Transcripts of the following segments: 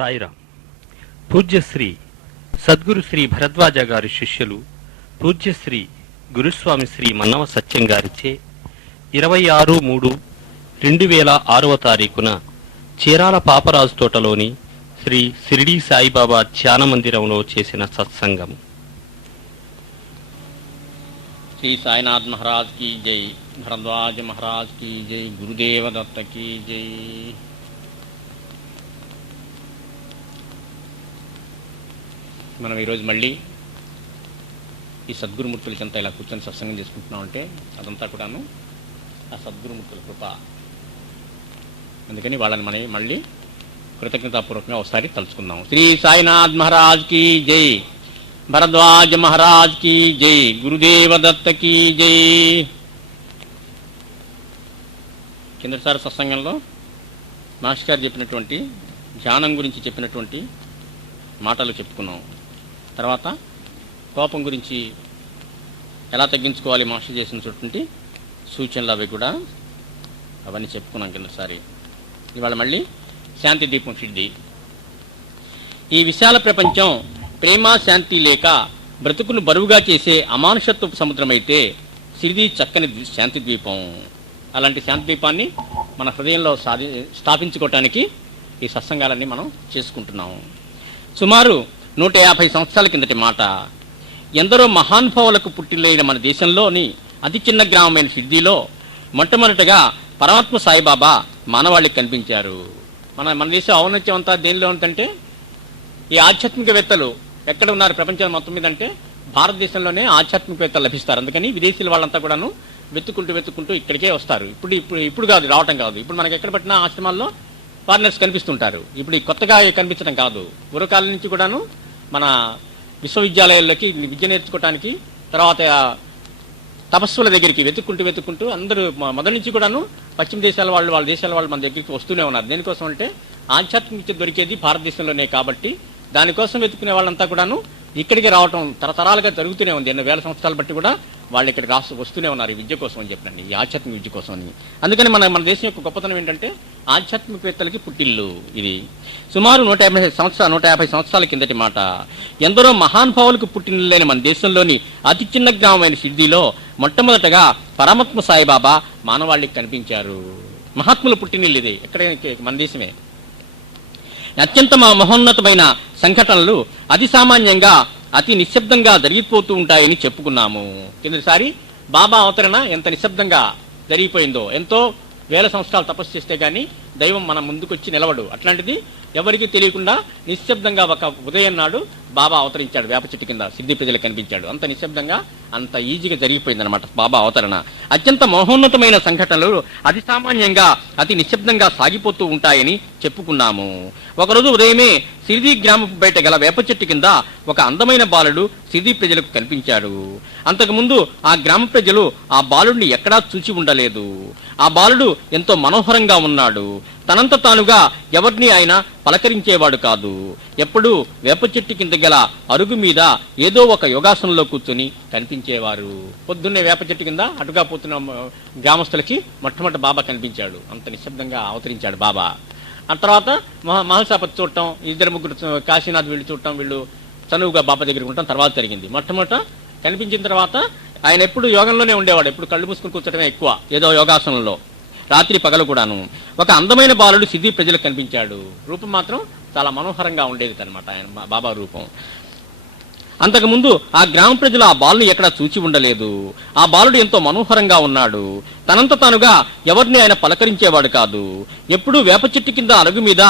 సాయిరాం. పూజ్యశ్రీ సద్గురు శ్రీ భరద్వాజ గారి శిష్యులు పూజ్యశ్రీ గురుస్వామి శ్రీ మన్నవ సత్యం గారిచే 26/3/2006 చీరాల పాపరాజు తోటలోని శ్రీ షిరిడీ సాయిబాబా ధ్యాన మందిరంలో చేసిన సత్సంగం. श्री साईनाथ महाराज की जय, भरद्वाज महाराज की जय, गुरुदेव दत्त की जय. మనం ఈరోజు మళ్ళీ ఈ సద్గురుమూర్తుల చెంత ఇలా కూర్చొని సత్సంగం చేసుకుంటున్నాం అంటే అదంతా కూడాను ఆ సద్గురుమూర్తుల కృప. అందుకని వాళ్ళని మనం మళ్ళీ కృతజ్ఞతాపూర్వకంగా ఒకసారి తలుచుకుందాం. శ్రీ సాయినాథ్ మహారాజ్ की జై, భరద్వాజ మహారాజ్ की జై, గురుదేవ దత్త की జై. కిందసారి సత్సంగంలో మాస్టర్ గారు చెప్పినటువంటి ధ్యానం గురించి చెప్పినటువంటి మాటలు చెప్పుకున్నాం. తర్వాత కోపం గురించి ఎలా తగ్గించుకోవాలి మాస్టర్ చేసినటువంటి సూచనలు అవి కూడా అవన్నీ చెప్పుకున్నాం కిందసారి. ఇవాళ మళ్ళీ శాంతి దీపం సిద్ధి. ఈ విశాల ప్రపంచం ప్రేమ శాంతి లేక బ్రతుకును బరువుగా చేసే అమానుషత్వపు సముద్రమైతే సిరిది చక్కని శాంతి ద్వీపం. అలాంటి శాంతి ద్వీపాన్ని మన హృదయంలో స్థాపించుకోవటానికి ఈ సత్సంగాలన్నీ మనం చేసుకుంటున్నాము. సుమారు 150 సంవత్సరాల కిందటి మాట. ఎందరో మహానుభావులకు పుట్టిలైన మన దేశంలోని అతి చిన్న గ్రామమైన సిద్ధిలో మొట్టమొదటిగా పరమాత్మ సాయిబాబా మానవాళికి కనిపించారు. మన దేశం ఔన్నత్యం అంతా దేనిలో ఉందంటే ఈ ఆధ్యాత్మికవేత్తలు ఎక్కడ ఉన్నారు ప్రపంచం మొత్తం మీద అంటే భారతదేశంలోనే ఆధ్యాత్మికవేత్తలు లభిస్తారు. అందుకని విదేశీల వాళ్ళంతా కూడాను వెతుక్కుంటూ ఇక్కడికే వస్తారు. ఇప్పుడు కాదు రావటం కాదు. ఇప్పుడు మనకి ఎక్కడ పట్టిన ఆశ్రమాల్లో ఫారినర్స్ కనిపిస్తుంటారు. ఇప్పుడు ఈ కొత్తగా కనిపించడం కాదు, పూర్వకాలం నుంచి కూడాను మన విశ్వవిద్యాలయాల్లోకి విద్య నేర్చుకోవటానికి, తర్వాత తపస్సుల దగ్గరికి వెతుక్కుంటూ అందరూ మొదటి నుంచి కూడాను పశ్చిమ దేశాల వాళ్ళు వాళ్ళ దేశాల వాళ్ళు మన దగ్గరికి వస్తూనే ఉన్నారు. దేనికోసం అంటే ఆధ్యాత్మికత దొరికేది భారతదేశంలోనే కాబట్టి దానికోసం వెతుక్కునే వాళ్ళంతా కూడాను ఇక్కడికి రావటం తరతరాలుగా జరుగుతూనే ఉంది. ఎన్నో వేల సంవత్సరాలు బట్టి కూడా వాళ్ళు ఇక్కడికి వస్తూనే ఉన్నారు ఈ విద్య కోసం అని చెప్పండి, ఈ ఆధ్యాత్మిక విద్య కోసం అని. అందుకని మన దేశం యొక్క గొప్పతనం ఏంటంటే ఆధ్యాత్మికవేత్తలకి పుట్టిల్లు ఇది. సుమారు 150 సంవత్సరాల కిందటి మాట. ఎందరో మహానుభావులకు పుట్టినలేని మన దేశంలోని అతి చిన్న గ్రామమైన సిద్ధిలో మొట్టమొదటగా పరమాత్మ సాయిబాబా మానవాళికి కనిపించారు. మహాత్ములు పుట్టినిల్లు ఇది, ఎక్కడ మన దేశమే. అత్యంత మహోన్నతమైన సంఘటనలు అతి సామాన్యంగా అతి నిశ్శబ్దంగా జరిగిపోతూ ఉంటాయని చెప్పుకున్నాము. కిందసారి బాబా అవతరణ ఎంత నిశ్శబ్దంగా జరిగిపోయిందో, ఎంతో వేల సంవత్సరాలు తపస్సు చేస్తే గానీ దైవం మన ముందుకొచ్చి నిలవడు. అట్లాంటిది ఎవరికి తెలియకుండా నిశ్శబ్దంగా ఒక ఉదయం నాడు బాబా అవతరించాడు. వేప చెట్టు కింద సిద్ధి ప్రజలకు కనిపించాడు. అంత నిశ్శబ్దంగా అంత ఈజీగా జరిగిపోయింది అనమాట బాబా అవతరణ. అత్యంత మహోన్నతమైన సంఘటనలు అతి సామాన్యంగా అతి నిశ్శబ్దంగా సాగిపోతూ ఉంటాయని చెప్పుకున్నాము. ఒకరోజు ఉదయమే సిరిది గ్రామపు బయట గల వేప చెట్టు కింద ఒక అందమైన బాలుడు సిరిది ప్రజలకు కనిపించాడు. అంతకుముందు ఆ గ్రామ ప్రజలు ఆ బాలుడిని ఎక్కడా చూచి ఉండలేదు. ఆ బాలుడు ఎంతో మనోహరంగా ఉన్నాడు. తనంత తానుగా ఎవరిని ఆయన పలకరించేవాడు కాదు. ఎప్పుడూ వేప చెట్టు కింద గల అరుగు మీద ఏదో ఒక యోగాసనంలో కూర్చొని కనిపించేవారు. పొద్దున్నే వేప చెట్టు కింద అటుగా పోతున్న గ్రామస్తులకి మొట్టమొదటి బాబా కనిపించాడు. అంత నిశ్శబ్దంగా అవతరించాడు బాబా. ఆ తర్వాత మహల్సాపతి చూడటం, 2-3 కాశీనాథ్ వీళ్ళు చూడటం, వీళ్ళు చనువుగా బాబా దగ్గర ఉండటం తర్వాత జరిగింది. మొట్టమొదట కనిపించిన తర్వాత ఆయన ఎప్పుడు యోగంలోనే ఉండేవాడు. ఎప్పుడు కళ్ళు మూసుకుని కూర్చోటమే ఎక్కువ, ఏదో యోగాసనంలో, రాత్రి పగలు కూడాను. ఒక అందమైన బాలుడు సిద్ధి ప్రజలకు కనిపించాడు. రూపం మాత్రం చాలా మనోహరంగా ఉండేది అనమాట ఆయన బాబా రూపం. అంతకుముందు ఆ గ్రామ ప్రజలు ఆ బాలుని ఎక్కడా చూచి ఉండలేదు. ఆ బాలుడు ఎంతో మనోహరంగా ఉన్నాడు. తనంత తానుగా ఎవరిని ఆయన పలకరించేవాడు కాదు. ఎప్పుడూ వేప చెట్టు కింద అరుగు మీద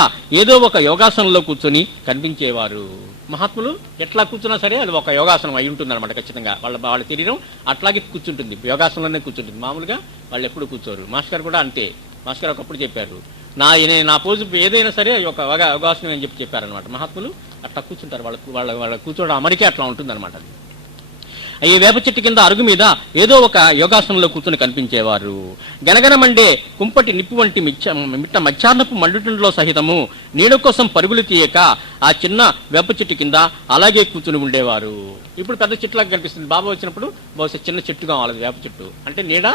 ఏదో ఒక యోగాసనంలో కూర్చొని కనిపించేవారు. మహాత్ములు ఎట్లా కూర్చున్నా సరే అది ఒక యోగాసనం అయి ఉంటుంది అనమాట. ఖచ్చితంగా వాళ్ళ శరీరం అట్లాగే కూర్చుంటుంది, యోగాసనంలోనే కూర్చుంటుంది. మామూలుగా వాళ్ళు ఎప్పుడు కూర్చోరు. మాస్టర్ గారు కూడా అంతే. మాస్టర్ గారు ఒకప్పుడు చెప్పారు, నా పోజు ఏదైనా సరే ఒక యోగాసనం అని చెప్పారనమాట. మహాత్ములు అట్లా కూర్చుంటారు. వాళ్ళ కూర్చోవడం అమరికే అట్లా ఉంటుంది అనమాట. అది ఈ వేప చెట్టు కింద అరుగు మీద ఏదో ఒక యోగాసనంలో కూర్చొని కనిపించేవారు. గనగనమండే కుంపటి నిప్పు వంటి మిట్ట మధ్యాహ్నపు మండుటంలో సహితము నీడ కోసం పరుగులు తీయక ఆ చిన్న వేప చెట్టు కింద అలాగే కూర్చుని ఉండేవారు. ఇప్పుడు పెద్ద చెట్టులాగా కనిపిస్తుంది. బాబా వచ్చినప్పుడు బహుశా చిన్న చెట్టుగా వాళ్ళది వేప చెట్టు అంటే నీడ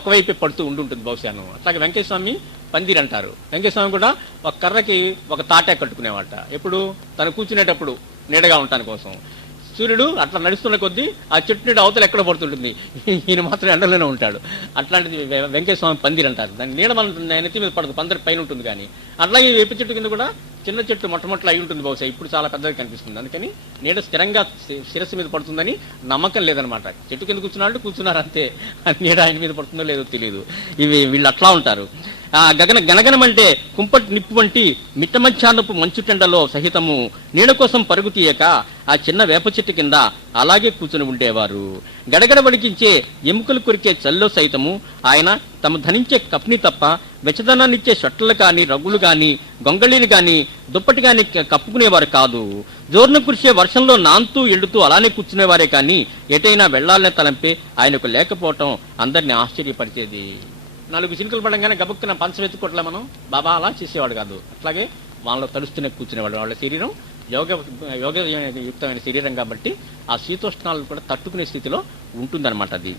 ఒకవైపే పడుతూ ఉండుంటుంది బహుశాను. అట్లాగే వెంకటేశ్వర స్వామి పందిరి అంటారు. వెంకటేశ్వర స్వామి కూడా ఒక కర్రకి ఒక తాటే కట్టుకునేవాట. ఎప్పుడు తను కూర్చునేటప్పుడు నీడగా ఉండటాని కోసం. సూర్యుడు అట్లా నడుస్తున్న కొద్దీ ఆ చెట్టు నీడ అవతల ఎక్కడ పడుతుంటుంది, ఈయన మాత్రం ఎండలోనే ఉంటాడు. అట్లాంటిది వెంకటేశ్వర స్వామి పందిరి అంటారు. దాని నీడ మన నెత్తి మీద పడదు, పందిరి పైన ఉంటుంది. కానీ అట్లాగే వేప చెట్టు కింద కూడా చిన్న చెట్టు మొట్టమొదటి అయి ఉంటుంది బహుశా, ఇప్పుడు చాలా పెద్దగా కనిపిస్తుంది. అందుకని నీడ స్థిరంగా శిరస్సు మీద పడుతుందని నమ్మకం లేదనమాట. చెట్టు కింద కూర్చున్నారు అంతే, నీడ ఆయన మీద పడుతుందో లేదో తెలియదు. వీళ్ళు అట్లా ఉంటారు. ఆ గనగనం అంటే కుంపటి నిప్పు వంటి మిట్ట మధ్యాహ్నపు మంచుటెండలో సహితము నీడ కోసం పరుగు తీయక ఆ చిన్న వేప చెట్టు కింద అలాగే కూర్చుని ఉండేవారు. గడగడ వడికించే ఎముకలు కొరికే చల్లో సైతము ఆయన తమ ధనించే కప్ని తప్ప వెచ్చదనాన్నిచ్చే షట్టలు కానీ, రగ్గులు కానీ, గొంగళీని కానీ, దుప్పటి కానీ కప్పుకునేవారు కాదు. జోరున కురిసే వర్షంలో నాంతూ ఎండుతూ అలానే కూర్చునేవారే కానీ ఎటైనా వెళ్లాలనే తలంపే ఆయనకు లేకపోవటం అందరినీ ఆశ్చర్యపరిచేది. 4 చినుకులు పడంగానే గబుక్కున పంచవెత్తుకోట్లా మనం బాబా అలా చేసేవాడు కాదు. అట్లాగే వాళ్ళలో తలుస్తూనే కూర్చునేవాడు. వాళ్ళ శరీరం యోగయుక్తమైన శరీరం కాబట్టి ఆ శీతోష్ణాలను కూడా తట్టుకునే స్థితిలో ఉంటుందన్నమాట. అది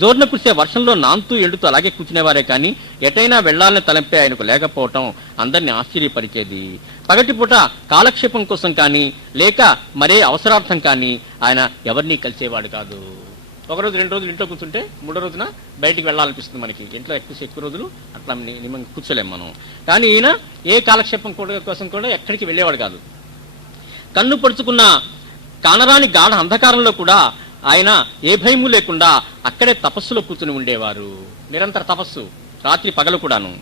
జోరున కురిసే వర్షంలో నాంతూ ఎండుతూ అలాగే కూర్చునేవారే కానీ ఎటైనా వెళ్లాలని తలంపే ఆయనకు లేకపోవటం అందరినీ ఆశ్చర్యపరిచేది. పగటిపూట కాలక్షేపం కోసం కానీ లేక మరే అవసరార్థం కానీ ఆయన ఎవరినీ కలిసేవాడు కాదు. ఒక రోజు 2 రోజులు ఇంట్లో కూర్చుంటే 3వ రోజున బయటికి వెళ్ళాలనిపిస్తుంది మనకి. ఇంట్లో ఎక్కువ రోజులు అట్లా కూర్చోలేం మనం. కానీ ఈయన ఏ కాలక్షేపం కోసం కూడా ఎక్కడికి వెళ్ళేవాడు కాదు. కన్ను పడుచుకున్న కానరాని గాఢ అంధకారంలో కూడా ఆయన ఏ భయము లేకుండా అక్కడే తపస్సులో కూర్చుని ఉండేవారు. నిరంతర తపస్సు, రాత్రి పగలు కూడాను.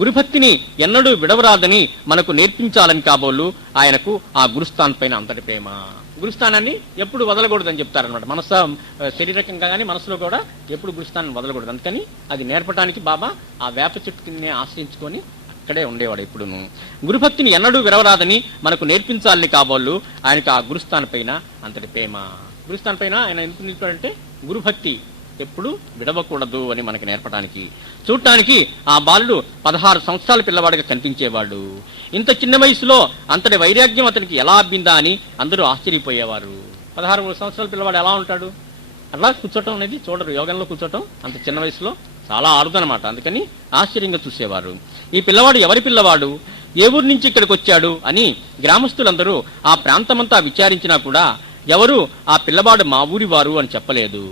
గురుభక్తిని ఎన్నడూ విడవరాదని మనకు నేర్పించాలని కాబోలు ఆయనకు ఆ గురుస్థాన్ పైన అంతటి ప్రేమ. గురుస్థానాన్ని ఎప్పుడు వదలకూడదని చెప్తారనమాట. శరీరకంగా కానీ మనసులో కూడా ఎప్పుడు గురుస్థానాన్ని వదలకూడదు. అందుకని అది నేర్పడానికి బాబా ఆ వేప చెట్టుని ఆశ్రయించుకొని అక్కడే ఉండేవాడు ఎప్పుడును. గురుభక్తిని ఎన్నడూ విడవరాదని మనకు నేర్పించాలని కాబోళ్ళు ఆయనకు ఆ గురుస్థాన్ పైన అంతటి ప్రేమ. గురుస్థాన్ పైన ఆయన ఎందుకు నిలిపాడంటే గురుభక్తి ఎప్పుడు విడవకూడదు అని మనకి నేర్పడానికి. చూడటానికి ఆ బాలుడు 16 సంవత్సరాల పిల్లవాడిగా కనిపించేవాడు. ఇంత చిన్న వయసులో అంతటి వైరాగ్యం అతనికి ఎలా అబ్బిందా అని అందరూ ఆశ్చర్యపోయేవారు. 16 సంవత్సరాల పిల్లవాడు ఎలా ఉంటాడు? అట్లా కూర్చోటం అనేది చూడరు. యోగంలో కూర్చోటం అంత చిన్న వయసులో చాలా అరుదనమాట. అందుకని ఆశ్చర్యంగా చూసేవారు. ఈ పిల్లవాడు ఎవరి పిల్లవాడు, ఏ ఊరి నుంచి ఇక్కడికి వచ్చాడు అని గ్రామస్తులందరూ ఆ ప్రాంతమంతా విచారించినా కూడా ఎవరు ఆ పిల్లవాడు మా ఊరి వారు అని చెప్పలేదు.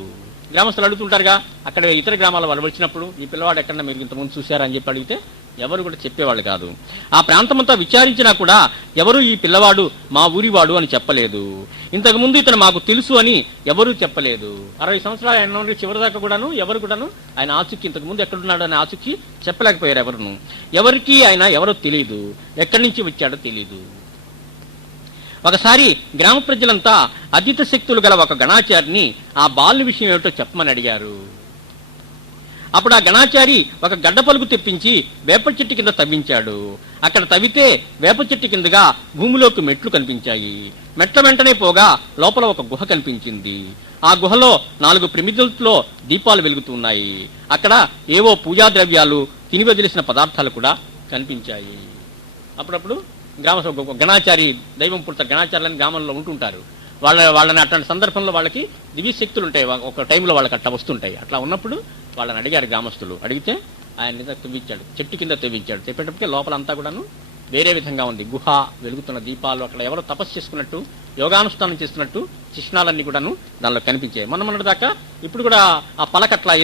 గ్రామస్తులు అడుగుతుంటారుగా, అక్కడ ఇతర గ్రామాల వాళ్ళు వచ్చినప్పుడు ఈ పిల్లవాడు ఎక్కడన్నా మీరు ఇంతకుముందు చూశారా అని చెప్పి అడిగితే ఎవరు కూడా చెప్పేవాళ్ళు కాదు. ఆ ప్రాంతమంతా విచారించినా కూడా ఎవరు ఈ పిల్లవాడు మా ఊరివాడు అని చెప్పలేదు. ఇంతకుముందు ఇతను మాకు తెలుసు అని ఎవరూ చెప్పలేదు. 60 సంవత్సరాలు ఆయన చివరిదాకా కూడాను ఎవరు కూడాను ఆయన ఆచూకీ ఇంతకుముందు ఎక్కడున్నాడు అని ఆచూకీ చెప్పలేకపోయారు ఎవరును. ఎవరికి ఆయన ఎవరో తెలియదు, ఎక్కడి నుంచి వచ్చాడో తెలియదు. ఒకసారి గ్రామ ప్రజలంతా అతీత శక్తులు గల ఒక గణాచారిని ఆ బాలుని విషయం ఏమిటో చెప్పమని అడిగారు. అప్పుడు ఆ గణాచారి ఒక గడ్డ పలుకు తెప్పించి వేప చెట్టు కింద తవ్వించాడు. అక్కడ తవ్వితే వేప చెట్టు కిందగా భూమిలోకి మెట్లు కనిపించాయి. మెట్ల వెంటనే పోగా లోపల ఒక గుహ కనిపించింది. ఆ గుహలో 4 ప్రమిదలతో దీపాలు వెలుగుతున్నాయి. అక్కడ ఏవో పూజా ద్రవ్యాలు, తిని వదిలేసిన పదార్థాలు కూడా కనిపించాయి. అప్పుడప్పుడు గణాచారి, దైవం పుడతారు, గణాచారులని గ్రామంలో ఉంటుంటారు. వాళ్ళని అట్లాంటి సందర్భంలో వాళ్ళకి దివ్య శక్తులు ఉంటాయి. ఒక టైంలో వాళ్ళకి అట్లా వస్తుంటాయి. అట్లా ఉన్నప్పుడు వాళ్ళని అడిగారు గ్రామస్తులు. అడిగితే ఆయన తెవ్వించాడు, చెట్టు కింద తెవ్వించాడు. చెప్పేటప్పటికే లోపలంతా కూడాను వేరే విధంగా ఉంది. గుహ, వెలుగుతున్న దీపాలు, అక్కడ ఎవరో తపస్సు చేసుకున్నట్టు, యోగానుష్ఠానం చేస్తున్నట్టు చిహ్నాలన్నీ కూడాను దానిలో కనిపించాయి. మొన్నటి దాకా ఇప్పుడు కూడా ఆ పలకట్లా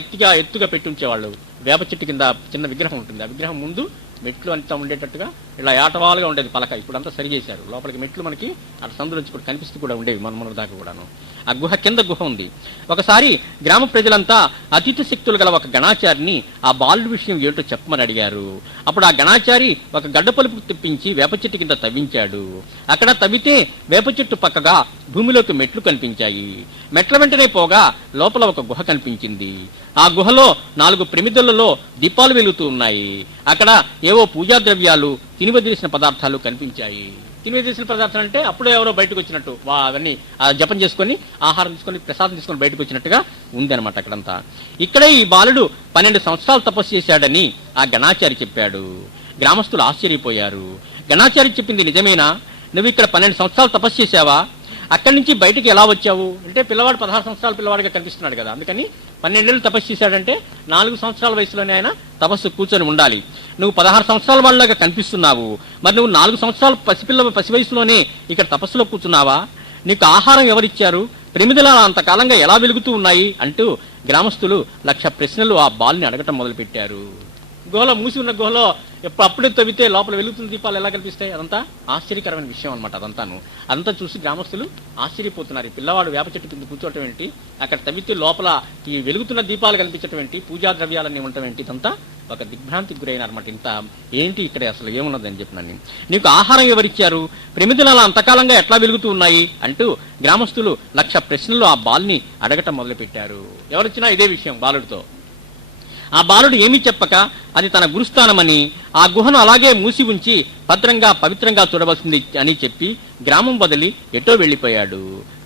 ఎత్తుగా పెట్టి ఉంచేవాళ్ళు. వేప చెట్టు కింద చిన్న విగ్రహం ఉంటుంది. ఆ విగ్రహం ముందు మెట్లు అంతా ఉండేటట్టుగా ఇలా ఏటవాలుగా ఉండేది పలక. ఇప్పుడు అంతా సరి చేశారు. లోపలికి మెట్లు మనకి అటు సందులో నుంచి కూడా కనిపిస్తూ కూడా ఉండేవి మొన్నటి దాకా కూడాను. ఆ గుహ కింద గుహ ఉంది. ఒకసారి గ్రామ ప్రజలంతా అతీత శక్తులు గల ఒక గణాచారిని ఆ బాలుడి విషయం ఏంటో చెప్పమని అడిగారు. అప్పుడు ఆ గణాచారి ఒక గడ్డ పలుపు తెప్పించి వేప చెట్టు కింద తవ్వించాడు. అక్కడ తవ్వితే వేప చెట్టు పక్కగా భూమిలోకి మెట్లు కనిపించాయి. మెట్ల వెంటనే పోగా లోపల ఒక గుహ కనిపించింది. ఆ గుహలో 4 ప్రమిదలలో దీపాలు వెలుగుతూ ఉన్నాయి. అక్కడ ఏవో పూజా ద్రవ్యాలు, తిని వదిలేసిన పదార్థాలు కనిపించాయి. తిని వదిలేసిన పదార్థాలు అంటే అప్పుడే ఎవరో బయటకు వచ్చినట్టు, అవన్నీ జపం చేసుకొని ఆహారం తీసుకొని ప్రసాదం తీసుకొని బయటకు వచ్చినట్టుగా ఉంది అనమాట అక్కడంతా. ఇక్కడే ఈ బాలుడు 12 సంవత్సరాలు తపస్సు చేశాడని ఆ గణాచారి చెప్పాడు. గ్రామస్తులు ఆశ్చర్యపోయారు. గణాచారి చెప్పింది నిజమేనా? నువ్వు ఇక్కడ 12 సంవత్సరాలు తపస్సు చేశావా? అక్కడి నుంచి బయటికి ఎలా వచ్చావు అంటే పిల్లవాడు 16 సంవత్సరాల పిల్లవాడిగా కనిపిస్తున్నాడు కదా, అందుకని 12 ఏళ్ళు తపస్సు చేశాడంటే 4 సంవత్సరాల వయసులోనే ఆయన తపస్సు కూర్చొని ఉండాలి. నువ్వు 16 సంవత్సరాల వాళ్ళగా కనిపిస్తున్నావు, మరి నువ్వు 4 సంవత్సరాల పసి వయసులోనే ఇక్కడ తపస్సులో కూర్చున్నావా? నీకు ఆహారం ఎవరిచ్చారు? ప్రమిదలు అంతకాలంగా ఎలా వెలుగుతూ ఉన్నాయి అంటూ గ్రామస్తులు 1,00,000 ప్రశ్నలు ఆ బాలుని అడగటం మొదలుపెట్టారు. గుహలో మూసి ఉన్న గుహలో అప్పుడే తవ్వితే లోపల వెలుగుతున్న దీపాలు ఎలా కనిపిస్తాయి? అదంతా ఆశ్చర్యకరమైన విషయం అనమాట. అదంతా చూసి గ్రామస్తులు ఆశ్చర్యపోతున్నారు. ఈ పిల్లవాడు వేప చెట్టు కింద కూర్చోవటం ఏంటి, అక్కడ తవ్వితే లోపల ఈ వెలుగుతున్న దీపాలు కనిపించటం ఏంటి, పూజా ద్రవ్యాలన్నీ ఉండటం ఏంటి, ఇదంతా ఒక దిగ్భ్రాంతికి గురైనారన్నమాట. ఇంత ఏంటి ఇక్కడ అసలు ఏమున్నదని చెప్పినాను. నీకు ఆహారం ఎవరిచ్చారు? ప్రమిదలు అలా అంతకాలంగా ఎట్లా వెలుగుతూ ఉన్నాయి అంటూ గ్రామస్తులు 1,00,000 ప్రశ్నలు ఆ బాలుని అడగటం మొదలుపెట్టారు. ఎవరొచ్చినా ఇదే విషయం బాలుడితో. ఆ బాలుడు ఏమీ చెప్పక అది తన గురుస్థానమని, ఆ గుహను అలాగే మూసి ఉంచి భద్రంగా పవిత్రంగా చూడవలసింది అని చెప్పి గ్రామం వదిలి ఎటో వెళ్లిపోయాడు.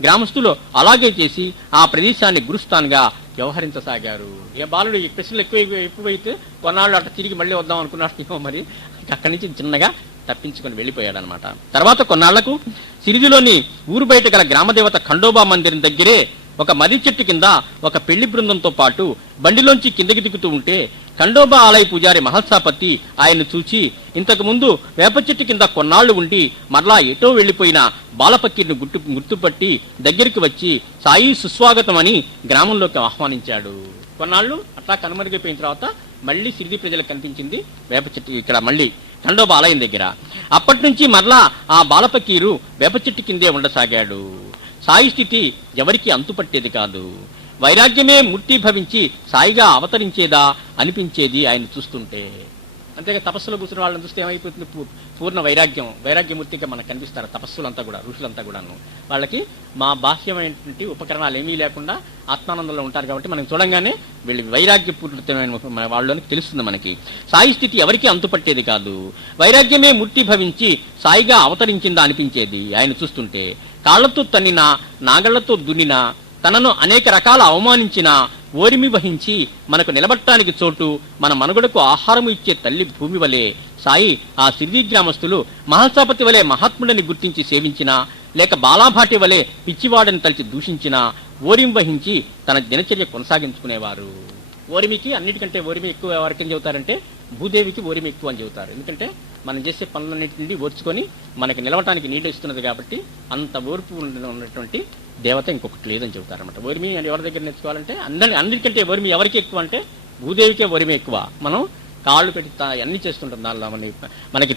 గ్రామస్తులు అలాగే చేసి ఆ ప్రదేశాన్ని గురుస్థానంగా వ్యవహరించసాగారు. ఏ బాలుడు ఈ ప్రశ్నలు ఎక్కువైతే కొన్నాళ్ళు అట్లా తిరిగి మళ్ళీ వద్దాం అనుకున్నాడు. మరి అక్కడి నుంచి చిన్నగా తప్పించుకొని వెళ్ళిపోయాడు అనమాట. తర్వాత కొన్నాళ్లకు సిరిదిలోని ఊరు బయట గల గ్రామదేవత ఖండోబా మందిరం దగ్గరే ఒక మర్రి చెట్టు కింద ఒక పెళ్లి బృందంతో పాటు బండిలోంచి కిందకి దిగుతూ ఉంటే ఖండోబా ఆలయ పూజారి మహల్సాపతి ఆయన్ను చూచి ఇంతకు ముందు వేప చెట్టు కింద కొన్నాళ్లు ఉండి మరలా ఎటో వెళ్లిపోయిన బాలపక్కిని గుర్తుపట్టి దగ్గరికి వచ్చి సాయి సుస్వాగతం అని గ్రామంలోకి ఆహ్వానించాడు. కొన్నాళ్లు అట్లా కనుమరుగైపోయిన తర్వాత మళ్లీ సిరిది ప్రజలకు కనిపించింది వేప చెట్టు ఇక్కడ మళ్లీ ఖండోబా ఆలయం దగ్గర. అప్పటి నుంచి మరలా ఆ బాలపకీరు వేప చెట్టు కిందే ఉండసాగాడు. సాయి స్థితి ఎవరికి అంతుపట్టేది కాదు. వైరాగ్యమే మూర్తి భవించి సాయిగా అవతరించేదా అనిపించేది ఆయన చూస్తుంటే. అంతేగా తపస్సులో కూర్చున్న వాళ్ళని చూస్తే ఏమైపోతుంది, పూర్ణ వైరాగ్యమూర్తిగా మనకు కనిపిస్తారు తపస్సులంతా కూడా, ఋషులంతా కూడాను. వాళ్ళకి మా బాహ్యమైనటువంటి ఉపకరణాలు ఏమీ లేకుండా ఆత్మానందంలో ఉంటారు కాబట్టి మనం చూడంగానే వీళ్ళు వైరాగ్యపూర్ణమైన వాళ్ళని తెలుస్తుంది మనకి. సాయి స్థితి ఎవరికి అంతుపట్టేది కాదు. వైరాగ్యమే మూర్తి భవించి సాయిగా అవతరించిందా అనిపించేది ఆయన చూస్తుంటే. కాళ్లతో తన్నినా నాగళ్లతో దున్నినా తనను అనేక రకాల అవమానించిన ఓరిమి వహించి మనకు నిలబట్టడానికి చోటు, మన మనుగడకు ఆహారం ఇచ్చే తల్లి భూమి వలె సాయి ఆ సిరిది గ్రామస్తులు మహల్సాపతి వలె మహాత్ముడిని గుర్తించి సేవించినా లేక బాలాభాటి వలె పిచ్చివాడని తలిచి దూషించినా ఓరిమి వహించి తన దినచర్య కొనసాగించుకునేవారు. ఓరిమికి అన్నిటికంటే ఓరిమి ఎక్కువ ఎవరికని చెబుతారంటే భూదేవికి ఓరిమి ఎక్కువ అని చెబుతారు. ఎందుకంటే మనం చేసే పనులన్నింటి నుండి ఓర్చుకొని మనకి నిలవటానికి నీళ్ళు ఇస్తున్నది కాబట్టి అంత ఓర్పు ఉన్నటువంటి దేవత ఇంకొకటి లేదని చెబుతారన్నమాట. ఓరిమి అని ఎవరి దగ్గర నేర్చుకోవాలంటే అన్నిటికంటే ఓరిమి ఎవరికి ఎక్కువ అంటే భూదేవికే ఓరిమి ఎక్కువ. మనం కాళ్ళు పెట్టి అన్ని చేస్తుంటాం దానిలో మనకి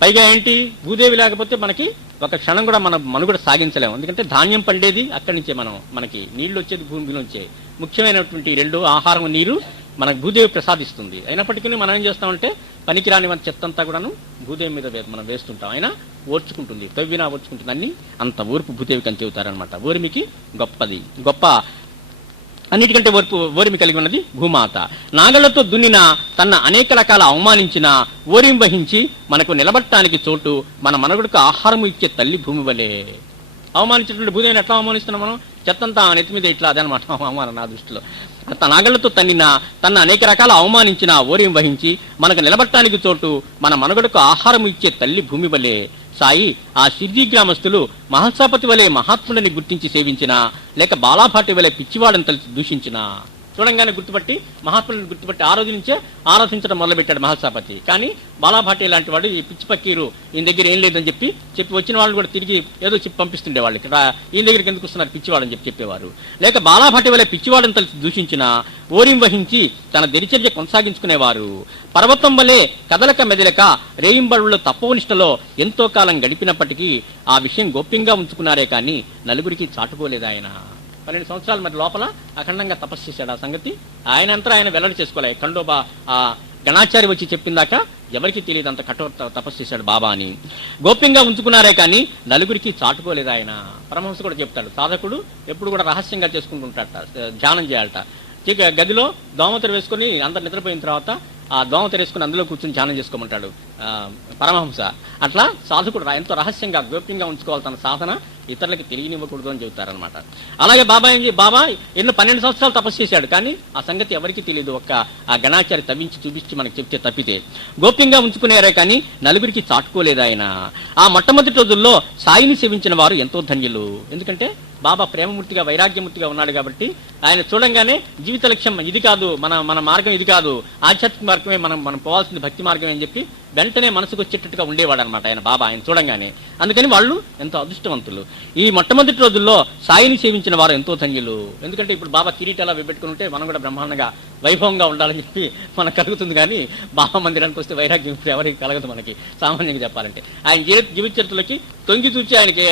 పైగా ఏంటి, భూదేవి లేకపోతే మనకి ఒక క్షణం కూడా మన మనుగడ సాగించలేము. ఎందుకంటే ధాన్యం పండేది అక్కడి నుంచే, మనకి నీళ్లు వచ్చేది భూమిలోంచే. ముఖ్యమైనటువంటి రెండు ఆహారం నీరు మనకు భూదేవి ప్రసాదిస్తుంది. అయినప్పటికీ మనం ఏం చేస్తామంటే పనికిరాని మన చెత్తంతా కూడాను భూదేవి మీద మనం వేస్తుంటాం. అయినా ఓర్చుకుంటుంది, తవ్వినా ఓర్చుకుంటుంది. అన్ని అంత ఓర్పు భూదేవికి అని చెబుతారనమాట. ఓర్మికి గొప్ప అన్నిటికంటే ఓరిమి కలిగి ఉన్నది భూమాత. నాగళ్లతో దున్నిన తన అనేక రకాల అవమానించిన ఓరిమి వహించి మనకు నిలబట్టడానికి చోటు, మన మనుగడకు ఆహారం ఇచ్చే తల్లి భూమి వలె. అవమానించినటువంటి భూదేవిని ఎట్లా అవమానిస్తున్నాం మనం? చెత్తంతా నెత్తి మీద ఇట్లా అదనమాట అవమానం నా దృష్టిలో. తన నాగళ్లతో తన్నిన తన అనేక రకాల అవమానించిన ఓరిమి వహించి మనకు నిలబట్టడానికి చోటు, మన మనుగడకు ఆహారం ఇచ్చే తల్లి భూమి వలె సాయి ఆ సిరిది గ్రామస్తులు మహల్సాపతి వలె మహాత్ముడిని గుర్తించి సేవించినా లేక బాలాభాటి వలె పిచ్చివాడని తలిచి దూషించినా చూడంగానే గుర్తుపట్టి మహాత్ముడిని గుర్తుపట్టి ఆ రోజు నుంచే ఆరాధించడం మొదలుపెట్టాడు మహల్సాపతి. కానీ బాలాభాటి లాంటి వాడు ఈ పిచ్చి పక్కీరు ఈయన దగ్గర ఏం లేదని చెప్పి వచ్చిన వాళ్ళు కూడా తిరిగి ఏదో చెప్పి పంపిస్తుండే వాళ్ళు, ఇక్కడ ఈయన దగ్గరికి ఎందుకు వస్తున్నారు పిచ్చివాడని చెప్పేవారు. లేక బాలాభాటి వలె పిచ్చివాడని తలిచి దూషించిన ఓరిం వహించి తన దినచర్య కొనసాగించుకునేవారు. పర్వతం వలె కదలక మెదలక రేయింబడుల్లో తప్పవనిష్టలో ఎంతో కాలం గడిపినప్పటికీ ఆ విషయం గోప్యంగా ఉంచుకున్నారే కానీ నలుగురికి చాటుకోలేదు. ఆయన 12 సంవత్సరాలు మరి లోపల అఖండంగా తపస్సు చేశాడు. ఆ సంగతి ఆయన అంతా ఆయన వెల్లడి చేసుకోలే. ఖండోబా ఆ గణాచారి వచ్చి చెప్పిందాక ఎవరికి తెలియదు అంత కఠోర తపస్సు చేశాడు బాబా అని. గోప్యంగా ఉంచుకున్నారే కానీ నలుగురికి చాటుకోలేదు ఆయన. పరమహంస కూడా చెప్తాడు, సాధకుడు ఎప్పుడు కూడా రహస్యంగా చేసుకుంటుంటాడట, ధ్యానం చేయాలట. గదిలో దోమతెర వేసుకొని అందరు నిద్రపోయిన తర్వాత ఆ దోమ తెరేసుకుని అందులో కూర్చొని ధ్యానం చేసుకోమంటాడు పరమహంస. అట్లా సాధకుడు ఎంతో రహస్యంగా గోప్యంగా ఉంచుకోవాలి తన సాధన, ఇతరులకి తెలియనివ్వకూడదు అని చెబుతారనమాట. అలాగే బాబా 12 సంవత్సరాలు తపస్సు చేశాడు, కానీ ఆ సంగతి ఎవరికి తెలియదు. ఆ గణాచారి తవ్వించి చూపించి మనకు చెప్తే తప్పితే గోప్యంగా ఉంచుకునేరే కానీ నలుగురికి చాటుకోలేదు ఆయన. ఆ మొట్టమొదటి రోజుల్లో సాయిని సేవించిన వారు ఎంతో ధన్యులు. ఎందుకంటే బాబా ప్రేమమూర్తిగా వైరాగ్యమూర్తిగా ఉన్నాడు కాబట్టి ఆయన చూడంగానే జీవిత లక్ష్యం ఇది కాదు, మన మార్గం ఇది కాదు, ఆధ్యాత్మిక మార్గమే మనం పోవాల్సింది భక్తి మార్గం అని చెప్పి వెంటనే మనసుకు వచ్చేటట్టుగా ఉండేవాడు అనమాట ఆయన బాబా, ఆయన చూడంగానే. అందుకని వాళ్ళు ఎంతో అదృష్టవంతులు. ఈ మొట్టమొదటి రోజుల్లో సాయిని సేవించిన వారు ఎంతో ధన్యులు. ఎందుకంటే ఇప్పుడు బాబా కిరీటాలా పెట్టుకుని ఉంటే మనం కూడా బ్రహ్మాండంగా వైభవంగా ఉండాలని చెప్పి మనకు కలుగుతుంది, కానీ బాబా మందిరానికి వస్తే వైరాగ్యం ఎవరికి కలగదు మనకి సామాన్యంగా చెప్పాలంటే. ఆయన జీవిత చరిత్రలోకి తొంగి చూచి ఆయనకి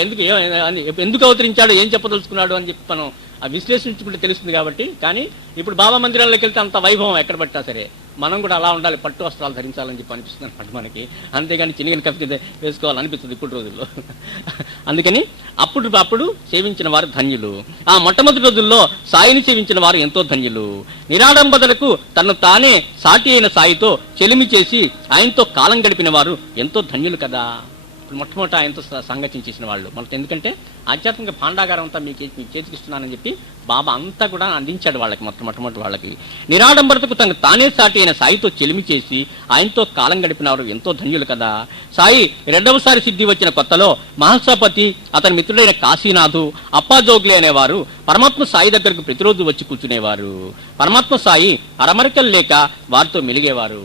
ఎందుకు అవతరించాడు, ఏం చెప్పదలుచుకున్నాడు అని చెప్పి మనం విశ్లేషించుకుంటే తెలుస్తుంది కాబట్టి. కానీ ఇప్పుడు బాబా మందిరాల్లోకి వెళ్తే అంత వైభవం ఎక్కడ పట్టా సరే మనం కూడా అలా ఉండాలి, పట్టు వస్త్రాలు ధరించాలని చెప్పి అనిపిస్తుంది అనమాట మనకి. అంతేగాని చిన్నగిన కఫీ వేసుకోవాలనిపిస్తుంది ఇప్పుడు రోజుల్లో. అందుకని అప్పుడు సేవించిన వారు ధన్యులు. ఆ మొట్టమొదటి రోజుల్లో సాయిని సేవించిన వారు ఎంతో ధన్యులు. నిరాడంబతలకు తను తానే సాటి అయిన సాయితో చెలిమి చేసి ఆయనతో కాలం గడిపిన వారు ఎంతో ధన్యులు కదా. మొట్టమొదటి ఆయనతో సంగతి చేసిన వాళ్ళు మనతో, ఎందుకంటే ఆధ్యాత్మిక భాండాగారం అంతా మీకు చేతికిస్తున్నానని చెప్పి బాబా అంతా కూడా అందించాడు వాళ్ళకి, మొట్టమొదటి వాళ్ళకి. నిరాడంబరతకు తను తానే సాటి అయిన సాయితో చెలిమి చేసి ఆయనతో కాలం గడిపిన వారు ఎంతో ధన్యులు కదా. సాయి రెండవసారి సిద్ధి వచ్చిన కొత్తలో మహర్షపతి, అతని మిత్రుడైన కాశీనాథు, అప్పాజోగ్లే అనేవారు పరమాత్మ సాయి దగ్గరకు ప్రతిరోజు వచ్చి కూర్చునేవారు. పరమాత్మ సాయి అరమరికలు లేక వారితో మెలిగేవారు.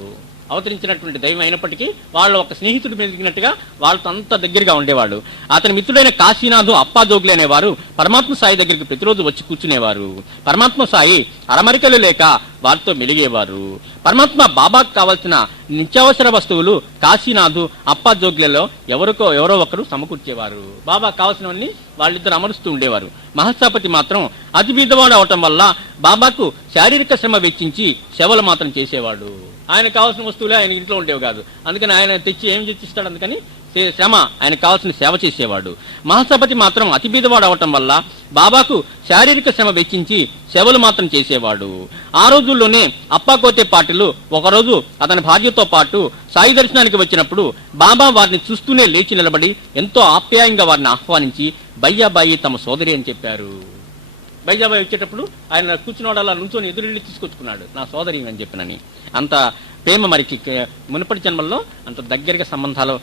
అవతరించినటువంటి దైవం అయినప్పటికీ వాళ్ళు ఒక స్నేహితుడు మెలిగినట్టుగా వాళ్ళతో అంత దగ్గరగా ఉండేవాడు. అతని మిత్రుడైన కాశీనాథు, అప్పాజోగ్లే అనేవారు పరమాత్మ సాయి దగ్గరికి ప్రతిరోజు వచ్చి కూర్చునేవారు. పరమాత్మ సాయి అరమరికలు లేక వారితో మెలిగేవారు. పరమాత్మ బాబాకు కావాల్సిన నిత్యావసర వస్తువులు కాశీనాథు, అప్పాజోగ్లలో ఎవరో ఒకరు సమకూర్చేవారు. బాబా కావాల్సినవన్నీ వాళ్ళిద్దరు అమరుస్తూ ఉండేవారు. మహర్షపతి మాత్రం అతి బీదవాడు అవటం వల్ల బాబాకు శారీరక శ్రమ వెచ్చించి సేవలు మాత్రం చేసేవాడు. ఆయన కావాల్సిన వస్తువులే ఆయన ఇంట్లో ఉండేవి కాదు, అందుకని ఆయన తెచ్చి ఏం తెచ్చిస్తాడు, అందుకని శ్రమ ఆయనకు కావాల్సిన సేవ చేసేవాడు. మహర్షపతి మాత్రం అతి బీదవాడు అవటం వల్ల బాబాకు శారీరక శ్రమ వెచ్చించి సేవలు మాత్రం చేసేవాడు. ఆ రోజుల్లోనే అప్పాకోతే పాటిలు ఒకరోజు అతని భార్యతో పాటు సాయి దర్శనానికి వచ్చినప్పుడు బాబా వారిని చూస్తూనే లేచి నిలబడి ఎంతో ఆప్యాయంగా వారిని ఆహ్వానించి బయ్యాబాయి తమ సోదరి అని చెప్పారు. బైజాబాయి వచ్చేటప్పుడు ఆయన కూర్చున్నాడు, అలా నుంచొని ఎదురెళ్ళి తీసుకొచ్చుకున్నాడు, నా సోదరి అని చెప్పినని. అంత ప్రేమ మరికి మునుపటి జన్మల్లో అంత దగ్గరగా సంబంధాలు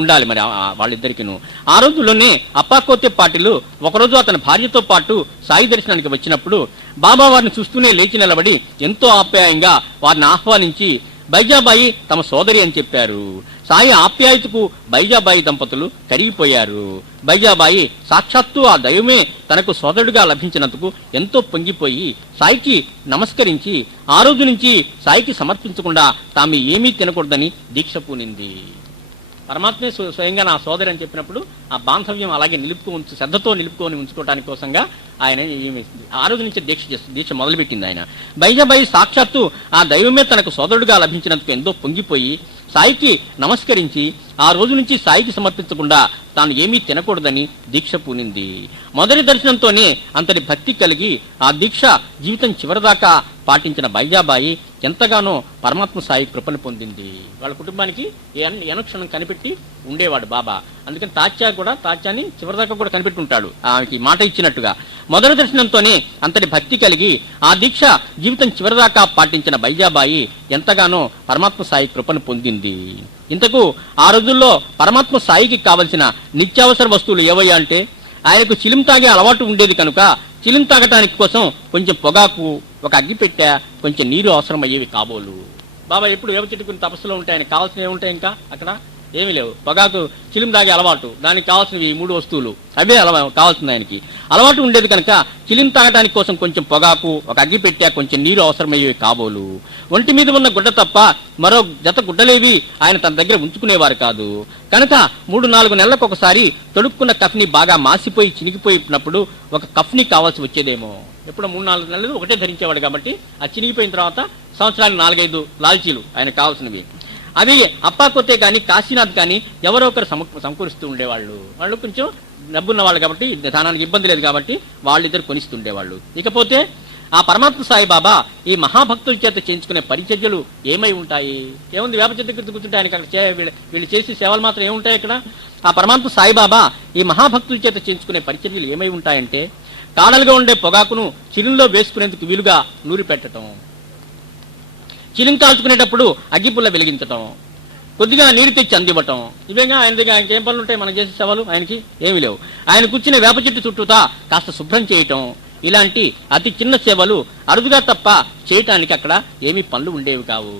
ఉండాలి మరి వాళ్ళిద్దరికిను. ఆ రోజుల్లోనే అప్పాకోతే పాటిలు ఒకరోజు అతని భార్యతో పాటు సాయి దర్శనానికి వచ్చినప్పుడు బాబా వారిని చూస్తూనే లేచి నిలబడి ఎంతో ఆప్యాయంగా వారిని ఆహ్వానించి బైజాబాయి తమ సోదరి అని చెప్పారు. సాయి ఆప్యాయతకు బైజాబాయి దంపతులు కరిగిపోయారు. బైజాబాయి సాక్షాత్తు ఆ దైవమే తనకు సోదరుడిగా లభించినందుకు ఎంతో పొంగిపోయి సాయికి నమస్కరించి ఆ రోజు నుంచి సాయికి సమర్పించకుండా తాము ఏమీ తినకూడదని దీక్ష పూనింది. పరమాత్మే స్వయంగా నా సోదరి అని చెప్పినప్పుడు ఆ బాంధవ్యం అలాగే శ్రద్ధతో నిలుపుకొని ఉంచుకోవడానికి కోసంగా ఆయన ఆ రోజు నుంచి దీక్ష మొదలుపెట్టింది ఆయన. బైజాబాయి సాక్షాత్తు ఆ దైవమే తనకు సోదరుడిగా లభించినందుకు ఎంతో పొంగిపోయి సాయికి నమస్కరించి ఆ రోజు నుంచి సాయికి సమర్పించకుండా తాను ఏమీ తినకూడదని దీక్ష పూనింది. మొదటి దర్శనంతోనే అంతటి భక్తి కలిగి ఆ దీక్ష జీవితం చివరిదాకా పాటించిన బైజాబాయి ఎంతగానో పరమాత్మ సాయి కృపను పొందింది. వాళ్ళ కుటుంబానికి అనుక్షణం కనిపెట్టి ఉండేవాడు బాబా. అందుకని తాత్యాని చివరిదాకా కూడా కనిపెట్టి ఉంటాడు ఆమెకి మాట ఇచ్చినట్టుగా. మొదటి దర్శనంతోనే అంతటి భక్తి కలిగి ఆ దీక్ష జీవితం చివరిదాకా పాటించిన బైజాబాయి ఎంతగానో పరమాత్మ సాయి కృపను పొందింది. ఇంతకు ఆ రోజుల్లో పరమాత్మ సాయికి కావలసిన నిత్యావసర వస్తువులు ఏవయ్యా అంటే, ఆయనకు చిలిం తాగే అలవాటు ఉండేది కనుక చిలిం తాగటానికి కోసం కొంచెం పొగాకు, ఒక అగ్గిపెట్టె, కొంచెం నీరు అవసరమయ్యేవి కాబోలు. బాబా ఎప్పుడు ఏవ చెట్టుకుని తపస్సులో ఉంటాయి, ఆయనకు కావాల్సినవి ఏముంటాయి, ఇంకా అక్కడ ఏమీ లేవు. పొగాకు, చిలిం తాగే అలవాటు, దానికి కావాల్సినవి 3 వస్తువులు, అవే కావాల్సింది ఆయనకి. అలవాటు ఉండేది కనుక చిలిం తాగటానికి కోసం కొంచెం పొగాకు, ఒక అగ్గి పెట్టా, కొంచెం నీరు అవసరమయ్యేవి కాబోలు. ఒంటి మీద ఉన్న గుడ్డ తప్ప మరో జత గుడ్డలేవి ఆయన తన దగ్గర ఉంచుకునేవారు కాదు. కనుక 3-4 నెలలకు ఒకసారి తొడుక్కున్న కఫ్ని బాగా మాసిపోయి చినిగిపోయినప్పుడు ఒక కఫ్ని కావాల్సి వచ్చేదేమో. ఎప్పుడు 3-4 నెలలు ఒకటే ధరించేవాడు కాబట్టి ఆ చినిగిపోయిన తర్వాత సంవత్సరానికి 4-5 లాల్చీలు ఆయన కావాల్సినవి. అవి అప్పాకొతే కానీ కాశీనాథ్ కానీ ఎవరో ఒకరు సమకూరుస్తూ ఉండేవాళ్ళు. వాళ్ళు కొంచెం డబ్బున్న వాళ్ళు కాబట్టి దానానికి ఇబ్బంది లేదు కాబట్టి వాళ్ళిద్దరు కొనిస్తుండేవాళ్ళు. ఇకపోతే ఆ పరమాత్మ సాయిబాబా ఈ మహాభక్తుల చేత చేయించుకునే పరిచర్యలు ఏమై ఉంటాయి? ఏముంది, వేప చెట్టు కింద కూర్చుంటే ఆయనకి అక్కడ వీళ్ళు చేసే సేవలు మాత్రం ఏముంటాయి ఇక్కడ? ఆ పరమాత్మ సాయిబాబా ఈ మహాభక్తుల చేత చేయించుకునే పరిచర్యలు ఏమై ఉంటాయంటే, కాడలుగా ఉండే పొగాకును చిలుంలో వేసుకునేందుకు వీలుగా నూరి పెట్టడం, చిలుం కాల్చుకునేటప్పుడు అగ్గిపుల్ల వెలిగించటం, కొద్దిగా నీరు తెచ్చి అందివ్వటం. ఇవేగా ఆయన దగ్గర ఆయనకి ఏం పనులు ఉంటాయి? మనం చేసే సేవలు ఆయనకి ఏమీ లేవు. ఆయన కూర్చునే వేప చెట్టు చుట్టూతా కాస్త శుభ్రం చేయటం, ఇలాంటి అతి చిన్న సేవలు అరుదుగా తప్ప చేయటానికి అక్కడ ఏమీ పనులు ఉండేవి కావు.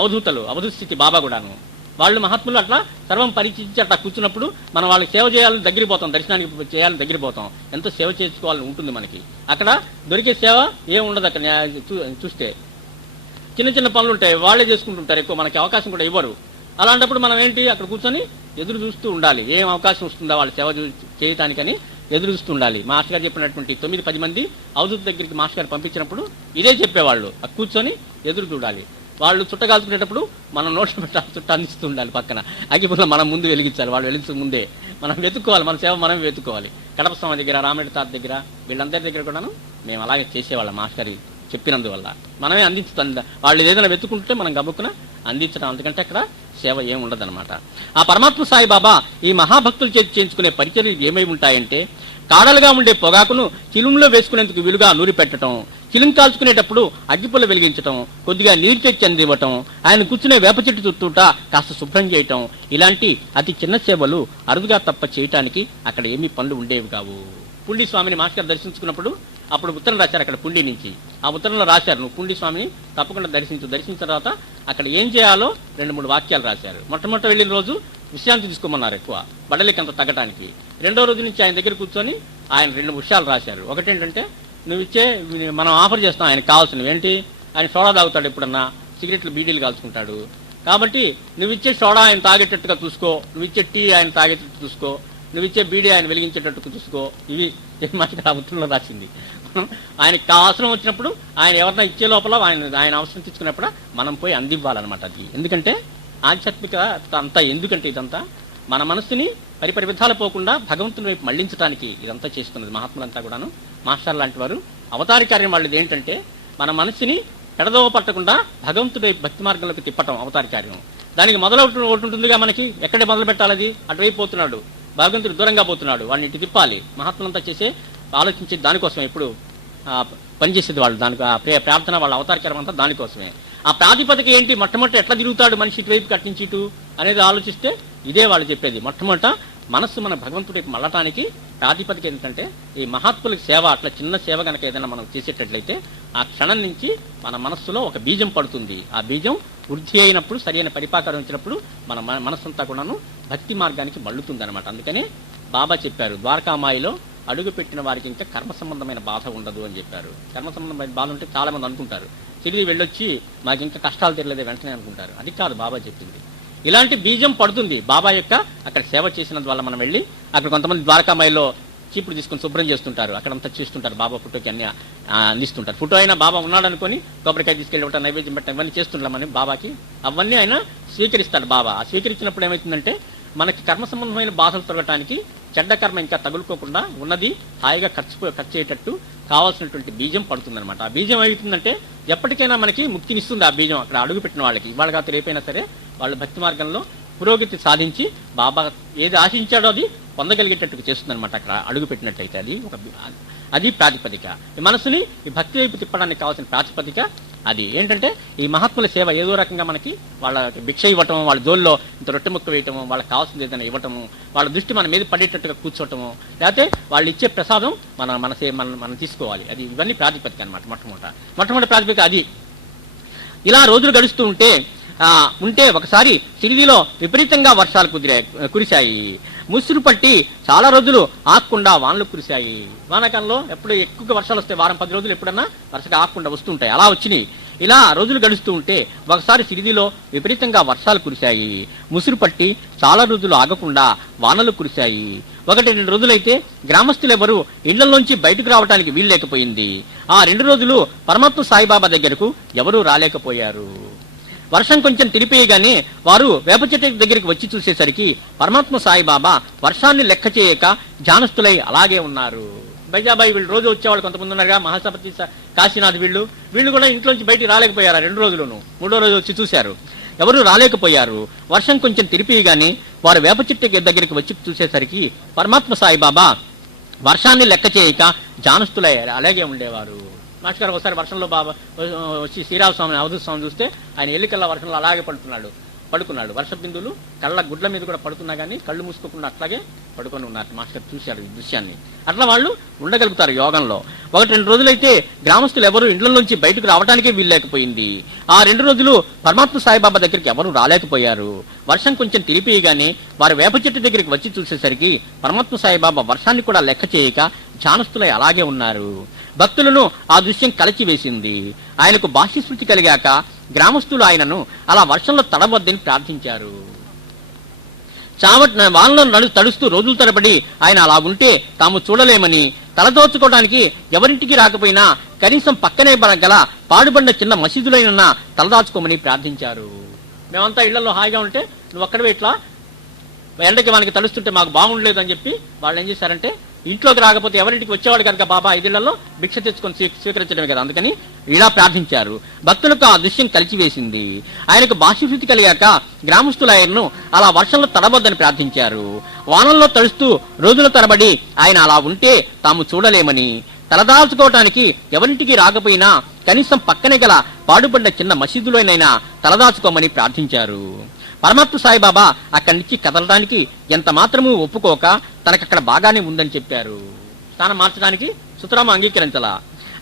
అవధూత స్థితి బాబా కూడాను. వాళ్ళు మహాత్ములు అట్లా సర్వం పరిచయించి అట్లా కూర్చున్నప్పుడు మనం వాళ్ళకి సేవ చేయాలని దగ్గర పోతాం, దర్శనానికి చేయాలని దగ్గర పోతాం, ఎంతో సేవ చేసుకోవాలని ఉంటుంది మనకి. అక్కడ దొరికే సేవ ఏం ఉండదు. అక్కడ చూస్తే చిన్న చిన్న పనులు ఉంటాయి, వాళ్ళే చేసుకుంటుంటారు, ఎక్కువ మనకి అవకాశం కూడా ఇవ్వరు. అలాంటప్పుడు మనం ఏంటి, అక్కడ కూర్చొని ఎదురు చూస్తూ ఉండాలి, ఏం అవకాశం వస్తుందా వాళ్ళ సేవ చేయటానికని ఎదురు చూస్తూ ఉండాలి. మాస్టర్ గారు చెప్పినటువంటి 9-10 మంది అవధూత దగ్గరికి మాస్టర్ గారు పంపించినప్పుడు ఇదే చెప్పేవాళ్ళు, కూర్చొని ఎదురు చూడాలి. వాళ్ళు చుట్టగాల్చుకునేటప్పుడు మనం నోట్లో పెట్టాలి, చుట్ట అందిస్తూ ఉండాలి పక్కన. అగ్గిపుల్ల మనం ముందు వెలిగించాలి, వాళ్ళు వెలిగించక ముందే మనం వెతుక్కోవాలి, మన సేవ మనం వెతుక్కోవాలి. కడప స్వామి దగ్గర, రామరెడ్డి తాత దగ్గర, వీళ్ళందరి దగ్గర కూడాను మేము అలాగే చేసేవాళ్ళం. మాస్టర్ గారు చెప్పినందువల్ల మనమే అందించుతాం. వాళ్ళు ఏదైనా వెతుకుంటే మనం గబుక్కున అందించడం, అందుకంటే అక్కడ సేవ ఏమి ఉండదన్నమాట. ఆ పరమాత్మ సాయిబాబా ఈ మహాభక్తులు చేయించుకునే పరిచర్యలు ఏమై ఉంటాయంటే, కాడలుగా ఉండే పొగాకును చిలుంలో వేసుకునేందుకు వీలుగా నూరి పెట్టడం, చిలుం కాల్చుకునేటప్పుడు అగ్గిపుల్ల వెలిగించటం, కొద్దిగా నీరు తెచ్చి అందివ్వటం, ఆయన కూర్చునే వేప చెట్టు చుట్టూట కాస్త శుభ్రం చేయటం, ఇలాంటి అతి చిన్న సేవలు అరుదుగా తప్ప చేయటానికి అక్కడ ఏమీ పనులు ఉండేవి కావు. పుండి స్వామిని మాస్టర్ దర్శించుకున్నప్పుడు అప్పుడు ఉత్తరం రాశారు అక్కడ పుండి నుంచి. ఆ ఉత్తరంలో రాశారు, నువ్వు పుండి స్వామిని తప్పకుండా దర్శించిన తర్వాత అక్కడ ఏం చేయాలో 2-3 వాక్యాలు రాశారు. మొట్టమొదటి వెళ్ళిన రోజు విశ్రాంతి తీసుకోమన్నారు, ఎక్కువ బడలికంత తగ్గటానికి. రెండో రోజు నుంచి ఆయన దగ్గర కూర్చొని ఆయన 2 విషయాలు రాశారు. ఒకటేంటంటే, మనం ఆఫర్ చేస్తాం ఆయనకు కావాల్సినవి ఏంటి, ఆయన సోడా తాగుతాడు, ఎప్పుడన్నా సిగరెట్లు బీడీలు కాల్చుకుంటాడు, కాబట్టి నువ్వు ఇచ్చే సోడా ఆయన తాగేటట్టుగా చూసుకో, నువ్వు ఇచ్చే టీ ఆయన తాగేటట్టు చూసుకో, నువ్వు ఇచ్చే బీడీ ఆయన వెలిగించేటట్టు చూసుకో. ఇవి మాకు ఆ ఉత్తరంలో రాసింది. ఆయనకి అవసరం వచ్చినప్పుడు ఆయన ఎవరైనా ఇచ్చే లోపల ఆయన అవసరం తీసుకున్నప్పుడు మనం పోయి అందివ్వాలన్నమాట. అది ఎందుకంటే ఆధ్యాత్మిక అంతా, ఎందుకంటే ఇదంతా మన మనస్సుని పరిపరి విధాలు పోకుండా భగవంతుని వైపు మళ్లించడానికి ఇదంతా చేస్తున్నది మహాత్ములంతా కూడాను. మాస్టర్ లాంటి వారు అవతారి కార్యం వాళ్ళది ఏంటంటే, మన మనస్సుని ఎడదోవ పట్టకుండా భగవంతుడి వైపు భక్తి మార్గంలోకి తిప్పటం అవతారి కార్యం. దానికి ఒకటి ఉంటుందిగా, మనకి ఎక్కడే మొదలు పెట్టాలి, అది అటువైపు పోతున్నాడు, భగవంతుడు దూరంగా పోతున్నాడు, వాడిని ఇటు తిప్పాలి. మహాత్ములంతా చేసే ఆలోచించే దానికోసం ఎప్పుడు పనిచేసేది వాళ్ళు, దానికి ప్రార్థన వాళ్ళ అవతారికరం అంతా దానికోసమే. ఆ ప్రాతిపదిక ఏంటి, మొట్టమొదటి ఎట్లా తిరుగుతాడు మనిషి ఇటువైపు కట్టించి ఇటు అనేది ఆలోచిస్తే ఇదే వాళ్ళు చెప్పేది. మొట్టమొదట మనస్సు మన భగవంతుడి వైపు మళ్ళటానికి ప్రాతిపదిక ఏంటంటే, ఈ మహాత్ములకి సేవ, అట్లా చిన్న సేవ కనుక ఏదైనా మనం చేసేటట్లయితే ఆ క్షణం నుంచి మన మనస్సులో ఒక బీజం పడుతుంది. ఆ బీజం వృద్ధి అయినప్పుడు, సరైన పరిపాకరం వచ్చినప్పుడు మన మనస్సంతా కూడాను భక్తి మార్గానికి మళ్ళుతుంది అనమాట. అందుకనే బాబా చెప్పారు, ద్వారకామాయిలో అడుగు పెట్టిన వారికి ఇంకా కర్మ సంబంధమైన బాధ ఉండదు అని చెప్పారు. కర్మ సంబంధమైన బాధ ఉంటే చాలా మంది అనుకుంటారు, తిరిగి వెళ్ళొచ్చి మాకు ఇంకా కష్టాలు తీరలేదే వెంటనే అనుకుంటారు. అది కాదు బాబా చెప్పింది. ఇలాంటి బీజం పడుతుంది బాబా యొక్క అక్కడ సేవ చేసినందు వల్ల. మనం వెళ్ళి అక్కడ కొంతమంది ద్వారకామాయిలో చీపుడు తీసుకుని శుభ్రం చేస్తుంటారు, అక్కడంతా చేస్తుంటారు, బాబా ఫోటోకి అన్ని అందిస్తుంటారు. ఫోటో అయినా బాబా ఉన్నాడు అనుకొని కొబ్బరికాయ తీసుకెళ్ళి ఒకటి నైవేద్యం పెట్టడం ఇవన్నీ చేస్తుంటామని బాబాకి అవన్నీ ఆయన స్వీకరిస్తాడు. బాబా ఆ స్వీకరించినప్పుడు ఏమవుతుందంటే, మనకి కర్మ సంబంధమైన బాధలు తొలగటానికి, చెడ్డ కర్మ ఇంకా తగులుకోకుండా ఉన్నది హాయిగా ఖర్చు అయ్యేటట్టు కావాల్సినటువంటి బీజం పడుతుందన్నమాట. ఆ బీజం ఏమవుతుందంటే ఎప్పటికైనా మనకి ముక్తినిస్తుంది. ఆ బీజం అక్కడ అడుగు పెట్టిన వాళ్ళకి, ఇవాళ కాదు రేపైనా సరే వాళ్ళు భక్తి మార్గంలో పురోగతి సాధించి బాబా ఏది ఆశించాడో అది పొందగలిగేటట్టుగా చేస్తుందన్నమాట. అక్కడ అడుగు పెట్టినట్టయితే అది ప్రాతిపదిక. ఈ మనసుని ఈ భక్తి వైపు తిప్పడానికి కావాల్సిన ప్రాతిపదిక అది. ఏంటంటే ఈ మహాత్ముల సేవ ఏదో రకంగా మనకి వాళ్ళ భిక్ష ఇవ్వటము, వాళ్ళ జోల్లో ఇంత రొట్టె ముక్క వేయటము, వాళ్ళకి కావాల్సింది ఏదైనా ఇవ్వటము, వాళ్ళ దృష్టి మన మీద పడేటట్టుగా కూర్చోవటము, లేకపోతే వాళ్ళు ఇచ్చే ప్రసాదం మనం తీసుకోవాలి. అది ఇవన్నీ ప్రాతిపదిక అనమాట. మొట్టమొదటి ప్రాతిపదిక అది. ఇలా రోజులు గడుస్తూ ఉంటే ఒకసారి షిరిడీలో విపరీతంగా వర్షాలు కురిశాయి. ముసురు పట్టి చాలా రోజులు ఆగకుండా వానలు కురిశాయి. వానాకాలంలో ఎప్పుడు ఎక్కువగా వర్షాలు వస్తాయి, వారం 10 రోజులు ఎప్పుడన్నా వర్షగా ఆగకుండా వస్తుంటాయి, అలా వచ్చినాయి. ఇలా రోజులు గడుస్తూ ఉంటే ఒకసారి షిరిడీలో విపరీతంగా వర్షాలు కురిశాయి. ముసురు పట్టి చాలా రోజులు ఆగకుండా వానలు కురిశాయి. 1-2 రోజులైతే గ్రామస్తులు ఎవరు ఇళ్లలోంచి బయటకు రావడానికి వీల్లేకపోయింది. ఆ 2 రోజులు పరమాత్మ సాయిబాబా దగ్గరకు ఎవరూ రాలేకపోయారు. వర్షం కొంచెం తిరిపేయగానే వారు వేప చెట్టు దగ్గరికి వచ్చి చూసేసరికి పరమాత్మ సాయిబాబా వర్షాన్ని లెక్క చేయక ధ్యానస్తులై అలాగే ఉన్నారు. బైజాబాయి వీళ్ళు రోజు వచ్చేవాళ్ళు కొంతమంది ఉన్నారుగా, మహాసపతి కాశీనాథ్ వీళ్ళు కూడా ఇంట్లోంచి బయటికి రాలేకపోయారు. 2 రోజులను. 3వ రోజు వచ్చి చూశారు, ఎవరు రాలేకపోయారు. వర్షం కొంచెం తిరిపిగాని వారు వేప చెట్టు దగ్గరికి వచ్చి చూసేసరికి పరమాత్మ సాయిబాబా వర్షాన్ని లెక్క చేయక జానస్తులయ్యారు. అలాగే ఉండేవారు. మాస్టర్ గారు ఒకసారి వర్షంలో బాబా వచ్చి శ్రీరామస్వామిని అవధూత స్వామిని చూస్తే ఆయన ఎల్లికల్లా వర్షంలో అలాగే పడుకున్నాడు. వర్ష బిందువులు కళ్ళ గుడ్ల మీద కూడా పడుతున్నా కానీ కళ్ళు మూసుకోకుండా అట్లాగే పడుకొని ఉన్నారు. మాస్టర్ చూశారు ఈ దృశ్యాన్ని. అట్లా వాళ్ళు ఉండగలుగుతారు యోగంలో. 1-2 రోజులైతే గ్రామస్తులు ఎవరు ఇండ్ల నుంచి బయటకు రావడానికే వీల్లేకపోయింది. ఆ 2 రోజులు పరమాత్మ సాయిబాబా దగ్గరికి ఎవరు రాలేకపోయారు. వర్షం కొంచెం తిరిపిగానే వారు వేప చెట్టు దగ్గరికి వచ్చి చూసేసరికి పరమాత్మ సాయిబాబా వర్షాన్ని కూడా లెక్క చేయక ధ్యానస్తులై అలాగే ఉన్నారు. భక్తులను ఆ దృశ్యం కలిచివేసింది. ఆయనకు బాహ్యస్మృతి కలిగాక గ్రామస్తులు ఆయనను అలా వర్షంలో తడవద్దని ప్రార్థించారు. వానలో తడుస్తూ రోజుల తరబడి ఆయన అలా ఉంటే తాము చూడలేమని, తలదోచుకోవడానికి ఎవరింటికి రాకపోయినా కనీసం పక్కనే గల పాడుబడిన చిన్న మసీదులైన తలదాచుకోమని ప్రార్థించారు. మేమంతా ఇళ్లలో హాయిగా ఉంటే నువ్వు అక్కడే ఇట్లా ఎండకి మనకి తడుస్తుంటే మాకు బాగుండలేదు అని చెప్పి వాళ్ళు ఏం చేశారంటే, ఇంట్లోకి రాకపోతే ఎవరింటికి వచ్చేవాడు కనుక బాబా 5 ఇళ్లలో భిక్ష తెచ్చుకొని స్వీకరించడమే కదా, అందుకని ఇలా ప్రార్థించారు. భక్తులకు ఆ దృశ్యం కలిచివేసింది. ఆయనకు బాహ్యశుద్ధి కలిగాక గ్రామస్తులు ఆయన్ను అలా వర్షంలో తడవద్దని ప్రార్థించారు. వానల్లో తడుస్తూ రోజుల తరబడి ఆయన అలా ఉంటే తాము చూడలేమని, తలదాల్చుకోవటానికి ఎవరింటికి రాకపోయినా కనీసం పక్కనే గల పాడుపడ్డ చిన్న మసీదులోనైనా తలదాచుకోమని ప్రార్థించారు. పరమాత్మ సాయిబాబా అక్కడి నుంచి కదలడానికి ఎంత మాత్రమూ ఒప్పుకోక తనకక్కడ బాగానే ఉందని చెప్పారు. స్థానం మార్చడానికి సుతరామ అంగీకరించలా.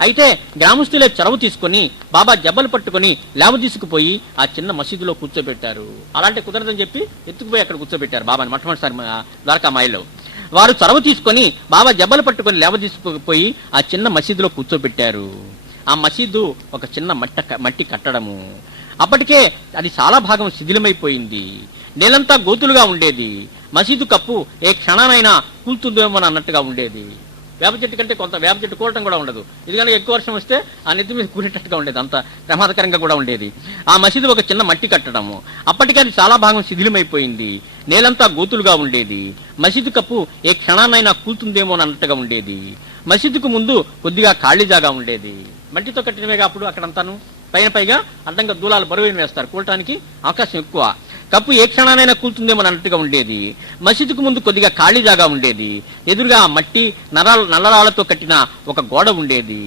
అయితే గ్రామస్తులే చొరవ తీసుకుని బాబా జబ్బలు పట్టుకుని లేవ తీసుకుపోయి ఆ చిన్న మసీదులో కూర్చోబెట్టారు. అలాంటి కుదరదని చెప్పి ఎత్తుకుపోయి అక్కడ కూర్చోబెట్టారు బాబాని మొట్టమొదటిసారి ద్వారకామాయిలో. వారు చొరవ తీసుకొని బాబా జబ్బలు పట్టుకుని లేవ తీసుకుపోయి ఆ చిన్న మసీదులో కూర్చోబెట్టారు. ఆ మసీదు ఒక చిన్న మట్టి కట్టడము. అప్పటికే అది చాలా భాగం శిథిలమైపోయింది. నేలంతా గోతులుగా ఉండేది. మసీదు కప్పు ఏ క్షణానైనా కూల్తుందేమో అన్నట్టుగా ఉండేది. వేప చెట్టు కంటే కొంత వేప చెట్టు కూలటం కూడా ఉండదు. ఎందుకంటే ఎక్కువ వర్షం వస్తే ఆ నెత్తి మీద కూలేటట్టుగా ఉండేది, అంత ప్రమాదకరంగా కూడా ఉండేది. ఆ మసీదు ఒక చిన్న మట్టి కట్టడము. అప్పటికే అది చాలా భాగం శిథిలమైపోయింది. నేలంతా గోతులుగా ఉండేది. మసీదు కప్పు ఏ క్షణానైనా కూల్తుందేమో అన్నట్టుగా ఉండేది. మసీదుకు ముందు కొద్దిగా ఖాళీ జాగా ఉండేది. మట్టితో కట్టినవేగా అప్పుడు అక్కడంతాను. పైగా అడ్డంగా దూలాలు బరువుని వేస్తారు, కూలటానికి అవకాశం ఎక్కువ. కప్పు ఏ క్షణానైనా కూల్తుందేమో అన్నట్టుగా ఉండేది. మసీదుకు ముందు కొద్దిగా ఖాళీ జాగా ఉండేది. ఎదురుగా మట్టి నల్లరాళ్లతో కట్టిన ఒక గోడ ఉండేది.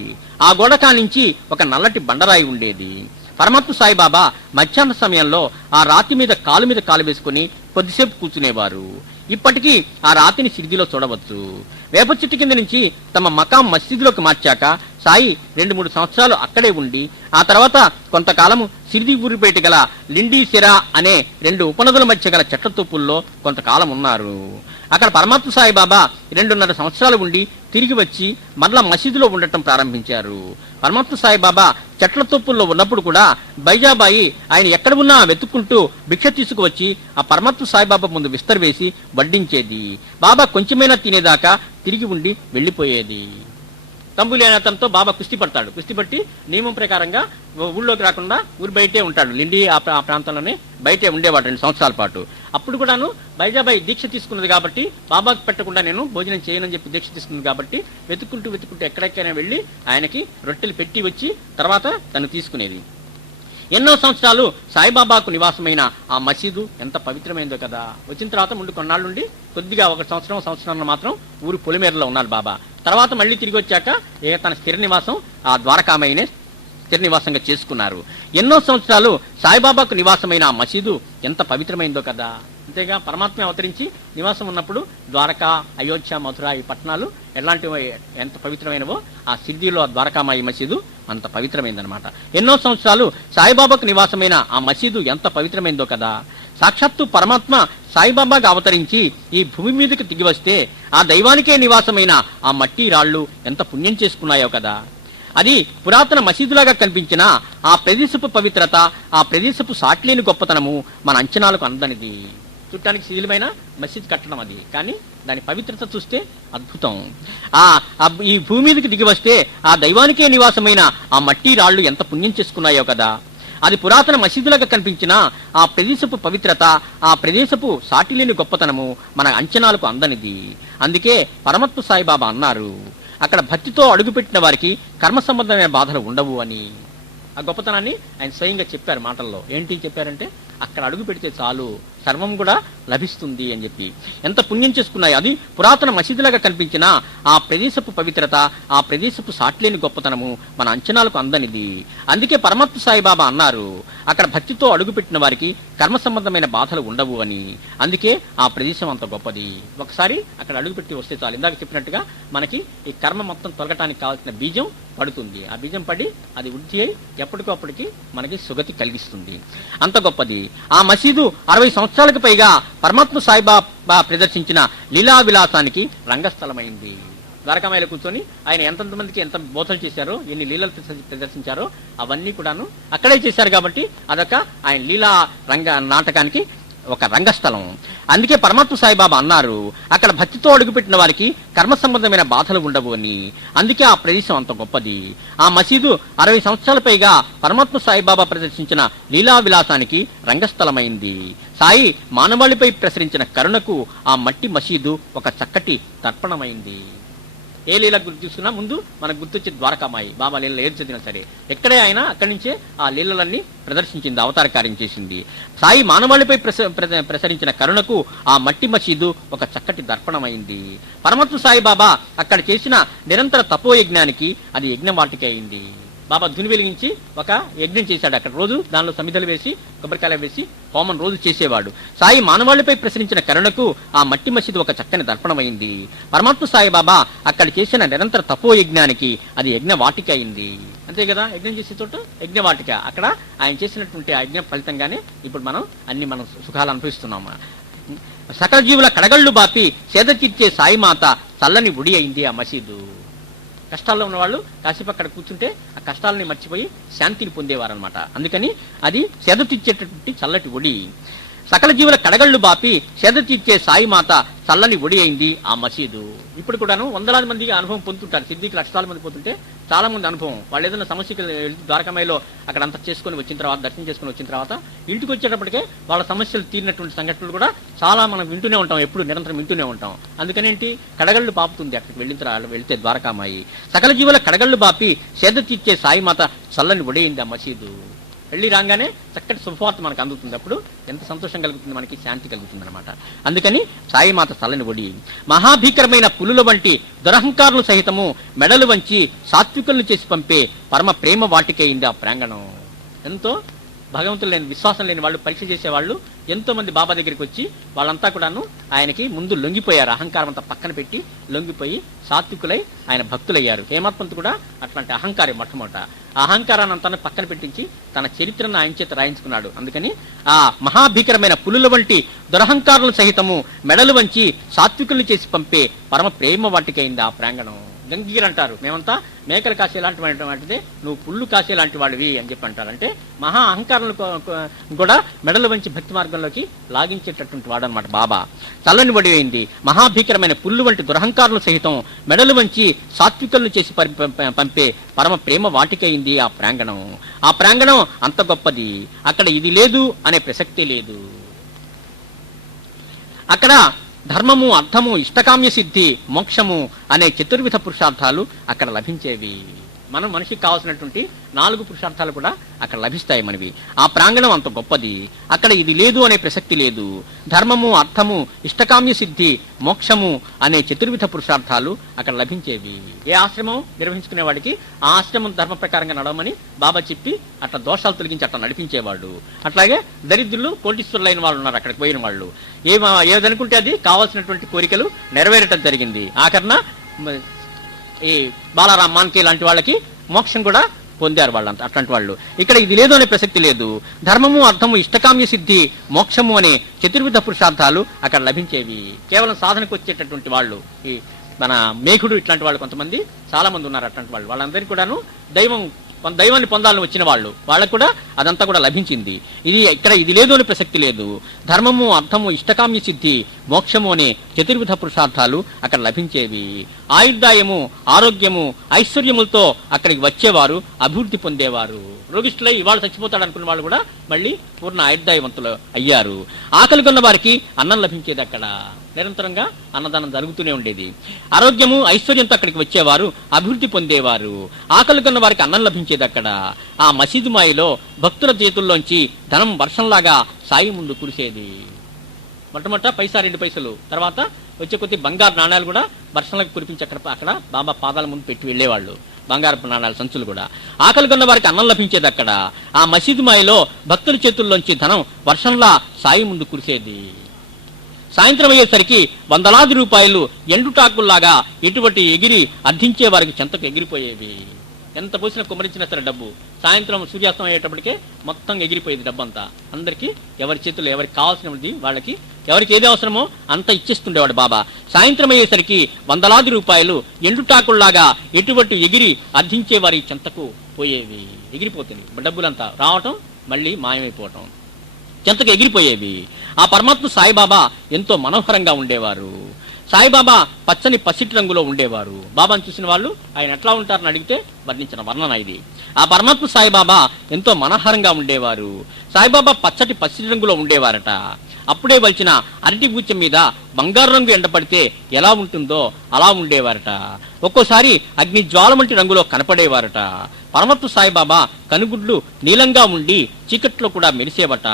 ఆ గోడ కానించి ఒక నల్లటి బండరాయి ఉండేది. పరమాత్మ సాయిబాబా మధ్యాహ్న సమయంలో ఆ రాతి మీద కాలు వేసుకుని కొద్దిసేపు కూర్చునేవారు. ఇప్పటికీ ఆ రాతిని షిర్డీలో చూడవచ్చు. వేప చెట్టు కింద నుంచి తమ మకాం మసీదులోకి మార్చాక సాయి 2-3 సంవత్సరాలు అక్కడే ఉండి ఆ తర్వాత కొంతకాలము షిర్డీ ఊరిపేట గల లిండీ సిరా అనే 2 ఉపనదుల మధ్య గల చెట్ల తోపుల్లో కొంతకాలం ఉన్నారు. అక్కడ పరమాత్మ సాయిబాబా 2.5 సంవత్సరాలు ఉండి తిరిగి వచ్చి మరలా మసీదులో ఉండటం ప్రారంభించారు. పరమాత్మ సాయిబాబా చెట్ల తోపుల్లో ఉన్నప్పుడు కూడా బైజాబాయి ఆయన ఎక్కడ ఉన్నా వెతుక్కుంటూ భిక్ష తీసుకువచ్చి ఆ పరమాత్మ సాయిబాబా ముందు విస్తరవేసి వడ్డించేది. బాబా కొంచెమైనా తినేదాకా తిరిగి ఉండి వెళ్లిపోయేది. తంబులి అనే అతనితో బాబా కుస్తీ పడతాడు. కుస్తీ పట్టి నియమం ప్రకారంగా ఊళ్ళోకి రాకుండా ఊరి బయటే ఉంటాడు. లిండి ఆ ప్రాంతంలోనే బయటే ఉండేవాడు 2 సంవత్సరాల పాటు. అప్పుడు కూడాను బైజాబాయి దీక్ష తీసుకున్నది కాబట్టి బాబాకి పెట్టకుండా నేను భోజనం చేయనని చెప్పి దీక్ష తీసుకున్నది కాబట్టి వెతుక్కుంటూ ఎక్కడెక్కడైనా వెళ్ళి ఆయనకి రొట్టెలు పెట్టి వచ్చి తర్వాత తను తీసుకునేది. ఎన్నో సంవత్సరాలు సాయిబాబాకు నివాసమైన ఆ మసీదు ఎంత పవిత్రమైందో కదా. వచ్చిన తర్వాత ముందు కొన్నాళ్ళుండి కొద్దిగా 1 సంవత్సరం మాత్రం ఊరి పొలిమేరలో ఉన్నారు బాబా. తర్వాత మళ్ళీ తిరిగి వచ్చాక తన స్థిర నివాసం ఆ ద్వారకామయినే స్థిర నివాసంగా చేసుకున్నారు. ఎన్నో సంవత్సరాలు సాయిబాబాకు నివాసమైన ఆ మసీదు ఎంత పవిత్రమైందో కదా. అంతేగా పరమాత్మ అవతరించి నివాసం ఉన్నప్పుడు ద్వారకా, అయోధ్య, మధుర ఈ పట్టణాలు ఎలాంటివి ఎంత పవిత్రమైనవో ఆ షిర్డీలో ద్వారకామాయి మసీదు అంత పవిత్రమైందనమాట. ఎన్నో సంవత్సరాలు సాయిబాబాకు నివాసమైన ఆ మసీదు ఎంత పవిత్రమైందో కదా. సాక్షాత్తు పరమాత్మ సాయిబాబాగా అవతరించి ఈ భూమి మీదకి దిగి వస్తే ఆ దైవానికే నివాసమైన ఆ మట్టి రాళ్లు ఎంత పుణ్యం చేసుకున్నాయో కదా. అది పురాతన మసీదులాగా కనిపించిన ఆ ప్రదేశపు పవిత్రత, ఆ ప్రదేశపు సాట్లేని గొప్పతనము మన అంచనాలకు అందనిది. చుట్టానికి శిథిలమైన మసీద్ కట్టడం అది, కానీ దాని పవిత్రత చూస్తే అద్భుతం. ఈ భూమి మీదకి దిగి వస్తే ఆ దైవానికే నివాసమైన ఆ మట్టి రాళ్లు ఎంత పుణ్యం చేసుకున్నాయో కదా. అది పురాతన మసీదులాగా కనిపించిన ఆ ప్రదేశపు పవిత్రత, ఆ ప్రదేశపు సాటిలేని గొప్పతనము మన అంచనాలకు అందనిది. అందుకే పరమాత్మ సాయిబాబా అన్నారు, అక్కడ భక్తితో అడుగుపెట్టిన వారికి కర్మ సంబంధమైన బాధలు ఉండవు అని. ఆ గొప్పతనాన్ని ఆయన స్వయంగా చెప్పారు మాటల్లో. ఏంటి చెప్పారంటే, అక్కడ అడుగు పెడితే చాలు సర్వం కూడా లభిస్తుంది అని చెప్పి. ఎంత పుణ్యం చేసుకున్నాయి. అది పురాతన మసీదులాగా కనిపించిన ఆ ప్రదేశపు పవిత్రత, ఆ ప్రదేశపు సాట్లేని గొప్పతనము మన అంచనాలకు అందనిది. అందుకే పరమాత్మ సాయిబాబా అన్నారు, అక్కడ భక్తితో అడుగుపెట్టిన వారికి కర్మ సంబంధమైన బాధలు ఉండవు అని. అందుకే ఆ ప్రదేశం అంత గొప్పది. ఒకసారి అక్కడ అడుగుపెట్టి వస్తే చాలు, ఇందాక చెప్పినట్టుగా మనకి ఈ కర్మ మొత్తం తొలగటానికి కావాల్సిన బీజం పడుతుంది. ఆ బీజం పడి అది వృద్ధి అయి ఎప్పటికప్పటికి మనకి సుగతి కలిగిస్తుంది. అంత గొప్పది ఆ మసీదు. 60 సంవత్సరాలకు పైగా పరమాత్మ సాయిబాబా ప్రదర్శించిన లీలా విలాసానికి రంగస్థలమైంది. ద్వారకామాయిలో కూర్చొని ఆయన ఎంతమందికి ఎంత బోధలు చేశారో, ఎన్ని లీలలు ప్రదర్శించారో అవన్నీ కూడాను అక్కడే చేశారు. కాబట్టి అదొక ఆయన లీలా నాటకానికి ఒక రంగస్థలం. అందుకే పరమాత్మ సాయిబాబా అన్నారు, అక్కడ భక్తితో అడుగుపెట్టిన వారికి కర్మ సంబంధమైన బాధలు ఉండవు అని. అందుకే ఆ ప్రదేశం అంత గొప్పది. ఆ మసీదు 60 సంవత్సరాల పైగా పరమాత్మ సాయిబాబా ప్రదర్శించిన లీలా విలాసానికి రంగస్థలమైంది. సాయి మానవాళిపై ప్రసరించిన కరుణకు ఆ మట్టి మసీదు ఒక చక్కటి తర్పణమైంది. ఏ లీల గుర్తు తీసుకున్నా ముందు మనకు గుర్తొచ్చే ద్వారకామాయి. బాబా లీలలో ఏది చదివినా సరే ఎక్కడే అయినా అక్కడి నుంచే ఆ లీలలన్నీ ప్రదర్శించింది, అవతార కార్యం చేసింది. సాయి మానవాళిపై ప్రసరించిన కరుణకు ఆ మట్టి మసీదు ఒక చక్కటి దర్పణమైంది. పరమాత్మ సాయిబాబా అక్కడ చేసిన నిరంతర తపోయజ్ఞానికి అది యజ్ఞవాటిక అయింది. బాబా ధుని వెలిగించి ఒక యజ్ఞం చేశాడు. అక్కడ రోజు దానిలో సమిధలు వేసి కొబ్బరికాయలు వేసి హోమం రోజు చేసేవాడు. సాయి మానవాళిపై ప్రసరించిన కరుణకు ఆ మట్టి మసీదు ఒక చక్కని దర్పణమైంది. పరమాత్మ సాయిబాబా అక్కడ చేసిన నిరంతర తపోయజ్ఞానికి అది యజ్ఞవాటిక అయింది. అంతే కదా, యజ్ఞం చేసే చోట యజ్ఞవాటిక. అక్కడ ఆయన చేసినటువంటి ఆ యజ్ఞం ఫలితంగానే ఇప్పుడు మనం సుఖాలు అనుభవిస్తున్నాము. సకల జీవుల కడగళ్లు బాపి సేద తీర్చే సాయిమాత చల్లని ఉడి అయింది ఆ మసీదు. కష్టాల్లో ఉన్నవాళ్ళు కాసేపు అక్కడ కూర్చుంటే ఆ కష్టాలని మర్చిపోయి శాంతిని పొందేవారనమాట. అందుకని అది సేద తీర్చేటటువంటి చల్లటి ఒడి. సకల జీవుల కడగళ్లు బాపి సేద తీర్చే సాయి మాత చల్లని ఒడి అయింది ఆ మసీదు. ఇప్పుడు కూడాను వందలాది మందికి అనుభవం పొందుతుంటారు. సిద్ధికి లక్షల మంది పోతుంటే చాలా మంది అనుభవం. వాళ్ళు ఏదైనా సమస్యకి ద్వారకామాయిలో అక్కడ అంతా చేసుకుని వచ్చిన తర్వాత, దర్శనం చేసుకుని వచ్చిన తర్వాత ఇంటికి వచ్చేటప్పటికే వాళ్ళ సమస్యలు తీరినటువంటి సంఘటనలు కూడా చాలా మనం వింటూనే ఉంటాం, ఎప్పుడు నిరంతరం వింటూనే ఉంటాం. అందుకని ఏంటి, కడగళ్ళు బాపుతుంది అక్కడికి వెళ్తే ద్వారకామాయి. సకల జీవుల కడగళ్ళు బాపి సేద తీర్చే సాయి మాత చల్లని ఒడి అయింది ఆ మసీదు. వెళ్ళి రాగానే చక్కటి శుభవార్త మనకు అందుతుంది. అప్పుడు ఎంత సంతోషం కలుగుతుంది, మనకి శాంతి కలుగుతుంది అనమాట. అందుకని సాయిమాత చల్లని ఒడి. మహాభీకరమైన పులుల వంటి దురహంకారులు సహితము మెడలు వంచి సాత్వికులను చేసి పంపే పరమ ప్రేమ వాటికైంది ఆ ప్రాంగణం. ఎంతో భగవంతులు లేని, విశ్వాసం లేని వాళ్ళు, పరీక్ష చేసేవాళ్ళు ఎంతో మంది బాబా దగ్గరికి వచ్చి వాళ్ళంతా కూడాను ఆయనకి ముందు లొంగిపోయారు. అహంకారం అంతా పక్కన పెట్టి లొంగిపోయి సాత్వికులై ఆయన భక్తులయ్యారు. హేమత్పంత్ కూడా అట్లాంటి అహంకారం. మొట్టమొదట అహంకారాన్ని అంతా పక్కన పెట్టించి తన చరిత్రను ఆయన చేత రాయించుకున్నాడు. అందుకని ఆ మహాభీకరమైన పులుల వంటి దురహంకారులు సహితము మెడలు వంచి సాత్వికుల్ని చేసి పంపే పరమ ప్రేమ వాటికైంది ఆ ప్రాంగణం. గంగీర్ అంటారు, మేమంతా మేకలు కాసే లాంటిది, నువ్వు పుళ్ళు కాసే లాంటి వాడివి అని చెప్పి అంటారు. అంటే మహా అహంకారాలను కూడా మెడలు వంచి భక్తి మార్గంలోకి లాగించేటటువంటి వాడు అనమాట బాబా. చల్లని వడి అయింది. మహాభీకరమైన పుల్లు వంటి దురహంకారులు సహితం మెడలు వంచి సాత్వికులను చేసి పంపే పరమ ప్రేమ వాటికైంది ఆ ప్రాంగణం. ఆ ప్రాంగణం అంత గొప్పది. అక్కడ ఇది లేదు అనే ప్రసక్తే లేదు. అక్కడ ధర్మము, అర్థము, ఇష్టకామ్య సిద్ధి, మోక్షము అనే చతుర్విధ పురుషార్థాలు అక్కడ లభించేవి. మనిషికి కావాల్సినటువంటి 4 పురుషార్థాలు కూడా అక్కడ లభిస్తాయి మనవి. ఆ ప్రాంగణం అంత గొప్పది. అక్కడ ఇది లేదు అనే ప్రసక్తి లేదు. ధర్మము, అర్థము, ఇష్టకామ్య సిద్ధి, మోక్షము అనే చతుర్విధ పురుషార్థాలు అక్కడ లభించేవి. ఏ ఆశ్రమం నిర్వహించుకునే వాడికి ఆ ఆశ్రమం ధర్మ ప్రకారంగా నడవమని బాబా చెప్పి అట్లా దోషాలు తొలగించి అట్లా నడిపించేవాడు. అట్లాగే దరిద్రులు, కోటీశ్వరులైన వాళ్ళు ఉన్నారు అక్కడికి పోయిన వాళ్ళు. ఏదనుకుంటే అది కావాల్సినటువంటి కోరికలు నెరవేరటం జరిగింది. ఆఖరణ ఈ బాలారాం మాన్కే లాంటి వాళ్ళకి మోక్షం కూడా పొందారు వాళ్ళంతా. అట్లాంటి వాళ్ళు ఇక్కడ ఇది లేదు అనే ప్రసక్తి లేదు. ధర్మము, అర్థము, ఇష్టకామ్య సిద్ధి, మోక్షము అనే చతుర్విధ పురుషార్థాలు అక్కడ లభించేవి. కేవలం సాధనకు వచ్చేటటువంటి వాళ్ళు, ఈ మన మేఘుడు ఇట్లాంటి వాళ్ళు కొంతమంది చాలా మంది ఉన్నారు. అట్లాంటి వాళ్ళందరికీ కూడాను దైవం దైవాన్ని పొందాలని వచ్చిన వాళ్ళకు కూడా అదంతా కూడా లభించింది. ఇది లేదు అని ప్రసక్తి లేదు. ధర్మము, అర్థము, ఇష్టకామ్య సిద్ధి, మోక్షము అనే చతుర్విధ పురుషార్థాలు అక్కడ లభించేవి. ఆయుర్దాయము, ఆరోగ్యము, ఐశ్వర్యములతో అక్కడికి వచ్చేవారు అభివృద్ధి పొందేవారు. రోగిష్ఠులై ఇవాళ చచ్చిపోతాడు అనుకున్న వాళ్ళు కూడా మళ్ళీ పూర్ణ ఆయుర్దాయవంతులు అయ్యారు. ఆకలి కొన్న వారికి అన్నం లభించేది. అక్కడ నిరంతరంగా అన్నదానం జరుగుతూనే ఉండేది. ఆరోగ్యము, ఐశ్వర్యంతో అక్కడికి వచ్చేవారు అభివృద్ధి పొందేవారు. ఆకలి కొన్న వారికి అన్నం లభించేది. అక్కడ ఆ మసీదు మాయిలో భక్తుల చేతుల్లోంచి ధనం వర్షంలాగా సాయి ముందు కురిసేది. మొట్టమొదట పైసా 2 పైసలు, తర్వాత వచ్చే కొద్ది బంగారు నాణ్యాలు కూడా వర్షంలోకి కురిపించి అక్కడ బాబా పాదాల ముందు పెట్టి వెళ్ళేవాళ్ళు. బంగారపు నాణ్యాల సంచులు కూడా. ఆకలి కొన్న వారికి అన్నం లభించేది. అక్కడ ఆ మసీదు మాయిలో భక్తుల చేతుల్లోంచి ధనం వర్షంలా సాయి ముందు కురిసేది. సాయంత్రం అయ్యేసరికి వందలాది రూపాయలు ఎండుటాకుల్లాగా ఇటువంటి ఎగిరి అర్థించే వారికి చెంతకు ఎగిరిపోయేవి. ఎంత పోసినా కుమరించినా సరే డబ్బు సాయంత్రం సూర్యాస్తం అయ్యేటప్పటికే మొత్తం ఎగిరిపోయేది. డబ్బంతా అందరికీ ఎవరి చేతుల్లో ఎవరికి కావాల్సినది వాళ్ళకి ఎవరికి ఏది అవసరమో అంత ఇచ్చేస్తుండేవాడు బాబా. సాయంత్రం అయ్యేసరికి వందలాది రూపాయలు ఎండుటాకుల్లాగా ఎటువంటి ఎగిరి అర్థించే వారి చెంతకు పోయేవి. ఎగిరిపోతుంది డబ్బులంతా రావటం మళ్ళీ మాయమైపోవటం, చెంతకు ఎగిరిపోయేవి. ఆ పరమాత్మ సాయిబాబా ఎంతో మనోహరంగా ఉండేవారు. సాయిబాబా పచ్చని పసిటి రంగులో ఉండేవారు. బాబాను చూసిన వాళ్ళు ఆయన ఎట్లా ఉంటారని అడిగితే వర్ణించిన వర్ణన ఇది. ఆ పరమాత్మ సాయిబాబా ఎంతో మనోహరంగా ఉండేవారు. సాయిబాబా పచ్చటి పసిటి రంగులో ఉండేవారట. అప్పుడే వలిచిన అరటి బూచం మీద బంగారు రంగు ఎండపడితే ఎలా ఉంటుందో అలా ఉండేవారట. ఒక్కోసారి అగ్ని జ్వాల వంటి రంగులో కనపడేవారట. పరమాత్మ సాయిబాబా కనుగుడ్లు నీలంగా ఉండి చీకట్లో కూడా మెరిసేవట.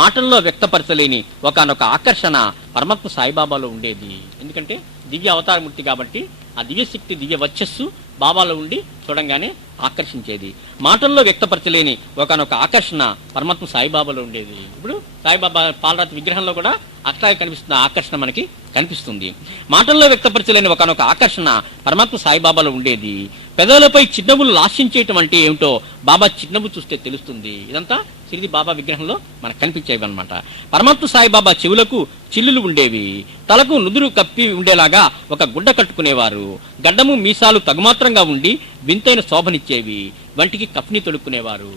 మాటల్లో వ్యక్తపరచలేని ఒకనొక ఆకర్షణ పరమాత్మ సాయిబాబాలో ఉండేది. ఎందుకంటే దివ్య అవతారమూర్తి కాబట్టి ఆ దివ్యశక్తి, దివ్య వచ్చస్సు బాబాలో ఉండి చూడంగానే ఆకర్షించేది. మాటల్లో వ్యక్తపరచలేని ఒకనొక ఆకర్షణ పరమాత్మ సాయిబాబాలో ఉండేది. ఇప్పుడు సాయిబాబా పాలరాతి విగ్రహంలో కూడా అట్లాగే కనిపిస్తున్న ఆకర్షణ మనకి కనిపిస్తుంది. మాటల్లో వ్యక్తపరచలేని ఒకనొక ఆకర్షణ పరమాత్మ సాయిబాబాలో ఉండేది. పెదవులపై చిరునవ్వులు లాస్యించేయటం అంటే ఏమిటో బాబా చిరునవ్వు చూస్తే తెలుస్తుంది. ఇదంతా సిరిది బాబా విగ్రహంలో మనకు కనిపించేవి అనమాట. పరమాత్మ సాయిబాబా చెవులకు చిల్లులు ఉండేవి. తలకు నుదురు కప్పి ఉండేలాగా ఒక గుడ్డ కట్టుకునేవారు. గడ్డము మీసాలు తగుమాత్రంగా ఉండి వింతైన శోభనిచ్చేవి. వంటికి కఫ్ని తొడుక్కునేవారు.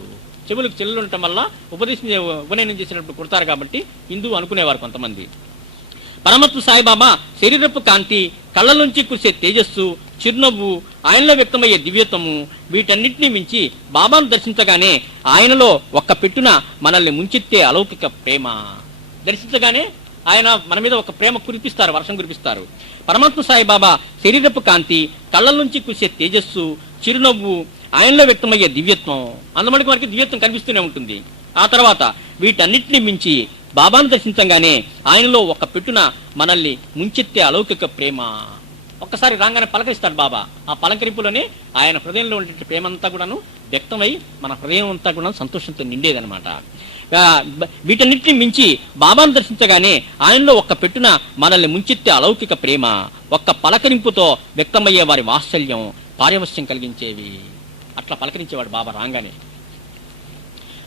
చెవులకు చెల్లులు ఉండటం వల్ల ఉపనయనం చేసినప్పుడు కుడతారు కాబట్టి హిందూ అనుకునేవారు కొంతమంది. పరమాత్మ సాయిబాబా శరీరపు కాంతి, కళ్ళలోంచి కురిసే తేజస్సు, చిరునవ్వు, ఆయనలో వ్యక్తమయ్యే దివ్యత్వము, వీటన్నిటినీ మించి బాబాను దర్శించగానే ఆయనలో ఒక్క పెట్టున మనల్ని ముంచెత్తే అలౌకిక ప్రేమ. దర్శించగానే ఆయన మన మీద ఒక ప్రేమ కురిపిస్తారు, వర్షం కురిపిస్తారు. పరమాత్మ సాయిబాబా శరీరపు కాంతి, కళ్ళలోంచి కురిసే తేజస్సు, చిరునవ్వు, ఆయనలో వ్యక్తమయ్యే దివ్యత్వం, అందమడికి మనకి దివ్యత్వం కనిపిస్తూనే ఉంటుంది. ఆ తర్వాత వీటన్నిటిని మించి బాబాను దర్శించగానే ఆయనలో ఒక పెట్టున మనల్ని ముంచెత్తే అలౌకిక ప్రేమ. ఒక్కసారి రాగానే పలకరిస్తాడు బాబా. ఆ పలకరింపులోనే ఆయన హృదయంలో ఉండే ప్రేమ అంతా కూడాను వ్యక్తమై మన హృదయం అంతా కూడా సంతోషంతో నిండేదనమాట. వీటన్నిటిని మించి బాబాను దర్శించగానే ఆయనలో ఒక్క పెట్టున మనల్ని ముంచెత్తే అలౌకిక ప్రేమ, ఒక్క పలకరింపుతో వ్యక్తమయ్యే వారి వాత్సల్యం, పారవశ్యం కలిగించేవి. అట్లా పలకరించేవాడు బాబా రాగానే.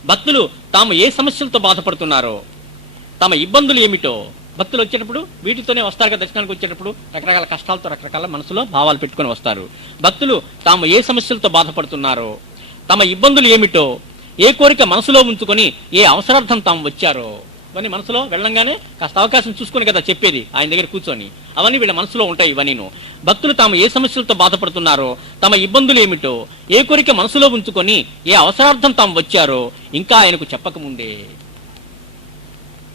భక్తులు తాము ఏ సమస్యలతో బాధపడుతున్నారో, తమ ఇబ్బందులు ఏమిటో, భక్తులు వచ్చేటప్పుడు వీటితోనే వస్తారు కదా. దర్శనానికి వచ్చేటప్పుడు రకరకాల కష్టాలతో రకరకాల మనసులో భావాలు పెట్టుకొని వస్తారు. భక్తులు తాము ఏ సమస్యలతో బాధపడుతున్నారో, తమ ఇబ్బందులు ఏమిటో, ఏ కోరిక మనసులో ఉంచుకొని ఏ అవసరార్థం తాము వచ్చారో ఇవన్నీ మనసులో వెళ్ళంగానే కాస్త అవకాశం చూసుకుని కదా చెప్పేది ఆయన దగ్గర కూర్చొని. అవన్నీ వీళ్ళ మనసులో ఉంటాయి. ఇవన్నీను భక్తులు తాము ఏ సమస్యలతో బాధపడుతున్నారో, తమ ఇబ్బందులు ఏమిటో, ఏ కోరిక మనసులో ఉంచుకొని ఏ అవసరార్థం తాము వచ్చారో ఇంకా ఆయనకు చెప్పకముందే.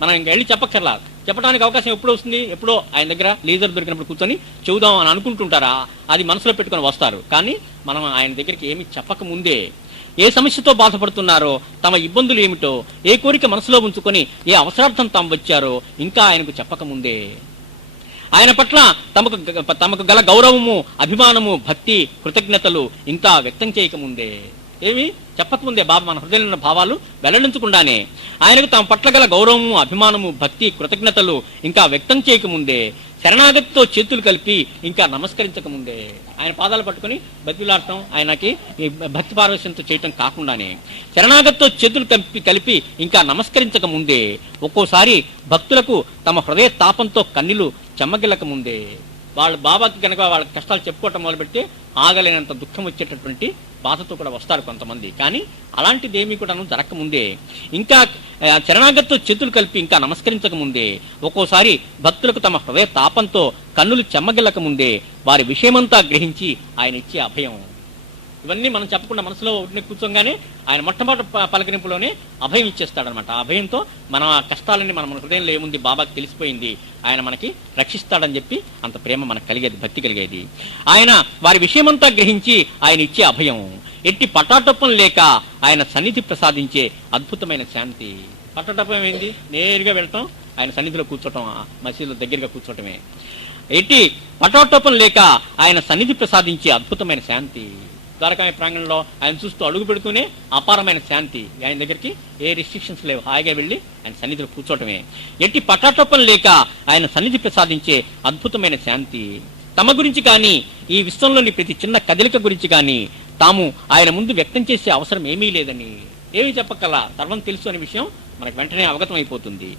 మనం ఇంకా వెళ్ళి చెప్పక్కర్లా. చెప్పడానికి అవకాశం ఎప్పుడో వస్తుంది, ఎప్పుడో ఆయన దగ్గర లీజర్ దొరికినప్పుడు కూర్చొని చెబుదాం అని అనుకుంటుంటారా, అది మనసులో పెట్టుకొని వస్తారు. కానీ మనం ఆయన దగ్గరికి ఏమి చెప్పకముందే ఏ సమస్యతో బాధపడుతున్నారో, తమ ఇబ్బందులు ఏమిటో, ఏ కోరిక మనసులో ఉంచుకొని ఏ అవసరార్థం తాము వచ్చారో ఇంకా ఆయనకు చెప్పకముందే, ఆయన పట్ల తమకు గల గౌరవము, అభిమానము, భక్తి, కృతజ్ఞతలు ఇంకా వ్యక్తం చేయకముందే, ఏమి చెప్పకముందే బాబా మన హృదయంలో ఉన్న భావాలు వెల్లడించకుండానే ఆయనకు తమ పట్ల గల గౌరవము, అభిమానము, భక్తి, కృతజ్ఞతలు ఇంకా వ్యక్తం చేయకముందే, శరణాగతితో చేతులు కలిపి ఇంకా నమస్కరించకముందే, ఆయన పాదాలు పట్టుకుని బతిలాడటం, ఆయనకి భక్తి పారవశ్యంతో చేయటం కాకుండానే శరణాగతితో చేతులు కలిపి ఇంకా నమస్కరించక ముందే, ఒక్కోసారి భక్తులకు తమ హృదయ తాపంతో కన్నీళ్లు చెమ్మగిల్లక ముందే, వాళ్ళ బాబాకి కనుక వాళ్ళ కష్టాలు చెప్పుకోవటం మొదలుపెడితే ఆగలేనంత దుఃఖం వచ్చేటటువంటి బాధతో కూడా వస్తారు కొంతమంది. కానీ అలాంటిదేమీ కూడా జరగకముందే, ఇంకా చరణాగతితో చేతులు కలిపి ఇంకా నమస్కరించక ముందే, ఒక్కోసారి భక్తులకు తమ హృదయ తాపంతో కన్నులు చెమ్మగిల్లక ముందే వారి విషయమంతా గ్రహించి ఆయన ఇచ్చే అభయం. ఇవన్నీ మనం చెప్పకుండా మనసులో ఒకటిని కూర్చోగానే ఆయన మొట్టమొదటి పలకరింపులోనే అభయం ఇచ్చేస్తాడనమాట. ఆ అభయంతో మన కష్టాలన్నీ మన హృదయంలో ఏముంది బాబాకి తెలిసిపోయింది, ఆయన మనకి రక్షిస్తాడని చెప్పి అంత ప్రేమ మనకు కలిగేది, భక్తి కలిగేది. ఆయన వారి విషయమంతా గ్రహించి ఆయన ఇచ్చే అభయం, ఎట్టి పటాటొప్పం లేక ఆయన సన్నిధి ప్రసాదించే అద్భుతమైన శాంతి. పటాటొప్పం ఏంది? నేరుగా వెళ్ళటం, ఆయన సన్నిధిలో కూర్చోటం, మసీదులో దగ్గరగా కూర్చోటమే. ఎట్టి పటాటొప్పం లేక ఆయన సన్నిధి ప్రసాదించే అద్భుతమైన శాంతి. ద్వారకాయ ప్రాంగణంలో ఆయన చూస్తూ అడుగు పెడుతూనే అపారమైన శాంతి. ఆయన దగ్గరికి ఏ రిస్ట్రిక్షన్స్ లేవు, హాయిగా వెళ్ళి ఆయన సన్నిధిలో కూర్చోవటమే. ఎట్టి పటాటొప్పం లేక ఆయన సన్నిధి ప్రసాదించే అద్భుతమైన శాంతి. తమ గురించి కానీ, ఈ విశ్వంలోని ప్రతి చిన్న కదలిక గురించి కానీ తాము ఆయన ముందు వ్యక్తం చేసే అవసరం ఏమీ లేదని, ఏమీ చెప్పక్కల, సర్వం తెలుసు అనే విషయం మనకు వెంటనే అవగతం అయిపోతుంది.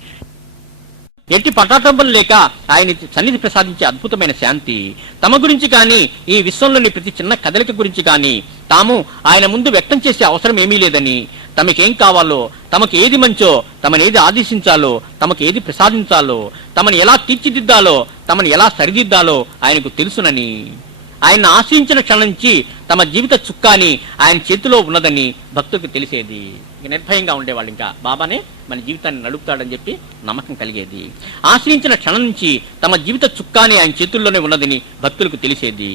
ఎట్టి పటాటంబం లేక ఆయన సన్నిధి ప్రసాదించే అద్భుతమైన శాంతి. తమ గురించి కానీ, ఈ విశ్వంలోని ప్రతి చిన్న కదలిక గురించి కానీ తాము ఆయన ముందు వ్యక్తం చేసే అవసరం ఏమీ లేదని, తమకేం కావాలో, తమకు ఏది మంచో, తమని ఏది ఆదేశించాలో, తమకు ఏది ప్రసాదించాలో, తమని ఎలా తీర్చిదిద్దాలో, తమని ఎలా సరిదిద్దాలో ఆయనకు తెలుసునని, ఆయన ఆశ్రయించిన క్షణం నుంచి తమ జీవిత చుక్కాని ఆయన చేతిలో ఉన్నదని భక్తులకు తెలిసేది. నిర్భయంగా ఉండేవాళ్ళు, ఇంకా బాబానే మన జీవితాన్ని నడుపుతాడని చెప్పి నమ్మకం కలిగేది. ఆశ్రయించిన క్షణం నుంచి తమ జీవిత చుక్కాని ఆయన చేతుల్లోనే ఉన్నదని భక్తులకు తెలిసేది.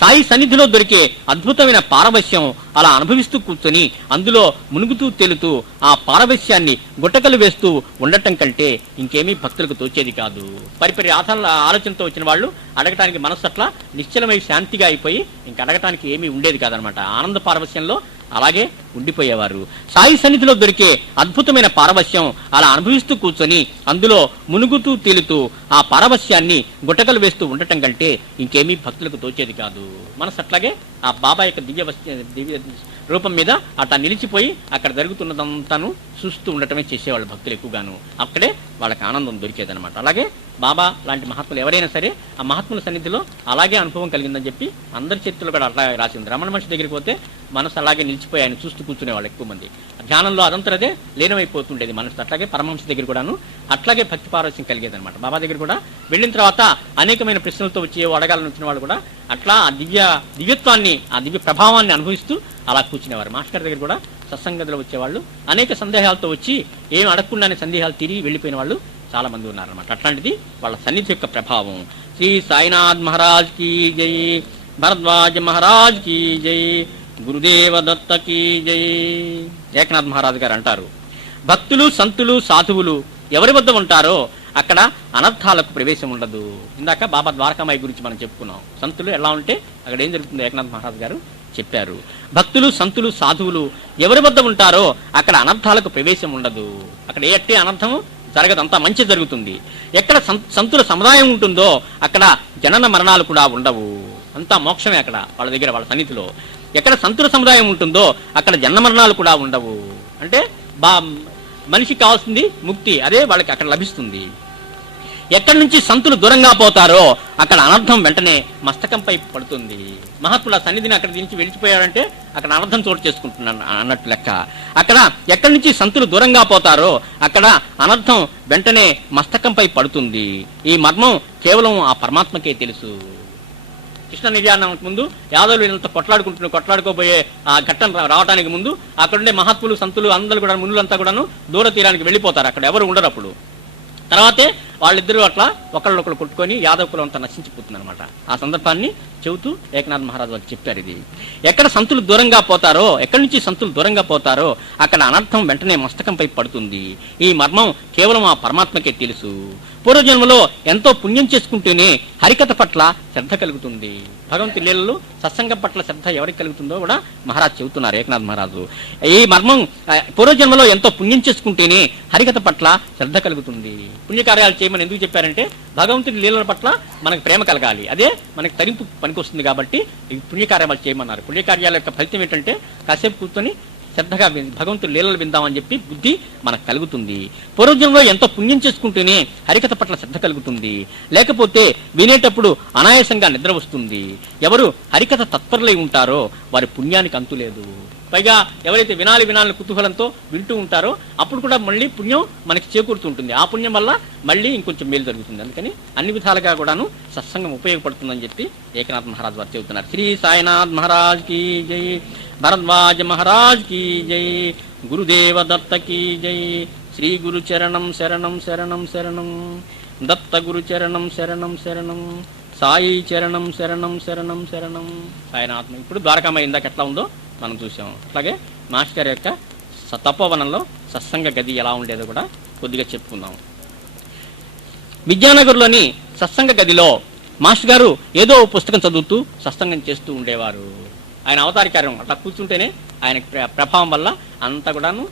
సాయి సన్నిధిలో దొరికే అద్భుతమైన పారవశ్యం అలా అనుభవిస్తూ కూర్చొని అందులో మునుగుతూ తేలుతూ ఆ పారవశ్యాన్ని గుట్టకలు వేస్తూ ఉండటం కంటే ఇంకేమీ భక్తులకు తోచేది కాదు. పరిపరి ఆలోచనతో వచ్చిన వాళ్ళు అడగటానికి మనసు అట్లా నిశ్చలమై శాంతిగా అయిపోయి ఇంక అడగటానికి ఏమీ ఉండేది కాదనమాట. ఆనంద పారవశ్యంలో అలాగే ఉండిపోయేవారు. సాయి సన్నిధిలో దొరికే అద్భుతమైన పారవశ్యం అలా అనుభవిస్తూ కూర్చొని అందులో మునుగుతూ తేలుతూ ఆ పారవశ్యాన్ని గుట్టకలు వేస్తూ ఉండటం కంటే ఇంకేమీ భక్తులకు తోచేది కాదు. మనసు అట్లాగే ఆ బాబా యొక్క దివ్య రూపం మీద అట్లా నిలిచిపోయి అక్కడ జరుగుతున్నదంతాను చూస్తూ ఉండటమే చేసేవాళ్ళు భక్తులు ఎక్కువగాను. అక్కడే వాళ్ళకి ఆనందం దొరికేదనమాట. అలాగే బాబా లాంటి మహాత్ములు ఎవరైనా సరే ఆ మహాత్ముల సన్నిధిలో అలాగే అనుభవం కలిగిందని చెప్పి అందరి చరిత్రలో కూడా అట్లా రాసింది. రమణ మహర్షి దగ్గరికి పోతే మనసు అలాగే నిలిచిపోయి ఆయన చూస్తూ కూర్చునేవాళ్ళు ఎక్కువ మంది. ధ్యానంలో అదంతరదే లీనమైపోతుండేది మనసు. అట్లాగే పరమహంస దగ్గర కూడాను అట్లాగే భక్తి పారవశ్యం కలిగేదనమాట. బాబా దగ్గర కూడా వెళ్ళిన తర్వాత అనేకమైన ప్రశ్నలతో వచ్చి అడగాలని వచ్చిన వాళ్ళు కూడా అట్లా ఆ దివ్యత్వాన్ని, ఆ దివ్య ప్రభావాన్ని అనుభవిస్తూ అలా కూర్చునేవారు. మాస్టర్ దగ్గర కూడా సత్సంగతిలో వచ్చేవాళ్ళు అనేక సందేహాలతో వచ్చి ఏం అడగకుండానే సందేహాలు తిరిగి వెళ్ళిపోయిన వాళ్ళు చాలా మంది ఉన్నారన్నమాట. అట్లాంటిది వాళ్ళ సన్నిధి యొక్క ప్రభావం. శ్రీ సాయినాథ్ మహారాజ్ కీ జై, భరద్వాజ మహారాజ్ కీ జై, గురుదేవ దత్త కీ జై. ఏకనాథ్ మహారాజు గారు అంటారు, భక్తులు సంతులు సాధువులు ఎవరి వద్ద ఉంటారో అక్కడ అనర్థాలకు ప్రవేశం ఉండదు. ఇందాక బాబా ద్వారకామాయి గురించి మనం చెప్పుకున్నాం. సంతులు ఎలా ఉంటే అక్కడ ఏం జరుగుతుందో ఏకనాథ్ మహారాజు గారు చెప్పారు. భక్తులు సంతులు సాధువులు ఎవరి వద్ద ఉంటారో అక్కడ అనర్థాలకు ప్రవేశం ఉండదు. అక్కడ ఏ అట్టే అనర్థము జరగదు, అంతా మంచి జరుగుతుంది. ఎక్కడ సంతుల సముదాయం ఉంటుందో అక్కడ జనన మరణాలు కూడా ఉండవు, అంతా మోక్షమే అక్కడ వాళ్ళ దగ్గర, వాళ్ళ సన్నిధిలో. ఎక్కడ సంతుల సముదాయం ఉంటుందో అక్కడ జన్మ మరణాలు కూడా ఉండవు. అంటే మనిషికి కావాల్సింది ముక్తి, అదే వాళ్ళకి అక్కడ లభిస్తుంది. ఎక్కడి నుంచి సంతులు దూరంగా పోతారో అక్కడ అనర్థం వెంటనే మస్తకంపై పడుతుంది. మహాత్ముల సన్నిధిని అక్కడ నుంచి వెళ్ళిపోయాడంటే అక్కడ అనర్థం చోటు చేసుకుంటున్నాను అన్నట్టు లెక్క. అక్కడ ఎక్కడి నుంచి సంతులు దూరంగా పోతారో అక్కడ అనర్థం వెంటనే మస్తకంపై పడుతుంది. ఈ మర్మం కేవలం ఆ పరమాత్మకే తెలుసు. కృష్ణ నిర్యాణానికి ముందు యాదవులు వీళ్ళంతా కొట్లాడుకోబోయే ఆ ఘట్టం రావడానికి ముందు అక్కడుండే మహాత్ములు సంతులు అందరూ కూడా మునులంతా కూడాను దూర తీరానికి వెళ్ళిపోతారు. అక్కడ ఎవరు ఉండరు. అప్పుడు తర్వాతే వాళ్ళిద్దరూ అట్లా ఒకళ్ళొకళ్ళు కొట్టుకొని యాదవ కులం అంతా నశించిపోతుంది అనమాట. ఆ సందర్భాన్ని చెబుతూ ఏకనాథ్ మహారాజు వాళ్ళు చెప్పారు. ఇది ఎక్కడ సంతులు దూరంగా పోతారో, ఎక్కడి నుంచి సంతులు దూరంగా పోతారో అక్కడ అనర్థం వెంటనే మస్తకంపై పడుతుంది. ఈ మర్మం కేవలం ఆ పరమాత్మకే తెలుసు. పూర్వజన్మలో ఎంతో పుణ్యం చేసుకుంటూనే హరికథ పట్ల శ్రద్ధ కలుగుతుంది. భగవంతు లీలలు సత్సంగం పట్ల శ్రద్ధ ఎవరికి కలుగుతుందో కూడా మహారాజు చెబుతున్నారు ఏకనాథ్ మహారాజు. ఈ మర్మం పూర్వజన్మలో ఎంతో పుణ్యం చేసుకుంటేనే హరికథ పట్ల శ్రద్ధ కలుగుతుంది. పుణ్యకార్యాలు చేయమని ఎందుకు చెప్పారంటే భగవంతుడి లీలల పట్ల మనకు ప్రేమ కలగాలి, అదే మనకు తరింపు పనికొస్తుంది కాబట్టి ఈ పుణ్యకార్యాలు చేయమన్నారు. పుణ్యకార్యాల యొక్క ఫలితం ఏంటంటే కాసేపు కూర్చొని శ్రద్ధగా భగవంతుడు లీలలు విందామని చెప్పి బుద్ధి మనకు కలుగుతుంది. పూర్వజన్మలో ఎంతో పుణ్యం చేసుకుంటూనే హరికథ పట్ల శ్రద్ధ కలుగుతుంది. లేకపోతే వినేటప్పుడు అనాయాసంగా నిద్ర వస్తుంది. ఎవరు హరికథ తత్పరులై ఉంటారో వారి పుణ్యానికి అంతు లేదు. పైగా ఎవరైతే వినాలని కుతూహలంతో వింటూ ఉంటారో అప్పుడు కూడా మళ్ళీ పుణ్యం మనకి చేకూరుతుంటుంది. ఆ పుణ్యం వల్ల మళ్ళీ ఇంకొంచెం మేలు జరుగుతుంది. అందుకని అన్ని విధాలుగా కూడాను సత్సంగం ఉపయోగపడుతుందని చెప్పి ఏకనాథ్ మహారాజ్ వారు చెబుతున్నారు. శ్రీ సాయినాథ్ మహారాజ్ కీ జై, భరద్వాజ మహారాజ్ కీ జై, గురుదేవ దత్త కీ జై. శ్రీ గురు చరణం శరణం శరణం శరణం, దత్త గురు చరణం శరణం శరణం, సాయి చరణం శరణం శరణం శరణం. సాయినాథ్. ఇప్పుడు ద్వారకామాయి ఇందాక ఎట్లా ఉందో మనం చూసాం. అట్లాగే మాస్టర్ గారి యొక్క తపోవనంలో సత్సంగ గది ఎలా ఉండేదో కూడా కొద్దిగా చెప్పుకుందాం. విద్యానగర్లోని సత్సంగ గదిలో మాస్టర్ గారు ఏదో పుస్తకం చదువుతూ సత్సంగం చేస్తూ ఉండేవారు. ఆయన అవతార కార్యం అట్లా కూర్చుంటేనే ఆయన ప్రభావం వల్ల అంతా కూడాను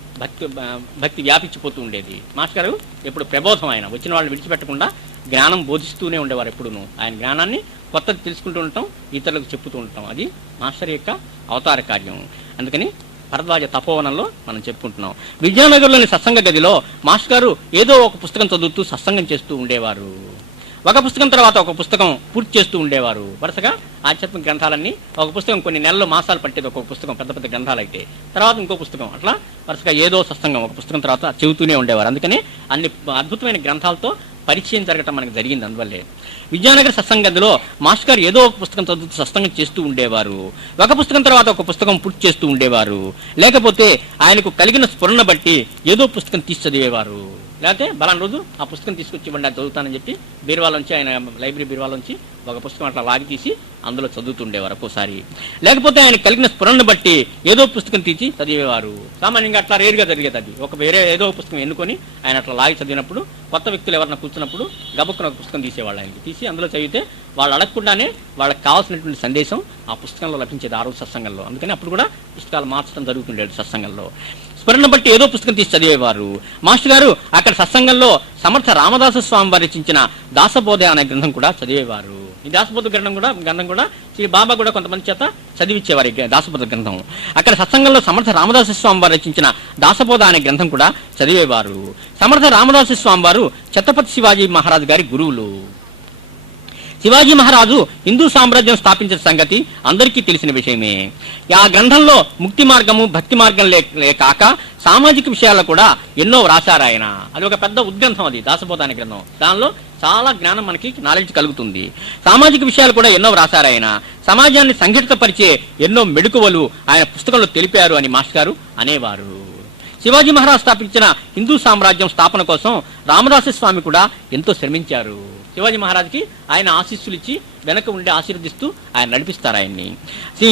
భక్తి వ్యాపించిపోతూ ఉండేది. మాస్టర్ గారు ఎప్పుడు ప్రబోధం, ఆయన వచ్చిన వాళ్ళని విడిచిపెట్టకుండా జ్ఞానం బోధిస్తూనే ఉండేవారు. ఎప్పుడును ఆయన జ్ఞానాన్ని కొత్తది తెలుసుకుంటూ ఉంటాం, ఇతరులకు చెప్పుతూ ఉంటాం. అది మాస్టర్ యొక్క అవతార కార్యం. అందుకని భరద్వాజ తపోవనంలో మనం చెప్పుకుంటున్నాం. విద్యానగర్లోని సత్సంగ గదిలో మాస్టర్ గారు ఏదో ఒక పుస్తకం చదువుతూ సత్సంగం చేస్తూ ఉండేవారు. ఒక పుస్తకం తర్వాత ఒక పుస్తకం పూర్తి చేస్తూ ఉండేవారు. వరుసగా ఆధ్యాత్మిక గ్రంథాలన్నీ ఒక పుస్తకం కొన్ని నెలలు మాసాలు పట్టేది ఒక పుస్తకం, పెద్ద పెద్ద గ్రంథాలు అయితే. తర్వాత ఇంకో పుస్తకం, అట్లా వరుసగా ఏదో సత్సంగం ఒక పుస్తకం తర్వాత చెబుతూనే ఉండేవారు. అందుకని అన్ని అద్భుతమైన గ్రంథాలతో పరిచయం జరగటం మనకు జరిగింది. అందువల్లే విద్యానగర్ సత్సంగ గదిలో మాస్టర్ గారు ఏదో ఒక పుస్తకం చదువుతూ సత్సంగం చేస్తూ ఉండేవారు. ఒక పుస్తకం తర్వాత ఒక పుస్తకం పూర్తి చేస్తూ ఉండేవారు. లేకపోతే ఆయనకు కలిగిన స్ఫురణ బట్టి ఏదో పుస్తకం తీసి చదివేవారు. లేకపోతే బలాన్ రోజు ఆ పుస్తకం తీసుకొచ్చి ఇవ్వండి, అది చదువుతానని చెప్పి బీరువాలోంచి, ఆయన లైబ్రరీ బీరువాలోంచి ఒక పుస్తకం అట్లా లాగి తీసి అందులో చదువుతుండేవారు ఒక్కోసారి. లేకపోతే ఆయన కలిగిన స్ఫురణను బట్టి ఏదో పుస్తకం తీసి చదివేవారు. సామాన్యంగా అట్లా రేరుగా జరిగేది. అది ఒక వేరే ఏదో పుస్తకం ఎన్నుకొని ఆయన అట్లా లాగి చదివినప్పుడు కొత్త వ్యక్తులు ఎవరైనా కూర్చున్నప్పుడు గబుక్కున ఒక పుస్తకం తీసేవాళ్ళు. ఆయనకి తీసి అందులో చదివితే వాళ్ళు అడగకుండానే వాళ్ళకి కావాల్సినటువంటి సందేశం ఆ పుస్తకంలో లభించేది ఆ రోజు సత్సంగంలో. అందుకని అప్పుడు కూడా పుస్తకాలు మార్చడం జరుగుతుండేది సత్సంగంలో. స్మరణ బట్టి ఏదో పుస్తకం తీసి చదివేవారు. మాస్టర్ గారు అక్కడ సత్సంగంలో సమర్థ రామదాస స్వామి వారు రచించిన దాసబోధ అనే గ్రంథం కూడా చదివేవారు. ఈ దాసబోధ గ్రంథం కూడా శ్రీ బాబా కూడా కొంతమంది చేత చదివించేవారు. ఈ దాసబోధ గ్రంథం అక్కడ సత్సంగంలో సమర్థ రామదాస స్వామి వారు రచించిన దాసబోధ అనే గ్రంథం కూడా చదివేవారు. సమర్థ రామదాస స్వామి వారు ఛత్రపతి శివాజీ మహారాజు గారి గురువులు. శివాజీ మహారాజు హిందూ సామ్రాజ్యం స్థాపించిన సంగతి అందరికీ తెలిసిన విషయమే. ఆ గ్రంథంలో ముక్తి మార్గము, భక్తి మార్గం కాక సామాజిక విషయాల్లో కూడా ఎన్నో వ్రాసారు ఆయన. అది ఒక పెద్ద ఉద్గ్రంథం, అది దాసబోధ అనే గ్రంథం. దానిలో చాలా జ్ఞానం మనకి నాలెడ్జ్ కలుగుతుంది. సామాజిక విషయాలు కూడా ఎన్నో వ్రాసారు ఆయన. సమాజాన్ని సంఘటితపరిచే ఎన్నో మెడుకువలు ఆయన పుస్తకంలో తెలిపారు అని మాస్టర్ గారు అనేవారు. శివాజీ మహారాజ్ స్థాపించిన హిందూ సామ్రాజ్యం స్థాపన కోసం రామదాస స్వామి కూడా ఎంతో శ్రమించారు. శివాజీ మహారాజ్కి ఆయన ఆశీస్సులు ఇచ్చి వెనక ఉండి ఆశీర్వదిస్తూ ఆయన నడిపిస్తారు ఆయన్ని.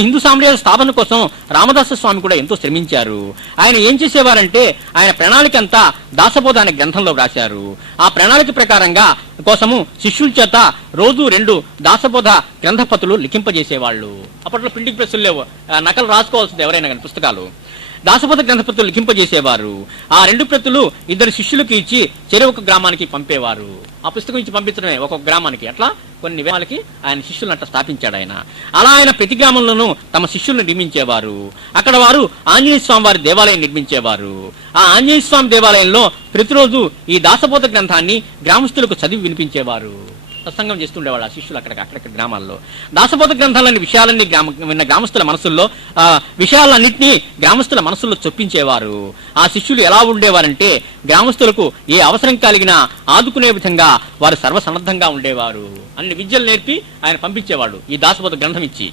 హిందూ సామ్రాజ్య స్థాపన కోసం రామదాస స్వామి కూడా ఎంతో శ్రమించారు. ఆయన ఏం చేసేవారంటే ఆయన ప్రణాళిక అంతా దాసబోధ అనే గ్రంథంలో వ్రాశారు. ఆ ప్రణాళిక ప్రకారంగా కోసము శిష్యుల చేత రోజు 2 దాసబోధ గ్రంథపతులు లిఖింపజేసేవాళ్ళు. అప్పట్లో ప్రింటింగ్ ప్రెస్సులు లేవు, నకలు రాసుకోవాల్సింది ఎవరైనా కానీ పుస్తకాలు. దాసబోధ గ్రంథపతులు లిఖింపజేసేవారు. ఆ 2 ప్రతులు 2 శిష్యులకు ఇచ్చి చెరువుకు గ్రామానికి పంపేవారు. ఆ పుస్తకం ఇచ్చి పంపించడమే ఒక్కొక్క గ్రామానికి. అట్లా కొన్ని వేలకి ఆయన శిష్యులను అట్లా స్థాపించాడు ఆయన. అలా ఆయన ప్రతి గ్రామంలోనూ తమ శిష్యులను నిర్మించేవారు. అక్కడ వారు ఆంజనేయ స్వామి వారి దేవాలయం నిర్మించేవారు. ఆ ఆంజనేయ స్వామి దేవాలయంలో ప్రతిరోజు ఈ దాసబోధ గ్రంథాన్ని గ్రామస్తులకు చదివి వినిపించేవారు. సత్సంగం చేస్తుండేవాళ్ళు ఆ శిష్యులు అక్కడక్కడ గ్రామాల్లో. దాసబోధ గ్రంథాలన్నీ విషయాలన్నీ విన్న గ్రామస్తుల మనసుల్లో విషయాలన్నింటినీ గ్రామస్తుల మనసుల్లో చొప్పించేవారు. ఆ శిష్యులు ఎలా ఉండేవారంటే గ్రామస్తులకు ఏ అవసరం కలిగినా ఆదుకునే విధంగా వారు సర్వసన్నద్ధంగా ఉండేవారు. అన్ని విద్యలు నేర్పి ఆయన పంపించేవాడు ఈ దాసబోధ గ్రంథం ఇచ్చి.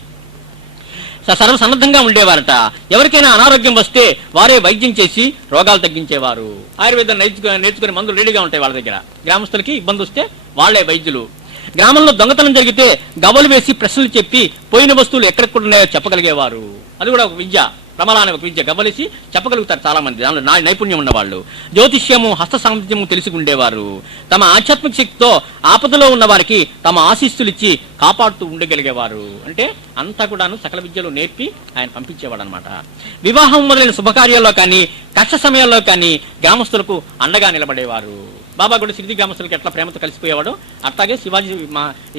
సర్వసన్నద్ధంగా ఉండేవారట. ఎవరికైనా అనారోగ్యం వస్తే వారే వైద్యం చేసి రోగాలు తగ్గించేవారు. ఆయుర్వేదం నేర్చుకునే మందులు రెడీగా ఉంటాయి వాళ్ళ దగ్గర. గ్రామస్తులకి ఇబ్బంది వస్తే వాళ్లే వైద్యులు. గ్రామంలో దొంగతనం జరిగితే గవ్వలు వేసి ప్రశ్నలు చెప్పి పోయిన వస్తువులు ఎక్కడెక్కడున్నాయో చెప్పగలిగేవారు. అది కూడా ఒక విద్య, ప్రమల అనే ఒక విద్య. గవ్వలేసి చెప్పగలుగుతారు చాలా మంది, దానిలో నైపుణ్యం ఉన్నవాళ్ళు. జ్యోతిష్యము, హస్త సామర్థ్యము తెలిసి ఉండేవారు. తమ ఆధ్యాత్మిక శక్తితో ఆపదలో ఉన్న వారికి తమ ఆశీస్సులు ఇచ్చి కాపాడుతూ ఉండగలిగేవారు. అంటే అంతా కూడాను సకల విద్యలు నేర్పి ఆయన పంపించేవాడు అనమాట. వివాహం మొదలైన శుభకార్యాల్లో కానీ కష్ట సమయాల్లో కానీ గ్రామస్తులకు అండగా నిలబడేవారు. బాబా కూడా సిరిది గ్రామస్తులకి ఎట్లా ప్రేమతో కలిసిపోయేవాడు అట్లాగే శివాజీ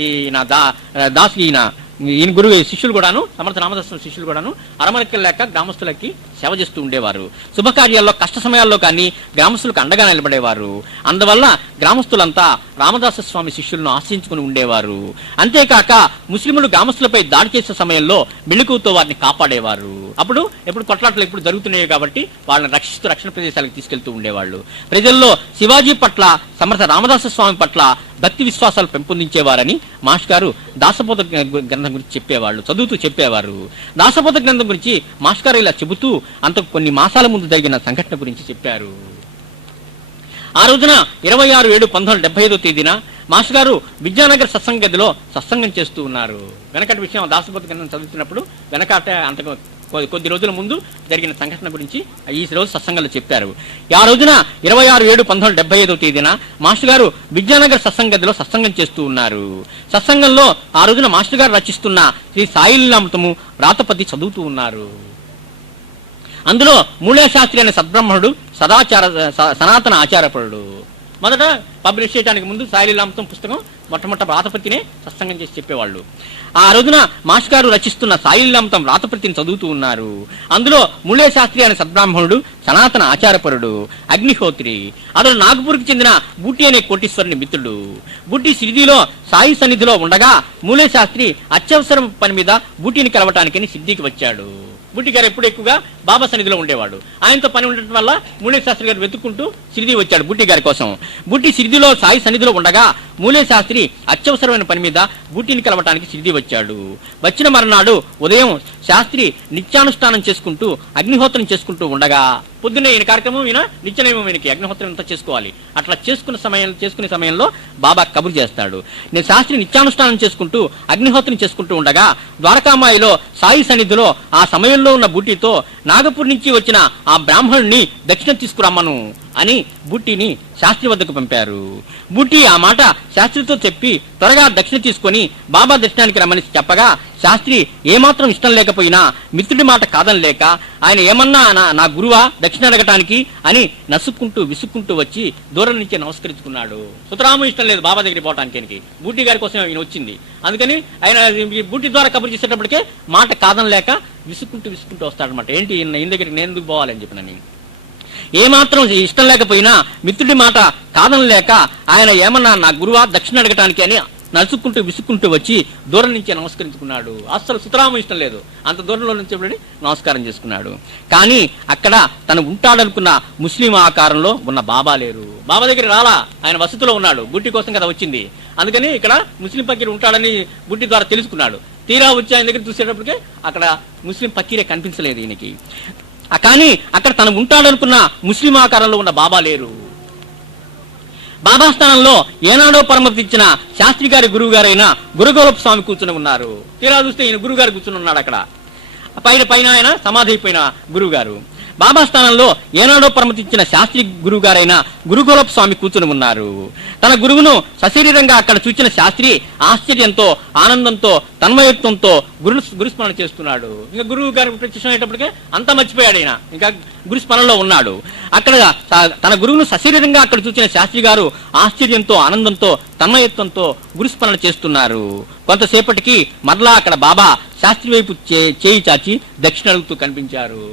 ఈయన ఈయన గురువు శిష్యులు కూడాను, సమర్థ రామదాసు శిష్యులు కూడాను అరమరికలు లేక గ్రామస్తులకి సేవ చేస్తూ ఉండేవారు. శుభకార్యాల్లో కష్ట సమయాల్లో కానీ గ్రామస్తులకు అండగా నిలబడేవారు. అందువల్ల గ్రామస్తులంతా రామదాస స్వామి శిష్యులను ఆశ్రయించుకుని ఉండేవారు. అంతేకాక ముస్లింలు గ్రామస్తులపై దాడి చేసే సమయంలో మెళుకువతో వారిని కాపాడేవారు. అప్పుడు ఎప్పుడు కొట్లాటలు ఎప్పుడు జరుగుతున్నాయి కాబట్టి వాళ్ళని రక్షిస్తూ రక్షణ ప్రదేశాలకు తీసుకెళ్తూ ఉండేవాళ్ళు. ప్రజల్లో శివాజీ పట్ల, సమర్థ రామదాస స్వామి పట్ల భక్తి విశ్వాసాలు పెంపొందించేవారని మాస్టర్ గారు దాసబోధ గ్రంథం గురించి చెప్పేవాళ్ళు, చదువుతూ చెప్పేవారు. దాసబోధ గ్రంథం గురించి మాస్టర్ గారు ఇలా చెబుతూ అంతకు కొన్ని మాసాల ముందు జరిగిన సంఘటన గురించి చెప్పారు. ఆ రోజున 26/7/1975 తేదీన మాస్టర్ గారు విద్యానగర్ సత్సంగ గదిలో సత్సంగం చేస్తూ ఉన్నారు. వెనకటి విషయం దాసబోధ గ్రంథం చదువుతున్నప్పుడు వెనకట అంతకు కొద్ది రోజుల ముందు జరిగిన సంఘటన గురించి ఈ రోజు సత్సంగంలో చెప్పారు. ఆ రోజున 26/7/1975 తేదీన మాస్టర్ గారు విద్యానగర్ సత్సంగ గదిలో సత్సంగం చేస్తూ ఉన్నారు. సత్సంగంలో ఆ రోజున మాస్టర్ గారు రచిస్తున్న శ్రీ సాయిలీలామృతము వ్రాతపతి చదువుతూ ఉన్నారు. అందులో మూలే శాస్త్రి అనే సద్బ్రహ్మణుడు సనాతన ఆచారపరుడు. మొదట పబ్లిష్ చేయడానికి ముందు సాయిలీలామృతం పుస్తకం మొట్టమొదట వ్రాతపతినే సత్సంగం చేసి చెప్పేవాళ్ళు. ఆ రోజున మాస్టర్ గారు రచిస్తున్న సాయిలీలామృతం వ్రాతపతిని చదువుతూ ఉన్నారు. అందులో మూలే శాస్త్రి అనే సద్బ్రాహ్మణుడు సనాతన ఆచారపరుడు అగ్నిహోత్రి. అతడు నాగపూర్కి చెందిన బూటి అనే కోటీశ్వరుని మిత్రుడు. బూటి సిరిదిలో సాయి సన్నిధిలో ఉండగా మూలే శాస్త్రి అత్యవసరం పని మీద బూటిని కలవటానికని సిద్ధికి వచ్చాడు. బూటి గారు ఎప్పుడు ఎక్కువగా బాబా సన్నిధిలో ఉండేవాడు. ఆయనతో పని ఉండటం వల్ల మూలే శాస్త్రి గారు వెతుక్కుంటూ సిరిది వచ్చాడు బూటి గారి కోసం. బూటి సిరిదిలో సాయి సన్నిధిలో ఉండగా మూలే శాస్త్రి అత్యవసరమైన పని మీద బూటిని కలవటానికి సిరిది వచ్చాడు. వచ్చిన మరునాడు ఉదయం శాస్త్రి నిత్యానుష్ఠానం చేసుకుంటూ అగ్నిహోత్రం చేసుకుంటూ ఉండగా, పొద్దున్నే ఈయన కార్యక్రమం ఈయన నిత్యనేమో ఈయనకి అగ్నిహోత్రం అంతా చేసుకోవాలి. అట్లా చేసుకునే సమయంలో బాబా కబురు చేస్తాడు. నేను శాస్త్రి నిత్యానుష్ఠానం చేసుకుంటూ అగ్నిహోత్రం చేసుకుంటూ ఉండగా ద్వారకామాయిలో సాయి సన్నిధిలో ఆ సమయంలో ఉన్న బూటితో నాగపూర్ నుంచి వచ్చిన ఆ బ్రాహ్మణుడిని దక్షిణ తీసుకురమ్మను అని బూటిని శాస్త్రి వద్దకు పంపారు. బూటి ఆ మాట శాస్త్రితో చెప్పి త్వరగా దక్షిణ తీసుకొని బాబా దర్శనానికి రమ్మని చెప్పగా, శాస్త్రి ఏమాత్రం ఇష్టం లేకపోయినా మిత్రుడి మాట కాదనలేక ఆయన ఏమన్నా నా గురువా దక్షిణ అడగటానికి అని నసుక్కుంటూ విసుక్కుంటూ వచ్చి దూరం నుంచే నమస్కరించుకున్నాడు. సుతరాము ఇష్టం లేదు బాబా దగ్గరికి పోవటానికి, బూటి గారి కోసం ఈయన వచ్చింది. అందుకని ఆయన బూటి ద్వారా కబురు చేసేటప్పటికే మాట కాదనలేక విసుక్కుంటూ వస్తాడనమాట. ఏంటి ఈయన దగ్గరికి నేను ఎందుకు పోవాలని చెప్పినని. ఏమాత్రం ఇష్టం లేకపోయినా మిత్రుడి మాట కాదనలేక ఆయన ఏమన్నా నా గురువా దక్షిణ అడగటానికి అని నడుచుకుంటూ విసుక్కుంటూ వచ్చి దూరం నుంచి నమస్కరించుకున్నాడు. అస్సలు సుతరాము ఇష్టం లేదు, అంత దూరంలో నుంచి నమస్కారం చేసుకున్నాడు. కానీ అక్కడ తను ఉంటాడనుకున్న ముస్లిం ఆకారంలో ఉన్న బాబా లేరు. బాబా దగ్గర రాలా, ఆయన వసతిలో ఉన్నాడు. బుట్టి కోసం కదా వచ్చింది. అందుకని ఇక్కడ ముస్లిం పకీర్ ఉంటాడని బుట్టి ద్వారా తెలుసుకున్నాడు. తీరా వచ్చి ఆయన దగ్గర చూసేటప్పటికే అక్కడ ముస్లిం పకీరే కనిపించలేదు ఈయనకి. కానీ అక్కడ తను ఉంటాడనుకున్న ముస్లిం ఆకారంలో ఉన్న బాబా లేరు. బాబా స్థానంలో ఏనాడో పరమతి ఇచ్చిన శాస్త్రి గారి గురువు గారైన గురుగోలప్ప స్వామి కూర్చుని ఉన్నారు. తీరా చూస్తే ఈయన గురువు గారు కూర్చుని ఉన్నాడు. అక్కడ పైన ఆయన సమాధి అయిపోయిన గురువు గారు. బాబా స్థానంలో ఏనాడో పరమతి ఇచ్చిన శాస్త్రి గురువు గారైన గురుగోలప్ప స్వామి కూర్చుని ఉన్నారు. తన గురువును సశరీరంగా అక్కడ చూచిన శాస్త్రి ఆశ్చర్యంతో, ఆనందంతో, తన్మయత్వంతో గురుస్మరణ చేస్తున్నాడు. ఇంకా గురువు గారి ప్రత్యక్షం అయ్యేటప్పటికే అంతా మర్చిపోయాడు. ఆయన ఇంకా గురుస్మరణలో ఉన్నాడు. అక్కడ తన గురువును సశరీరంగా అక్కడ చూసిన శాస్త్రి గారు ఆశ్చర్యంతో, ఆనందంతో, తన్మయత్వంతో గురుస్మరణ చేస్తున్నారు. కొంతసేపటికి మరలా అక్కడ బాబా శాస్త్రి వైపు చేయి చాచి దక్షిణ అడుగుతూ కనిపించారు.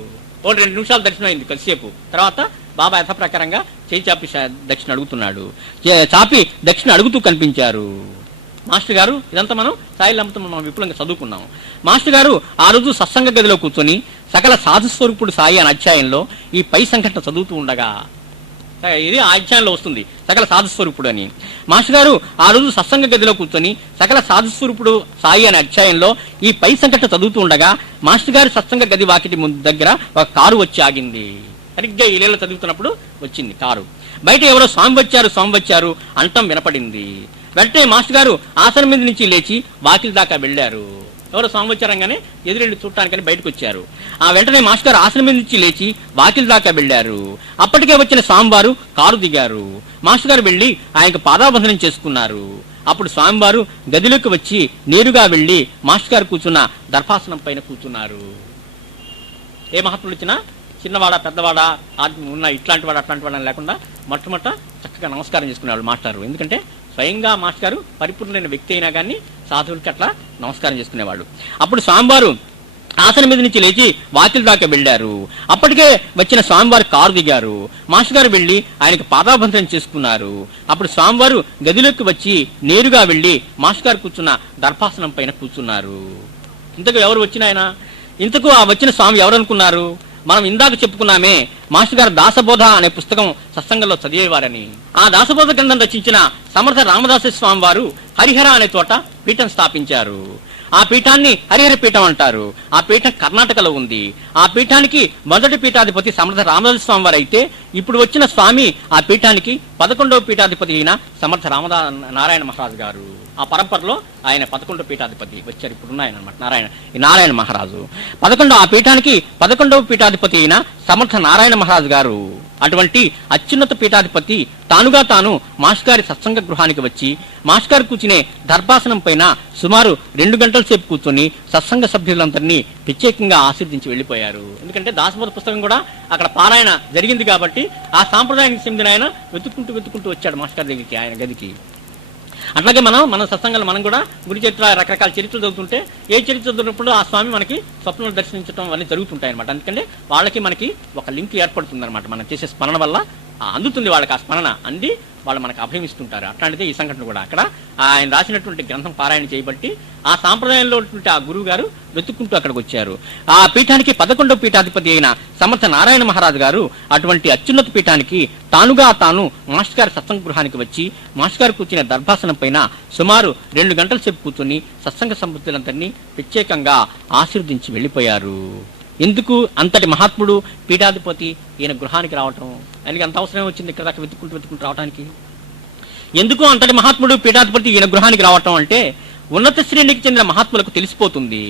2 నిమిషాలు దర్శనం అయింది కొద్దిసేపు. తర్వాత బాబా యథాప్రకారంగా చేయి చాపి దక్షిణ అడుగుతున్నాడు. చాపి దక్షిణ అడుగుతూ కనిపించారు. మాస్టర్ గారు ఇదంతా మనం సాయిలీలామృతం మనం విపులంగా చదువుకున్నాం. మాస్టర్ గారు ఆ రోజు సత్సంగ గదిలో కూర్చొని సకల సాధుస్వరూపుడు సాయి అనే అధ్యాయంలో ఈ పై సంఘటన చదువుతూ ఉండగా, ఇది ఆ అధ్యాయంలో వస్తుంది సకల సాధుస్వరూపుడు అని. మాస్టర్ గారు ఆ రోజు సత్సంగ గదిలో కూర్చొని సకల సాధుస్వరూపుడు సాయి అనే అధ్యాయంలో ఈ పై సంఘటన చదువుతూ ఉండగా మాస్టర్ గారి సత్సంగ గది వాకిటి ముందు దగ్గర ఒక కారు వచ్చి ఆగింది. సరిగ్గా ఈ లీల చదువుతున్నప్పుడు వచ్చింది కారు. బయట ఎవరో స్వామి వచ్చారు అంటం వినపడింది. వెంటనే మాస్టర్ గారు ఆసనం మీద నుంచి లేచి వాకిలి దాకా వెళ్లారు. ఎవరో స్వామి వచ్చారంగానే ఎదురెళ్ళి చూడటానికని బయటకు వచ్చారు. ఆ వెంటనే మాస్టర్ గారు ఆసనం మీద నుంచి లేచి వాకిలి దాకా వెళ్లారు. అప్పటికే వచ్చిన స్వామివారు కారు దిగారు. మాస్టర్ గారు వెళ్లి ఆయనకు పాదాబంధనం చేసుకున్నారు. అప్పుడు స్వామివారు గదిలోకి వచ్చి నేరుగా వెళ్లి మాస్టర్ గారు కూర్చున్న దర్భాసనం పైన కూర్చున్నారు. ఏ మహాత్ములు వచ్చినా చిన్నవాడ పెద్దవాడ ఉన్న ఇట్లాంటి వాడు అట్లాంటి వాడని లేకుండా మొట్టమొదట చక్కగా నమస్కారం చేసుకునేవాళ్ళు మాస్టారు. ఎందుకంటే స్వయంగా మాస్టర్ గారు పరిపూర్ణమైన వ్యక్తి అయినా కానీ సాధువులకి అట్లా నమస్కారం చేసుకునేవాడు. అప్పుడు స్వామివారు ఆసనం మీద నుంచి లేచి వాకిలి దాకా వెళ్ళారు. అప్పటికే వచ్చిన స్వామివారు కారు దిగారు. మాస్టర్ గారు వెళ్ళి ఆయనకి పాదాభంతరం చేసుకున్నారు. అప్పుడు స్వామివారు గదిలోకి వచ్చి నేరుగా వెళ్ళి మాస్టర్ గారు కూర్చున్న దర్భాసనం పైన కూర్చున్నారు. ఇంతకు ఎవరు వచ్చిన ఆయన? ఇంతకు ఆ వచ్చిన స్వామి ఎవరు అనుకున్నారు? మనం ఇందాక చెప్పుకున్నామే, మాస్టర్ గారు దాసబోధ అనే పుస్తకం సత్సంగంలో చదివేవారని. ఆ దాసబోధ గ్రంథం రచించిన సమర్థ రామదాస స్వామి వారు హరిహర అనే చోట పీఠం స్థాపించారు. ఆ పీఠాన్ని హరిహర పీఠం అంటారు. ఆ పీఠం కర్ణాటకలో ఉంది. ఆ పీఠానికి మొదటి పీఠాధిపతి సమర్థ రామదాస స్వామి వారు అయితే, ఇప్పుడు వచ్చిన స్వామి ఆ పీఠానికి 11వ పీఠాధిపతి అయిన సమర్థ నారాయణ మహారాజు గారు. ఆ పరంపరలో ఆయన 11వ పీఠాధిపతి వచ్చారు. ఇప్పుడున్న ఆయన అనమాట నారాయణ మహారాజు. ఆ పీఠానికి 11వ పీఠాధిపతి అయిన సమర్థ నారాయణ మహారాజు గారు. అటువంటి అత్యున్నత పీఠాధిపతి తానుగా తాను మాస్టర్ గారి సత్సంగ గృహానికి వచ్చి మాస్టర్ గారు కూర్చునే దర్భాసనం పైన సుమారు 2 గంటల సేపు కూర్చొని సత్సంగ సభ్యులందరినీ ప్రత్యేకంగా ఆశీర్దించి వెళ్ళిపోయారు. ఎందుకంటే దాసబోధ పుస్తకం కూడా అక్కడ పారాయణ జరిగింది కాబట్టి ఆ సాంప్రదాయానికి చెందిన ఆయన వెతుక్కుంటూ వచ్చాడు మాస్టర్ గారి దగ్గరికి, ఆయన గదికి. అట్లాగే మన సత్సంగాలు మనం కూడా గుడి చరిత్ర రకరకాల చరిత్రలు చదువుతుంటే ఏ చరిత్ర చదువుతున్నప్పుడు ఆ స్వామి మనకి స్వప్నంలో దర్శించడం అన్నీ జరుగుతుంటాయి అనమాట. ఎందుకంటే వాళ్ళకి మనకి ఒక లింక్ ఏర్పడుతుంది అనమాట. మనం చేసే స్మరణ వల్ల అందుతుంది వాళ్ళకి. ఆ స్మరణ అంది వాళ్ళు మనకు అభయమిస్తుంటారు. అట్లాంటిదే ఈ సంఘటన కూడా. అక్కడ ఆయన రాసినటువంటి గ్రంథం పారాయణ చేయబట్టి ఆ సాంప్రదాయంలో ఆ గురువు గారు వెతుక్కుంటూ అక్కడికి వచ్చారు. ఆ పీఠానికి 11వ పీఠాధిపతి అయిన సమర్థ నారాయణ మహారాజు గారు అటువంటి అత్యున్నత పీఠానికి తాను మాస్టర్ గారి సత్సంగ గృహానికి వచ్చి మాస్టర్ గారు కూర్చున్న దర్భాసనం పైన సుమారు 2 గంటల సేపు కూర్చొని సత్సంగ సంపత్తులందరినీ ప్రత్యేకంగా ఆశీర్వదించి వెళ్ళిపోయారు. ఎందుకు అంతటి మహాత్ముడు పీఠాధిపతి ఈయన గృహానికి రావటం? ఆయనకి అంత అవసరం వచ్చింది ఇక్కడ దాకా వెతుక్కుంటూ రావడానికి? ఎందుకు అంతటి మహాత్ముడు పీఠాధిపతి ఈయన గృహానికి రావటం అంటే, ఉన్నత శ్రేణికి చెందిన మహాత్ములకు తెలిసిపోతుంది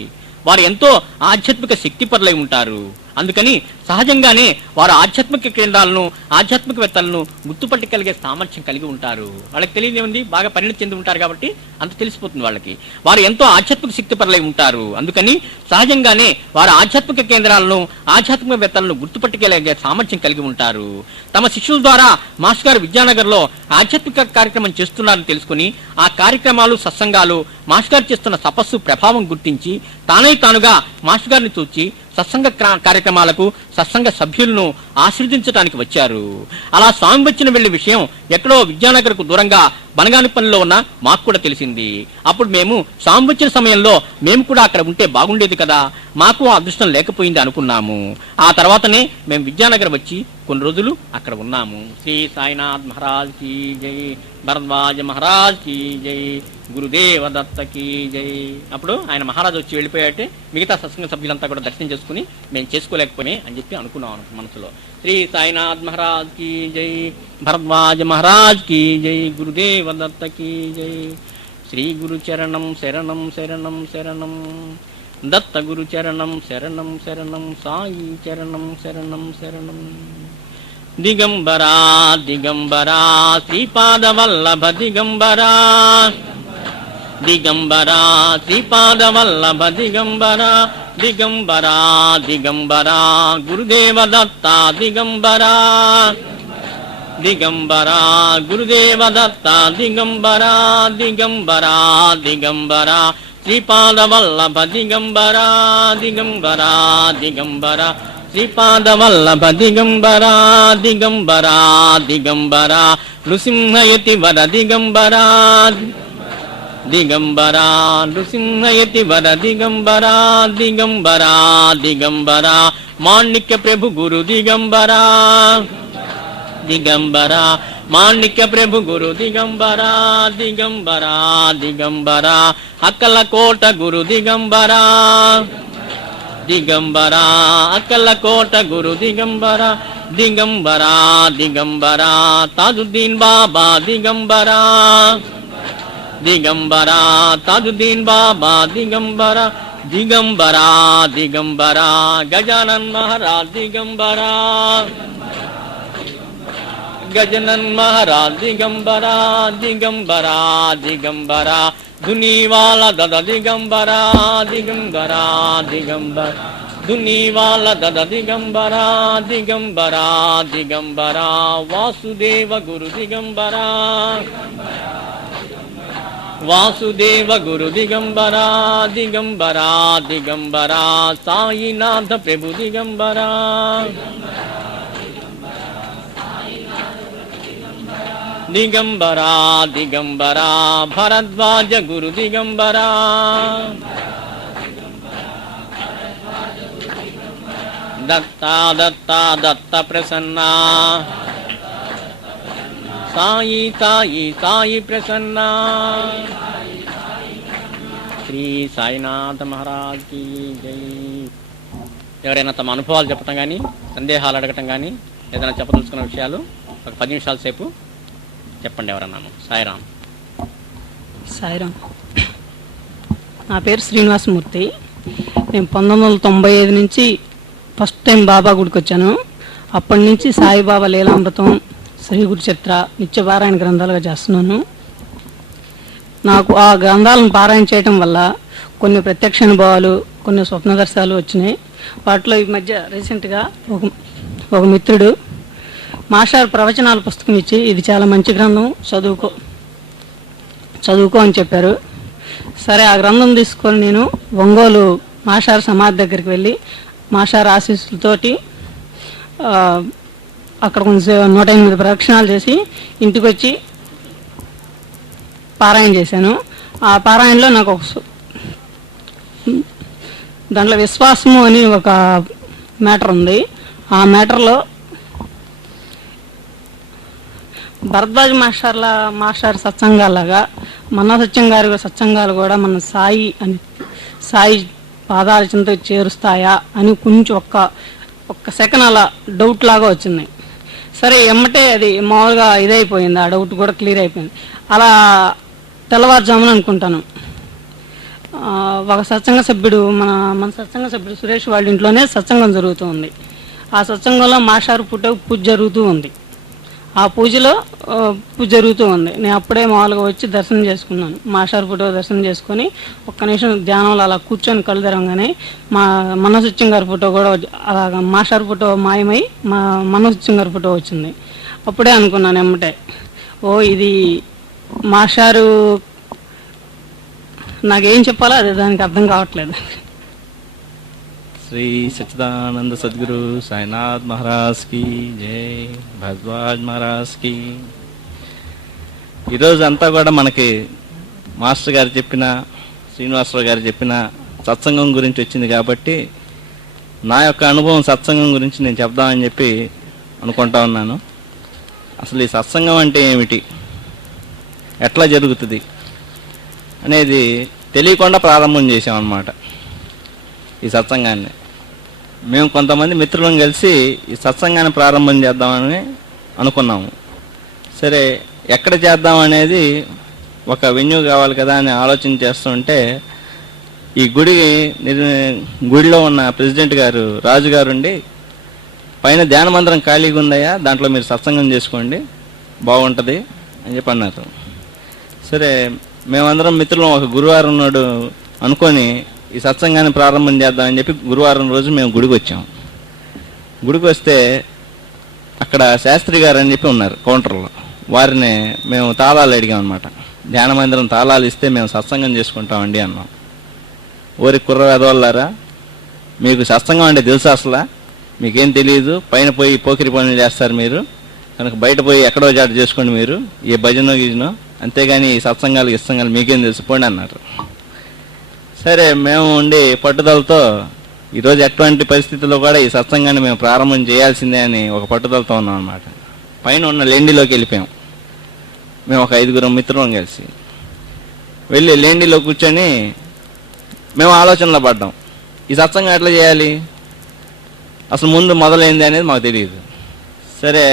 వారు ఎంతో ఆధ్యాత్మిక శక్తిపరులై ఉంటారు. అందుకని సహజంగానే వారు ఆధ్యాత్మిక కేంద్రాలను ఆధ్యాత్మికవేత్తలను గుర్తుపట్టగలిగే సామర్థ్యం కలిగి ఉంటారు. వాళ్ళకి తెలియదే ఉంది, బాగా పరిణతి చెంది ఉంటారు కాబట్టి అంత తెలిసిపోతుంది వాళ్ళకి. వారు ఎంతో ఆధ్యాత్మిక శక్తిపరులై ఉంటారు. అందుకని సహజంగానే వారు ఆధ్యాత్మిక కేంద్రాలను ఆధ్యాత్మికవేత్తలను గుర్తుపట్టగలిగే సామర్థ్యం కలిగి ఉంటారు. తమ శిష్యుల ద్వారా మాస్టర్ గారు విద్యానగర్లో ఆధ్యాత్మిక కార్యక్రమం చేస్తున్నారని తెలుసుకుని ఆ కార్యక్రమాలు సత్సంగాలు మాస్టర్ గారు చేస్తున్న తపస్సు ప్రభావం గుర్తించి తానుగా మాస్టర్ గారిని చూచి సత్సంగ కార్యక్రమాలకు సత్సంగ సభ్యులను ఆశీర్వదించడానికి వచ్చారు. అలా స్వామి వచ్చిన వెళ్లి విషయం ఎక్కడో విద్యానగర్కు దూరంగా బనగాని పనిలో ఉన్న మాకు కూడా తెలిసింది. అప్పుడు మేము స్వామి వచ్చిన సమయంలో మేము కూడా అక్కడ ఉంటే బాగుండేది కదా, మాకు అదృష్టం లేకపోయింది అనుకున్నాము. ఆ తర్వాతనే మేము విద్యానగర్ వచ్చి కొన్ని రోజులు అక్కడ ఉన్నాము. శ్రీ సాయినాథ్ మహారాజ్ కి జై, భరద్వాజ మహారాజ్ కి జై, గురుదేవ దత్త కి జై. అప్పుడు ఆయన మహారాజు వచ్చి వెళ్ళిపోయాటే మిగతా సత్సంగ సభ్యులంతా కూడా దర్శనం చేసుకుని మేము చేసుకోలేకపోయామే అని చెప్పి అనుకున్నాం మనసులో. శ్రీ సాయినాథ్ మహారాజ్ కి జై, భరద్వాజ మహారాజ్ కి జై, గురుదేవ దత్త కి జై. శ్రీ గురు చరణం శరణం శరణం శరణం, దత్త గురు చరణం శరణం శరణం, సాయి చరణం శరణం శరణం. దిగంబరా దిగంబరా శ్రీపాద వల్లభ దిగంబరా, దిగంబరా శ్రీపాద వల్లభ దిగంబరా, దిగంబరా దిగంబరా గురుదేవ దత్త దిగంబరా, దిగంబరా గురుదేవ దత్త దిగంబరా, దిగంబరా దిగంబరా శ్రీపాద వల్లభ దిగంబరా, దిగంబరా దిగంబరా శ్రీపాద వల్లభ దిగంబరా, దిగంబరా దిగంబరా నృసింహయతి వర దిగంబరా, దిగంబరా నృసింహయతి వర దిగంబరా, దిగంబరా దిగంబరా మాణిక్య ప్రభు గురు దిగంబరా, దిగంబరా మాణిక్య ప్రభు గురు దిగంబరా, దిగంబరా దిగంబరా అక్కల కోట గురు దిగంబరా, దిగంబరా అక్కల కోట గురు దిగంబరా, దిగంబరా దిగంబరా తాజుద్దీన్ బాబా దిగంబరా, దిగంబరా తాజుద్దీన్ బాబా దిగంబరా, దిగంబరా దిగంబరా గజానన్ మహారాజ్ దిగంబరా, గజనన్ మహారాజ్ దిగంబరా, దిగంబరా దిగంబరా ధునీవాల దద దిగంబరా, దిగంబరా దిగంబర ధునీవాల దద దిగంబరా, దిగంబరా దిగంబరా వాసుదేవ గురు దిగంబరా, వాసుదేవ గురు దిగంబరా దిగంబరా దిగంబరా సాయినాథ ప్రభు దిగంబరా దిగంబరా దిగంబరా భరద్వాజ గురు దిగంబరా దత్తా దత్తా దత్త ప్రసన్నా సాయి సాయి సాయి ప్రసన్న శ్రీ సాయినాథ మహారాజ్ కి జై. ఎవరైనా తమ అనుభవాలు చెప్పటం కానీ సందేహాలు అడగటం కానీ ఏదైనా చెప్పదలుచుకున్న విషయాలు ఒక 10 నిమిషాల సేపు చెప్పండి ఎవరన్నాను. సాయిరామ్. సాయిరామ్. నా పేరు శ్రీనివాసమూర్తి. నేను 1995 నుంచి ఫస్ట్ టైం బాబా గుడికి వచ్చాను. అప్పటి నుంచి సాయిబాబా లీలామృతం, శ్రీ గురు చరిత్ర నిత్యపారాయణ గ్రంథాలుగా చేస్తున్నాను. నాకు ఆ గ్రంథాలను పారాయణ చేయటం వల్ల కొన్ని ప్రత్యక్ష అనుభవాలు, కొన్ని స్వప్న దర్శనాలు వచ్చినాయి. వాటిలో ఈ మధ్య రీసెంట్గా ఒక మిత్రుడు మాస్టర్ ప్రవచనాల పుస్తకం ఇచ్చి ఇది చాలా మంచి గ్రంథం, చదువుకో అని చెప్పారు. సరే, ఆ గ్రంథం తీసుకొని నేను ఒంగోలు మాస్టర్ సమాధి దగ్గరికి వెళ్ళి మాస్టర్ ఆశీస్సులతోటి అక్కడ కొంచెం 108 ప్రదక్షిణాలు చేసి ఇంటికి వచ్చి పారాయణ చేశాను. ఆ పారాయణలో నాకు దాంట్లో విశ్వాసము అని ఒక మ్యాటర్ ఉంది. ఆ మ్యాటర్లో భరద్వాజ్ మాస్టర్ సత్సంగాలాగా మన సత్యం గారి సత్సంగాలు కూడా మన సాయి పాదాల చింత చేరుస్తాయా అని కొంచెం ఒక్క సెకండ్ అలా డౌట్ లాగా వచ్చింది. సరే, ఎమ్మటే అది మామూలుగా ఇదైపోయింది, ఆ డౌట్ కూడా క్లియర్ అయిపోయింది. అలా తెల్లవారుజామున అనుకుంటాను ఒక సత్సంగ సభ్యుడు మన సత్సంగ సభ్యుడు సురేష్ వాళ్ళ ఇంట్లోనే సత్సంగం జరుగుతూ ఉంది. ఆ సత్సంగంలో మాస్టర్ పూజ జరుగుతూ ఉంది. ఆ పూజలో పూజ జరుగుతూ ఉంది. నేను అప్పుడే మామూలుగా వచ్చి దర్శనం చేసుకున్నాను. మాస్టర్ ఫోటో దర్శనం చేసుకొని ఒక్క నిమిషం ధ్యానంలో అలా కూర్చొని కళ్ళు తెరవగానే మనోసత్యం గారి ఫోటో కూడా అలాగా మాస్టర్ ఫోటో మాయమై మనోసత్యం గారి ఫోటో వచ్చింది. అప్పుడే అనుకున్నాను ఎమ్మటే, ఇది మాస్టారు నాకేం చెప్పాలో అది దానికి అర్థం కావట్లేదు. శ్రీ సచ్చిదానంద సద్గురు సాయినాథ్ మహారాజ్ కి జై, భరద్వాజ్ మహారాజ్ కి. ఈరోజు అంతా కూడా మనకి మాస్టర్ గారు చెప్పిన, శ్రీనివాసరావు గారు చెప్పిన సత్సంగం గురించి వచ్చింది కాబట్టి నా యొక్క అనుభవం సత్సంగం గురించి నేను చెప్దామని చెప్పి అనుకుంటా ఉన్నాను. అసలు ఈ సత్సంగం అంటే ఏమిటి, ఎట్లా జరుగుతుంది అనేది తెలియకుండా ప్రారంభం చేసామన్నమాట ఈ సత్సంగాన్ని. మేము కొంతమంది మిత్రులను కలిసి ఈ సత్సంగాన్ని ప్రారంభం చేద్దామని అనుకున్నాము. సరే, ఎక్కడ చేద్దాం అనేది ఒక వెన్యూ కావాలి కదా అని ఆలోచన చేస్తుంటే ఈ గుడిలో ఉన్న ప్రెసిడెంట్ గారు రాజు గారు ఉండి, పైన ధ్యాన మందిరం ఖాళీగా ఉందయ్యా, దాంట్లో మీరు సత్సంగం చేసుకోండి బాగుంటుంది అని చెప్పి అన్నారు. సరే, మేమందరం మిత్రులు ఒక గురువారం నాడు అనుకొని ఈ సత్సంగాన్ని ప్రారంభం చేద్దామని చెప్పి గురువారం రోజు మేము గుడికి వచ్చాము. గుడికి వస్తే అక్కడ శాస్త్రి గారు అని చెప్పి ఉన్నారు కౌంటర్లో. వారిని మేము తాళాలు అడిగాం అనమాట. ధ్యాన మందిరం తాళాలు ఇస్తే మేము సత్సంగం చేసుకుంటామండి అన్నాం. ఊరి కుర్ర వెదవల్లారా, మీకు సత్సంగం అంటే తెలుసు అసలు? మీకేం తెలియదు, పైన పోయి పోకిరి పనులు చేస్తారు మీరు, కనుక బయట పోయి ఎక్కడో జాట చేసుకోండి మీరు, ఏ భజనో గిజనో, అంతేగాని ఈ సత్సంగాలు ఇస్తంగాలు మీకేం తెలిసిపోండి అన్నారు. సరే, మేము ఉండి పట్టుదలతో ఈరోజు ఎటువంటి పరిస్థితుల్లో కూడా ఈ సత్సంగాన్ని మేము ప్రారంభం చేయాల్సిందే అని ఒక పట్టుదలతో ఉన్నాం అనమాట. పైన ఉన్న లేండిలోకి వెళ్ళిపోయాం. మేము ఒక 5 మిత్రులం కలిసి వెళ్ళి లేండిలో కూర్చొని మేము ఆలోచనలో పడ్డాం, ఈ సత్సంగం ఎట్లా చేయాలి, అసలు ముందు మొదలైంది అనేది మాకు తెలియదు. సరే,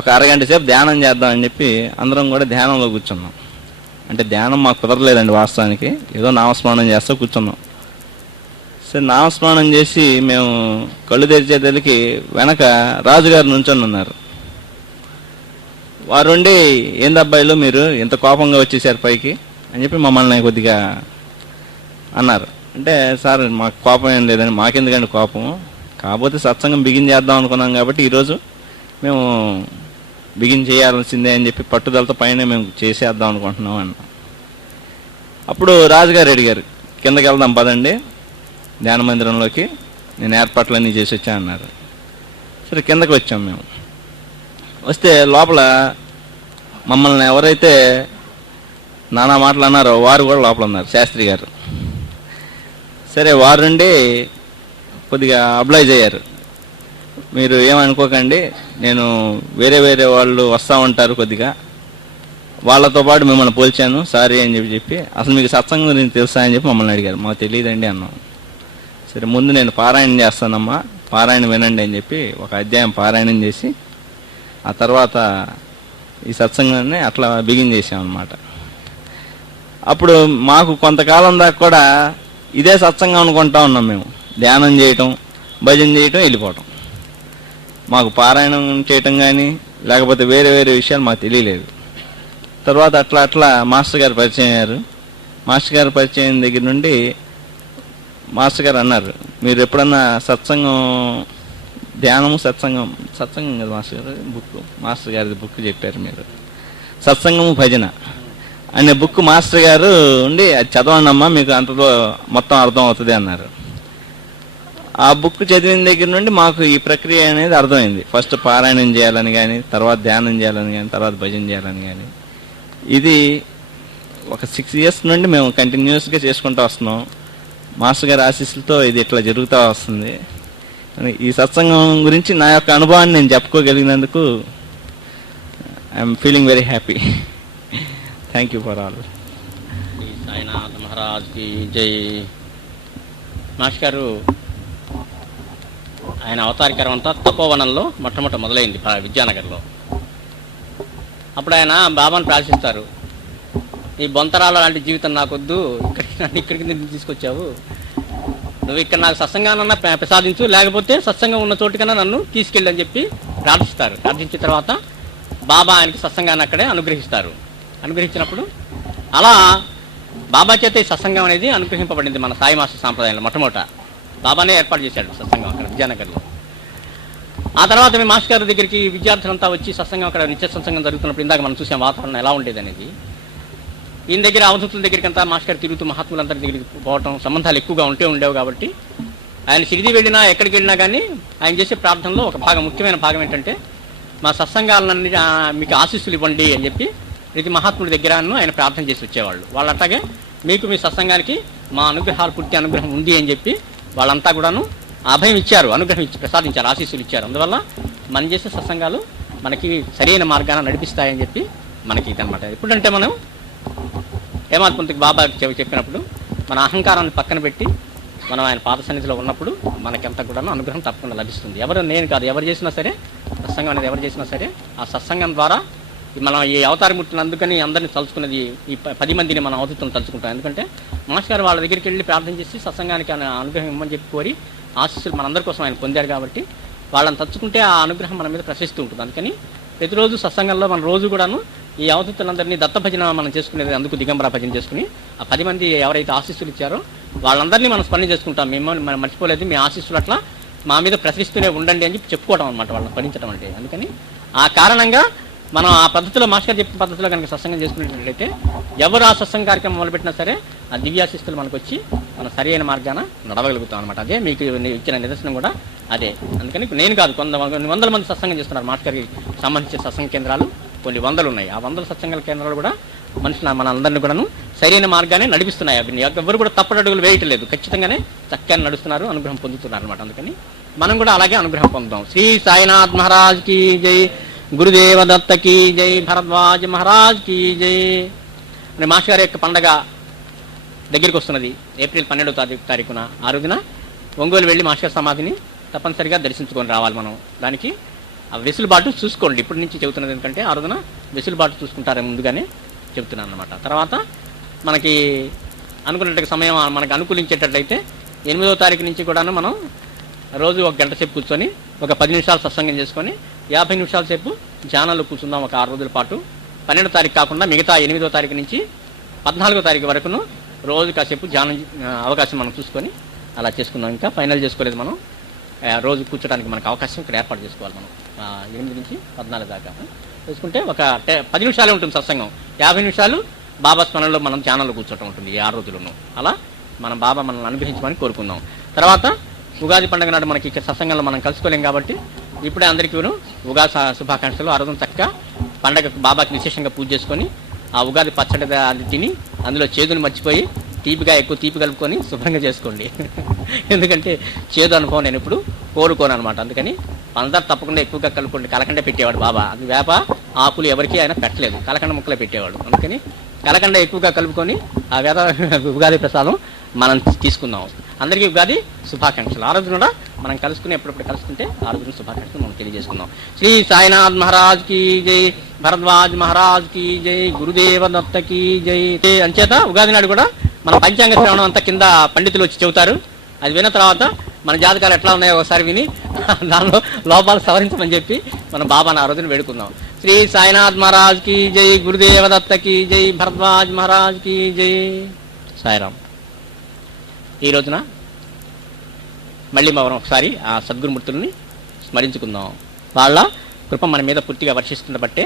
ఒక అరగంట సేపు ధ్యానం చేద్దామని చెప్పి అందరం కూడా ధ్యానంలో కూర్చున్నాం. అంటే ధ్యానం మాకు కుదరలేదండి వాస్తవానికి, ఏదో నామస్మరణం చేస్తూ కూర్చున్నాం. సరే, నామస్మరణం చేసి మేము కళ్ళు తెరిచేదలికి వెనక రాజుగారు నుంచొని ఉన్నారు. వారుండి, ఏందబ్బాయిలు మీరు ఇంత కోపంగా వచ్చేసారు పైకి అని చెప్పి మమ్మల్ని కొద్దిగా అన్నారు. అంటే సార్ మాకు కోపం ఏం లేదని, మాకెందుకండి కోపం, కాకపోతే సత్సంగం బిగిన్ చేద్దాం అనుకున్నాం కాబట్టి ఈరోజు మేము బిగిన్ చేయాల్సిందే అని చెప్పి పట్టుదలతో పైన మేము చేసేద్దాం అనుకుంటున్నాం అన్న. అప్పుడు రాజుగారు అడిగారు, కిందకి వెళ్దాం పదండి ధ్యాన మందిరంలోకి, నేను ఏర్పాట్లన్నీ చేసి వచ్చాను అన్నారు. సరే కిందకి వచ్చాం మేము. వస్తే లోపల మమ్మల్ని ఎవరైతే నానా మాటలు అన్నారో వారు కూడా లోపల ఉన్నారు, శాస్త్రి గారు. సరే వారు నుండి కొద్దిగా అబ్లైజ్ అయ్యారు, మీరు ఏమనుకోకండి, నేను వేరే వేరే వాళ్ళు వస్తూ ఉంటారు కొద్దిగా, వాళ్ళతో పాటు మిమ్మల్ని పోల్చాను, సారీ అని చెప్పి అసలు మీకు సత్సంగం గురించి తెలుసా అని చెప్పి మమ్మల్ని అడిగారు. మాకు తెలియదండి అన్నాం. సరే ముందు నేను పారాయణం చేస్తానమ్మా, పారాయణం వినండి అని చెప్పి ఒక అధ్యాయం పారాయణం చేసి ఆ తర్వాత ఈ సత్సంగాన్ని అట్లా బిగిన్ చేసామన్నమాట. అప్పుడు మాకు కొంతకాలం దాకా కూడా ఇదే సత్సంగం అనుకుంటా ఉన్నాం మేము, ధ్యానం చేయటం, భజన చేయటం, వెళ్ళిపోవటం. మాకు పారాయణం చేయటం కానీ లేకపోతే వేరే వేరే విషయాలు మాకు తెలియలేదు. తర్వాత అట్లా అట్లా మాస్టర్ గారు పరిచయం అయ్యారు. మాస్టర్ గారు పరిచయం దగ్గర నుండి మాస్టర్ గారు అన్నారు, మీరు ఎప్పుడన్నా సత్సంగం, ధ్యానము సత్సంగం కదా మాస్టర్ గారు, బుక్ మాస్టర్ గారి బుక్ చెప్పారు మీరు, సత్సంగము భజన అనే బుక్ మాస్టర్ గారు ఉండి అది చదవండి అమ్మా, మీకు అంతలో మొత్తం అర్థం అవుతుంది అన్నారు. ఆ బుక్ చదివిన దగ్గర నుండి మాకు ఈ ప్రక్రియ అనేది అర్థమైంది. ఫస్ట్ పారాయణం చేయాలని కానీ, తర్వాత ధ్యానం చేయాలని కానీ, తర్వాత భజన చేయాలని కానీ. ఇది ఒక 6 years నుండి మేము కంటిన్యూస్గా చేసుకుంటూ వస్తున్నాం. మాస్టర్ గారి ఆశీస్సులతో ఇది ఇట్లా జరుగుతూ వస్తుంది. ఈ సత్సంగం గురించి నా యొక్క అనుభవాన్ని నేను చెప్పుకోగలిగినందుకు I'm feeling very happy. Thank you for all. Shri Sainath మహారాజ్కి జై. మాస్టర్ గారు ఆయన అవతారికరం అంతా తపోవనంలో మొట్టమొదలైంది విద్యానగర్లో. అప్పుడు ఆయన బాబాను ప్రార్థిస్తారు, ఈ బొంతరాల లాంటి జీవితం నాకొద్దు, ఇక్కడికి నేను తీసుకొచ్చావు, నువ్వు ఇక్కడ నాకు సత్సంగానన్నా ప్రసాదించు, లేకపోతే సత్సంగం ఉన్న చోటుకన్నా నన్ను తీసుకెళ్ళి అని చెప్పి ప్రార్థిస్తారు. ప్రార్థించిన తర్వాత బాబా ఆయనకి సత్సంగాన్ని అక్కడే అనుగ్రహిస్తారు. అనుగ్రహించినప్పుడు అలా బాబా చేత ఈ సత్సంగం అనేది అనుగ్రహింపబడింది మన సాయి మాస్టర్ సాంప్రదాయంలో. మొట్టమొదట బాబానే ఏర్పాటు చేశాడు సత్సంగం అక్కడ విద్యానగర్లో. ఆ తర్వాత మేము మాస్టర్ గారి దగ్గరికి విద్యార్థులంతా వచ్చి సత్సంగం అక్కడ నిత్య సత్సంగం జరుగుతున్నప్పుడు ఇందాక మనం చూసాం వాతావరణం ఎలా ఉండేది అనేది. ఈయన దగ్గర అవధూతుల దగ్గరికి అంతా మాస్టర్ గారు తిరుగుతూ మహాత్ములందరి దగ్గరికి పోవటం, సంబంధాలు ఎక్కువగా ఉండేవి కాబట్టి ఆయన షిరిడి వెళ్ళినా ఎక్కడికి వెళ్ళినా కానీ ఆయన చేసే ప్రార్థనలో ఒక ముఖ్యమైన భాగం ఏంటంటే మా సత్సంగాలన్నీ మీకు ఆశీస్సులు ఇవ్వండి అని చెప్పి ప్రతి మహాత్ముడి దగ్గర ఆయన ప్రార్థన చేసి వచ్చేవాళ్ళు. వాళ్ళు అట్లాగే మీకు మీ సత్సంగానికి మా అనుగ్రహాలు, పూర్తి అనుగ్రహం ఉంది అని చెప్పి వాళ్ళంతా కూడాను అభయం ఇచ్చారు, అనుగ్రహం ప్రసాదించారు, ఆశీస్సులు ఇచ్చారు. అందువల్ల మనం చేసే సత్సంగాలు మనకి సరైన మార్గాన నడిపిస్తాయని చెప్పి మనకి ఇదనమాట. ఎప్పుడంటే మనం హేమాత్మంతికి బాబా చెప్పినప్పుడు మన అహంకారాన్ని పక్కన పెట్టి మనం ఆయన పాద సన్నిధిలో ఉన్నప్పుడు మనకెంత కూడాను అనుగ్రహం తప్పకుండా లభిస్తుంది. నేను కాదు, ఎవరు చేసినా సరే, సత్సంగం అనేది ఎవరు చేసినా సరే, ఆ సత్సంగం ద్వారా మనం ఈ అవతారమూర్తిని అందుకని అందరినీ తలుచుకున్నది ఈ 10 మందిని మనం అవధూతం తలుచుకుంటాం. ఎందుకంటే మాస్టర్ గారు వాళ్ళ దగ్గరికి వెళ్ళి ప్రార్థన చేసి సత్సంగానికి అనుగ్రహం ఇవ్వమని చెప్పి కోరి ఆశీస్సులు మనందరి కోసం ఆయన పొందారు కాబట్టి వాళ్ళని తలుచుకుంటే ఆ అనుగ్రహం మన మీద ప్రసరిస్తూ ఉంటుంది. అందుకని ప్రతిరోజు సత్సంగంలో మన రోజు కూడాను ఈ అవధూతులందరినీ దత్త భజన మనం చేసుకునేది, అందుకు దిగంబర భజన చేసుకుని ఆ 10 మంది ఎవరైతే ఆశీస్సులు ఇచ్చారో వాళ్ళందరినీ మనం స్మరణ చేసుకుంటాం. మిమ్మల్ని మనం మర్చిపోలేదు, మీ ఆశీస్సులు అట్లా మా మీద ప్రసరిస్తూనే ఉండండి అని చెప్పి చెప్పుకోవడం అనమాట, వాళ్ళని స్మరించడం అంటే. అందుకని ఆ కారణంగా మనం ఆ పద్ధతిలో మాస్టర్ గారు చెప్పిన పద్ధతిలో కనుక సత్సంగం చేసుకునేటట్లయితే ఎవరు ఆ సత్సంగ కార్యక్రమం మొదలుపెట్టినా సరే ఆ దివ్యాశిస్తులు మనకు వచ్చి మన సరైన మార్గాన నడవగలుగుతాం అనమాట. అదే మీకు ఇచ్చిన నిదర్శనం కూడా అదే. కొన్ని నేను కాదు, కొన్ని వందల మంది సత్సంగం చేస్తున్నారు. మాస్టర్ గారికి సంబంధించిన సత్సంగ కేంద్రాలు కొన్ని వందలు ఉన్నాయి. ఆ 100 సత్సంగ కేంద్రాలు కూడా మన అందరినీ కూడాను సరైన మార్గానే నడిపిస్తున్నాయి. అవి ఎవరు కూడా తప్పటడుగులు వేయట్లేదు, ఖచ్చితంగానే చక్కగా నడుస్తున్నారు, అనుగ్రహం పొందుతున్నారు అనమాట. అందుకని మనం కూడా అలాగే అనుగ్రహం పొందుతాం. శ్రీ సాయినాథ్ మహారాజ్ కి జై, గురుదేవ దత్త కీ జై, భరద్వాజ్ మహారాజ్ కీ జై. మాస్టర్ గారి యొక్క పండగ దగ్గరికి వస్తున్నది. ఏప్రిల్ 12వ తారీఖున ఆ రోజున ఒంగోలు వెళ్ళి మాస్టర్ గారి సమాధిని తప్పనిసరిగా దర్శించుకొని రావాలి. మనం దానికి ఆ వెసులుబాటు చూసుకోండి. ఇప్పటి నుంచి చెబుతున్నది ఎందుకంటే ఆ రోజున వెసులుబాటు చూసుకుంటారని ముందుగానే చెబుతున్నాను అనమాట. తర్వాత మనకి అనుకున్నట్టు సమయం మనకు అనుకూలించేటట్లయితే 8వ తారీఖు నుంచి కూడాను మనం రోజు 1 గంట సేపు కూర్చొని ఒక 10 నిమిషాలు సత్సంగం చేసుకొని 50 నిమిషాల సేపు ధ్యానంలో కూర్చుందాం ఒక 6 రోజుల పాటు. 12వ తారీఖు కాకుండా మిగతా 8వ తారీఖు నుంచి 14వ తారీఖు వరకును రోజు కాసేపు ధ్యానం అవకాశం మనం చూసుకొని అలా చేసుకుందాం. ఇంకా ఫైనల్ చేసుకోలేదు మనం. రోజు కూర్చోడానికి మనకు అవకాశం ఇక్కడ ఏర్పాటు చేసుకోవాలి. మనం 8 నుంచి 14 దాకా చేసుకుంటే ఒక 10 నిమిషాలే ఉంటుంది సత్సంగం. 50 నిమిషాలు బాబా స్మరణలో మనం ధ్యానంలో కూర్చోవటం ఉంటుంది ఈ 6 రోజులను. అలా మనం బాబా మనల్ని అనుగ్రహించమని కోరుకుందాం. తర్వాత ఉగాది పండుగ నాడు మనకి ఇక్కడ సత్సంగంలో మనం కలుసుకోలేం కాబట్టి ఇప్పుడే అందరికీ ఉగాది శుభాకాంక్షలు. ఆ రోజున చక్కగా పండగ బాబాకి విశేషంగా పూజ చేసుకొని ఆ ఉగాది పచ్చడి అది తిని అందులో చేదుని మర్చిపోయి ఎక్కువ తీపి కలుపుకొని శుభ్రంగా చేసుకోండి. ఎందుకంటే చేదు అనుభవం నేను ఇప్పుడు కోరుకోను అనమాట. అందుకని అందరు తప్పకుండా ఎక్కువగా కలుపుకోండి. కలకండ పెట్టేవాడు బాబా. అది వేప ఆకులు ఎవరికి ఆయన పెట్టలేదు, కలకండ ముక్కలే పెట్టేవాడు. అందుకని కలకండ ఎక్కువగా కలుపుకొని ఆ ఉగాది ప్రసాదం మనం తీసుకుందాం. అందరికీ ఉగాది శుభాకాంక్షలు. ఆ రోజు కూడా మనం కలుసుకుని ఎప్పుడప్పుడు కలుసుకుంటే ఆ రోజు శుభాకాంక్షలు మనం తెలియజేసుకుందాం. శ్రీ సాయినాథ్ మహారాజ్ కి జై, భరద్వాజ్ మహారాజ్ కి జై, గురుదేవ దత్త కి జై. అంచేత ఉగాది నాడు కూడా మన పంచాంగ శ్రవణం అంతా కింద పండితులు వచ్చి చెబుతారు. అది విన్న తర్వాత మన జాతకాలు ఎట్లా ఉన్నాయో ఒకసారి విని దానిలో లోపాలు సవరించమని చెప్పి మనం బాబాను ఆ రోజున వేడుకుందాం. శ్రీ సాయినాథ్ మహారాజ్ కి జై, గురుదేవ దత్త కి జై, భరద్వాజ్ మహారాజ్ కి జై. సాయిరామ్. ఈ రోజున మళ్ళీ మనం ఒకసారి ఆ సద్గురుమూర్తుల్ని స్మరించుకుందాం. వాళ్ళ కృప మన మీద పూర్తిగా వర్షిస్తున్న బట్టే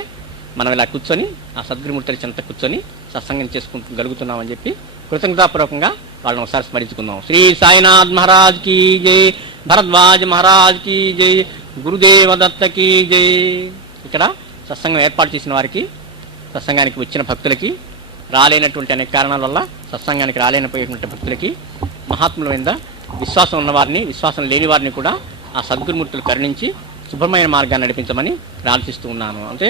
మనం ఇలా కూర్చొని ఆ సద్గురుమూర్తుల చెంత కూర్చొని సత్సంగం చేసుకుంటున్నామని చెప్పి కృతజ్ఞతాపూర్వకంగా వాళ్ళని ఒకసారి స్మరించుకుందాం. శ్రీ సాయినాథ్ మహారాజ్ కి జై, భరద్వాజ్ మహారాజ్ కి జై, గురుదేవ దత్త కి జై. ఇక్కడ సత్సంగం ఏర్పాటు చేసిన వారికి, సత్సంగానికి వచ్చిన భక్తులకి, రాలేనటువంటి అనేక కారణాల వల్ల సత్సంగానికి రాలేనపోయేటువంటి భక్తులకి, మహాత్ముల మీద విశ్వాసం ఉన్నవారిని, విశ్వాసం లేని వారిని కూడా ఆ సద్గురుమూర్తులు కరుణించి శుభ్రమైన మార్గాన్ని నడిపించమని ప్రార్థిస్తూ ఉన్నాను. అంటే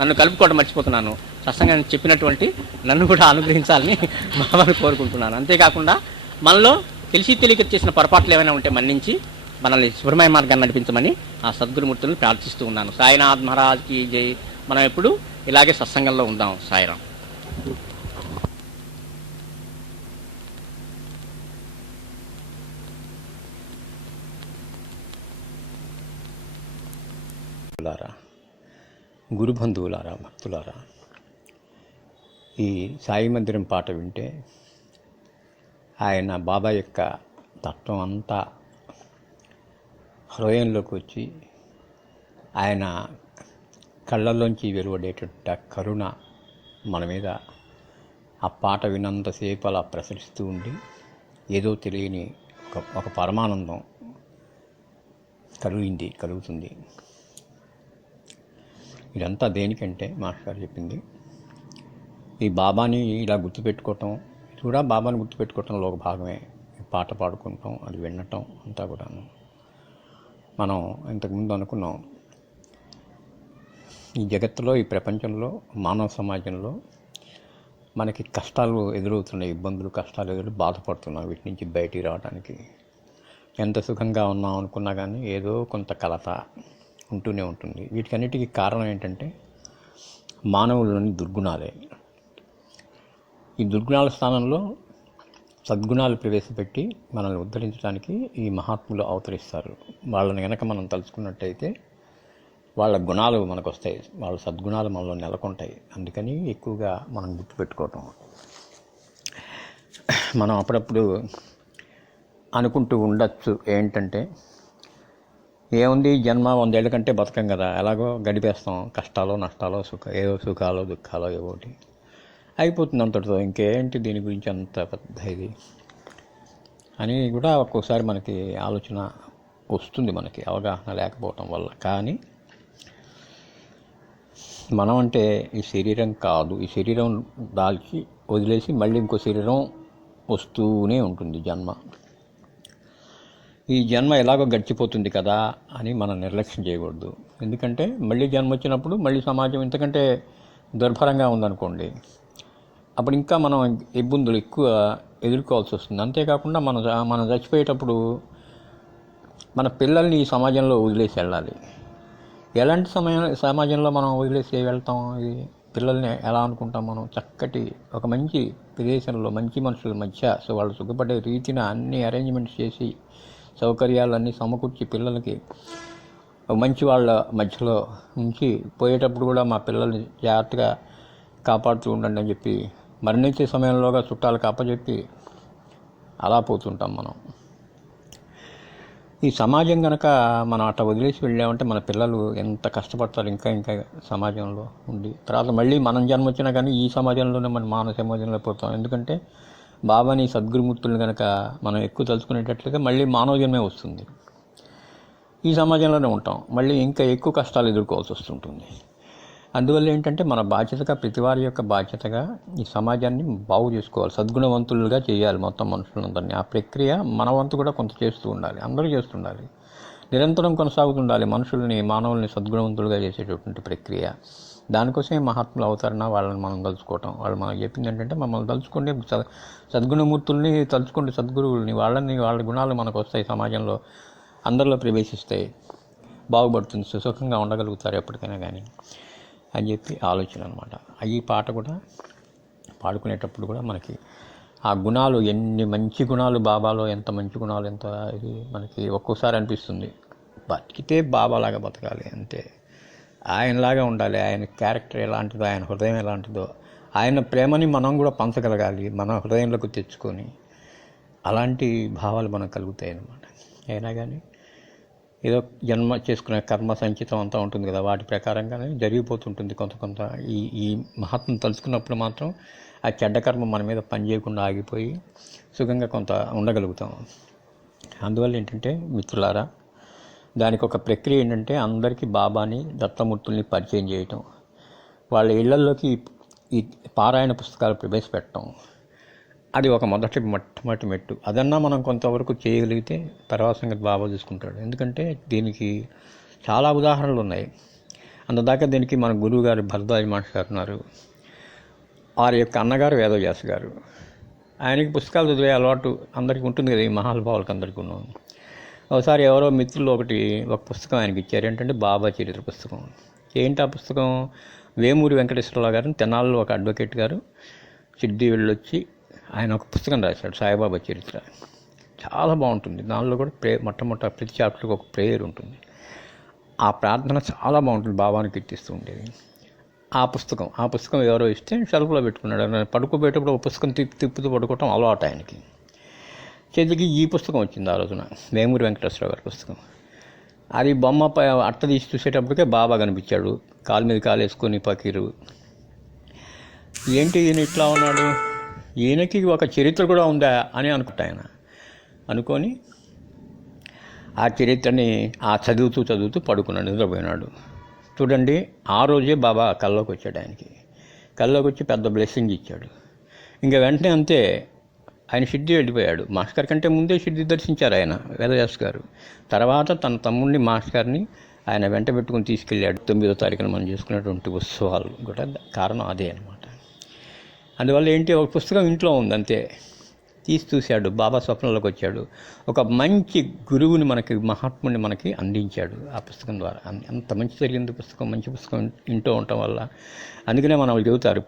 నన్ను కలుపుకోవడం మర్చిపోతున్నాను. సత్సంగాన్ని చెప్పినటువంటి నన్ను కూడా అనుగ్రహించాలని బాబాను కోరుకుంటున్నాను. అంతేకాకుండా మనలో తెలిసి తెలియక చేసిన పొరపాట్లు ఏమైనా ఉంటే మన్నించి మనల్ని శుభ్రమైన మార్గాన్ని నడిపించమని ఆ సద్గురుమూర్తులను ప్రార్థిస్తూ ఉన్నాను. సాయినాథ్ మహారాజ్కి జై. మనం ఎప్పుడు ఇలాగే సత్సంగంలో ఉందాం. సాయిరాం. గురుబంధువులారా, భక్తులారా, ఈ సాయి మందిరం పాట వింటే ఆయన బాబా యొక్క తత్వం అంతా హృదయంలోకి వచ్చి ఆయన కళ్ళల్లోంచి వెలువడేట కరుణ మన మీద ఆ పాట విన్నంతసేపు అలా ప్రసరిస్తూ ఉండి ఏదో తెలియని ఒక పరమానందం కలుగుతుంది. ఇదంతా దేనికంటే మాస్టర్ గారు చెప్పింది, ఈ బాబాని ఇలా గుర్తుపెట్టుకోవటం, ఇది కూడా బాబాని గుర్తుపెట్టుకోవటంలో ఒక భాగమే. పాట పాడుకుంటాం, అది వినటం అంతా కూడాను. మనం ఇంతకుముందు అనుకున్నాం, ఈ జగత్తులో, ఈ ప్రపంచంలో, మానవ సమాజంలో మనకి కష్టాలు ఎదురవుతున్నాయి, ఇబ్బందులు, కష్టాలు బాధపడుతున్నాం. వీటి నుంచి బయటికి రావడానికి ఎంత సుఖంగా ఉన్నాం అనుకున్నా కానీ ఏదో కొంత కలత ఉంటూనే ఉంటుంది. వీటికన్నిటికీ కారణం ఏంటంటే మానవుల్లోని దుర్గుణాలే. ఈ దుర్గుణాల స్థానంలో సద్గుణాలు ప్రవేశపెట్టి మనల్ని ఉద్ధరించడానికి ఈ మహాత్ములు అవతరిస్తారు. వాళ్ళని కనుక మనం తలుచుకున్నట్టయితే వాళ్ళ గుణాలు మనకు వస్తాయి, వాళ్ళ సద్గుణాలు మనలో నెలకొంటాయి. అందుకని ఎక్కువగా మనం గుర్తుపెట్టుకోవటం. మనం అప్పుడప్పుడు అనుకుంటూ ఉండొచ్చు, ఏంటంటే ఏముంది, జన్మ 100 ఏళ్ళ కంటే బతకం కదా, ఎలాగో గడిపేస్తాం, కష్టాలు నష్టాలు ఏదో సుఖాలు దుఃఖాలు ఏవోటి అయిపోతుంది అంతటితో, ఇంకేంటి దీని గురించి అంత పెద్ద ఇది అని కూడా ఒక్కోసారి మనకి ఆలోచన వస్తుంది, మనకి అవగాహన లేకపోవటం వల్ల. కానీ మనం అంటే ఈ శరీరం కాదు, ఈ శరీరం దాల్చి వదిలేసి మళ్ళీ ఇంకో శరీరం వస్తూనే ఉంటుంది జన్మ. ఈ జన్మ ఎలాగో గడిచిపోతుంది కదా అని మనం నిర్లక్ష్యం చేయకూడదు. ఎందుకంటే మళ్ళీ జన్మ వచ్చినప్పుడు మళ్ళీ సమాజం ఇంతకంటే దుర్భరంగా ఉందనుకోండి, అప్పుడు ఇంకా మనం ఇబ్బందులు ఎక్కువ ఎదుర్కోవాల్సి వస్తుంది. అంతేకాకుండా మనం చచ్చిపోయేటప్పుడు మన పిల్లల్ని ఈ సమాజంలో వదిలేసి వెళ్ళాలి. ఎలాంటి సమాజంలో మనం వదిలేసి వెళ్తాం? ఈ పిల్లల్ని ఎలా అనుకుంటాం మనం? చక్కటి ఒక మంచి ప్రదేశంలో మంచి మనుషుల మధ్య వాళ్ళు సుఖపడే రీతిన అన్ని అరేంజ్మెంట్స్ చేసి సౌకర్యాలన్నీ సమకూర్చి పిల్లలకి మంచి వాళ్ళ మధ్యలో ఉంచి పోయేటప్పుడు కూడా మా పిల్లల్ని జాగ్రత్తగా కాపాడుతూ ఉండండి అని చెప్పి మరణించే సమయంలోగా చుట్టాలకు అప్పచెప్పి అలా పోతుంటాం మనం. ఈ సమాజం కనుక మనం అట్లా వదిలేసి వెళ్ళామంటే మన పిల్లలు ఎంత కష్టపడతారు ఇంకా ఇంకా సమాజంలో ఉండి. తర్వాత మళ్ళీ మనం జన్మ వచ్చినా కానీ ఈ సమాజంలోనే మనం మానవ సమాజంలో పోతాం. ఎందుకంటే బాబాని సద్గురుమూర్తులను కనుక మనం ఎక్కువ తలుచుకునేటట్లుగా మళ్ళీ మానవ జన్మే వస్తుంది. ఈ సమాజంలోనే ఉంటాం, మళ్ళీ ఇంకా ఎక్కువ కష్టాలు ఎదుర్కోవాల్సి వస్తుంటుంది. అందువల్ల ఏంటంటే మన బాధ్యతగా, ప్రతి వారి యొక్క బాధ్యతగా ఈ సమాజాన్ని బాగు చేసుకోవాలి, సద్గుణవంతులుగా చేయాలి మొత్తం మనుషులందరినీ. ఆ ప్రక్రియ మన వంతు కూడా కొంత చేస్తూ ఉండాలి, అందరూ చేస్తుండాలి, నిరంతరం కొనసాగుతుండాలి. మనుషుల్ని, మానవుల్ని సద్గుణవంతులుగా చేసేటటువంటి ప్రక్రియ. దానికోసమే మహాత్ములు అవతరణ, వాళ్ళని మనం తలుచుకోవటం. వాళ్ళు మనకు చెప్పింది ఏంటంటే మమ్మల్ని తలుచుకోండి, సద్గుణమూర్తుల్ని తలుచుకోండి, సద్గురువుల్ని, వాళ్ళ గుణాలు మనకు వస్తాయి, సమాజంలో అందరిలో ప్రవేశిస్తాయి, బాగుపడుతుంది, సుఖంగా ఉండగలుగుతారు ఎప్పటికైనా కానీ అని చెప్పి ఆలోచన అనమాట. ఈ పాట కూడా పాడుకునేటప్పుడు కూడా మనకి ఆ గుణాలు, ఎన్ని మంచి గుణాలు బాబాలో, ఎంత మంచి గుణాలు, ఎంత ఇది మనకి ఒక్కోసారి అనిపిస్తుంది. బతికితే బాబాలాగా బతకాలి అంతే, ఆయనలాగా ఉండాలి, ఆయన క్యారెక్టర్ ఎలాంటిదో, ఆయన హృదయం ఎలాంటిదో, ఆయన ప్రేమని మనం కూడా పంచగలగాలి మన హృదయంలోకి తెచ్చుకొని. అలాంటి భావాలు మనకు కలుగుతాయి అన్నమాట. అయినా కానీ ఏదో జన్మ చేసుకునే కర్మ సంచితం అంతా ఉంటుంది కదా, వాటి ప్రకారంగానే జరిగిపోతుంటుంది కొంత. ఈ మహాత్మ తలుచుకున్నప్పుడు మాత్రం ఆ చెడ్డ కర్మ మన మీద పనిచేయకుండా ఆగిపోయి సుఖంగా కొంత ఉండగలుగుతాం. అందువల్ల ఏంటంటే మిత్రులారా, దానికి ఒక ప్రక్రియ ఏంటంటే అందరికీ బాబాని, దత్తమూర్తుల్ని పరిచయం చేయటం, వాళ్ళ ఇళ్లలోకి ఈ పారాయణ పుస్తకాలు ప్రవేశపెట్టడం. అది ఒక మొట్టమొదటి మెట్టు. అదన్నా మనం కొంతవరకు చేయగలిగితే తర్వాత సంగతి బాబా చూసుకుంటాడు. ఎందుకంటే దీనికి చాలా ఉదాహరణలు ఉన్నాయి. అంతదాకా దీనికి మన గురువు గారు భరద్వాజ మాస్టర్ గారు ఉన్నారు. వారి యొక్క అన్నగారు వేదవ్యాస గారు. ఆయనకి పుస్తకాలు చదివే అలవాటు అందరికీ ఉంటుంది కదా, ఈ మహానుభావులకు అందరికీ ఉన్నాం. ఒకసారి ఎవరో మిత్రులు ఒక పుస్తకం ఆయనకి ఇచ్చారు. ఏంటంటే బాబా చరిత్ర పుస్తకం. ఏంటి ఆ పుస్తకం? వేమూరి వెంకటేశ్వరరావు గారు, తెనాల్లో ఒక అడ్వకేట్ గారు సిద్ధి వెళ్ళొచ్చి ఆయన ఒక పుస్తకం రాశాడు, సాయిబాబా చరిత్ర. చాలా బాగుంటుంది. దానిలో కూడా మొట్టమొదటి ప్రతి చాప్టర్కి ఒక ప్రేయర్ ఉంటుంది. ఆ ప్రార్థన చాలా బాగుంటుంది, బాబాని కీర్తిస్తూ ఉండేది. ఆ పుస్తకం ఎవరో ఇస్తే షెల్ఫ్లో పెట్టుకున్నాడు. పడుకోబెట్టేటప్పుడు ఒక పుస్తకం తిప్పుతూ పడుకోవటం అలవాటు ఆయనకి. చేతికి ఈ పుస్తకం వచ్చింది ఆ రోజున, వేమూరి వెంకటేశ్వరరావు గారి పుస్తకం. అది బొమ్మ అట్ట తీసి చూసేటప్పటికే బాబా కనిపించాడు, కాలు మీద కాలు వేసుకొని పకీరు. ఏంటి ఈయన ఇట్లా ఉన్నాడు, ఈయనకి ఒక చరిత్ర కూడా ఉందా అని అనుకుంటా. ఆయన అనుకొని ఆ చరిత్రని చదువుతూ పడుకున్నాడు, నిద్రపోయినాడు. చూడండి, ఆ రోజే బాబా కల్లోకి వచ్చాడు. కల్లోకి వచ్చి పెద్ద బ్లెస్సింగ్ ఇచ్చాడు. ఇంకా వెంటనే అంతే ఆయన షిర్డీ వెళ్ళిపోయాడు. మాస్టర్ కంటే ముందే షిర్డీ దర్శించారు ఆయన, వేదవ్యాస్ గారు. తర్వాత తన తమ్ముడిని మాస్టర్ని ఆయన వెంట పెట్టుకుని తీసుకెళ్ళాడు. 9వ తారీఖున మనం చేసుకునేటువంటి ఉత్సవాలు కూడా కారణం అదే అనమాట. అందువల్ల ఏంటి, ఒక పుస్తకం ఇంట్లో ఉంది అంతే, తీసి చూశాడు, బాబా స్వప్నంలోకి వచ్చాడు. ఒక మంచి గురువుని మనకి, మహాత్ముని మనకి అందించాడు ఆ పుస్తకం ద్వారా. అంత మంచి జరిగింది పుస్తకం, మంచి పుస్తకం ఇంట్లో ఉండటం వల్ల. అందుకనే మనం చెబుతారు,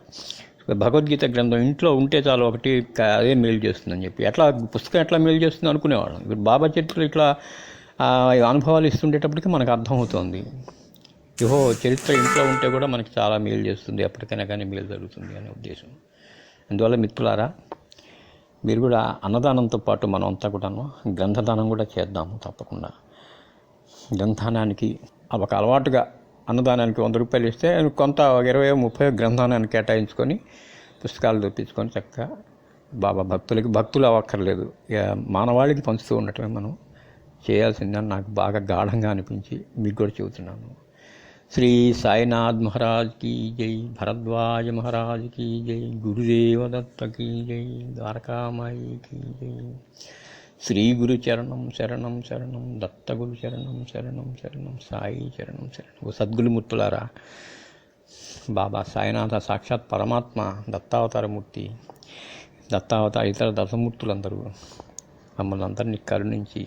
భగవద్గీత గ్రంథం ఇంట్లో ఉంటే చాలు, ఒకటి అదే మేలు చేస్తుందని చెప్పి. పుస్తకం ఎట్లా మేలు చేస్తుంది అనుకునేవాళ్ళం. ఇప్పుడు బాబా చరిత్రలో ఇట్లా అనుభవాలు ఇస్తుండేటప్పటికి మనకు అర్థమవుతుంది, చరిత్ర ఇంట్లో ఉంటే కూడా మనకి చాలా మేలు చేస్తుంది, ఎప్పటికైనా కానీ మేలు జరుగుతుంది అనే ఉద్దేశం. అందువల్ల మిత్రులారా, మీరు కూడా అన్నదానంతో పాటు మనం అంతా కూడాను గ్రంథదానం కూడా చేద్దాము తప్పకుండా. గ్రంథదానానికి ఒక అలవాటుగా అన్నదానానికి 100 రూపాయలు ఇస్తే కొంత 20-30 గ్రంథదానానికి కేటాయించుకొని పుస్తకాలు తెప్పించుకొని చక్కగా బాబా భక్తులు అవ్వక్కర్లేదు, మానవాళికి పంచుతూ ఉండటమే మనం చేయాల్సిందని నాకు బాగా గాఢంగా అనిపించి మీకు కూడా చెబుతున్నాను. శ్రీ సాయినాథ్ మహారాజ్ కీ జై, భరద్వాజ మహారాజ్ కీ జై, గురుదేవ దత్త కీ జై, ద్వారకామాయి కీ జై. శ్రీ గురు చరణం శరణం శరణం, దత్త గురు చరణం శరణం శరణం, సాయి చరణం శరణం. ఓ సద్గురుమూర్తులారా, బాబా సాయినాథ సాక్షాత్ పరమాత్మ, దత్తావతారమూర్తి, ఇతర దత్తమూర్తులందరూ మమ్మల్ని అందరినీ కరుణించి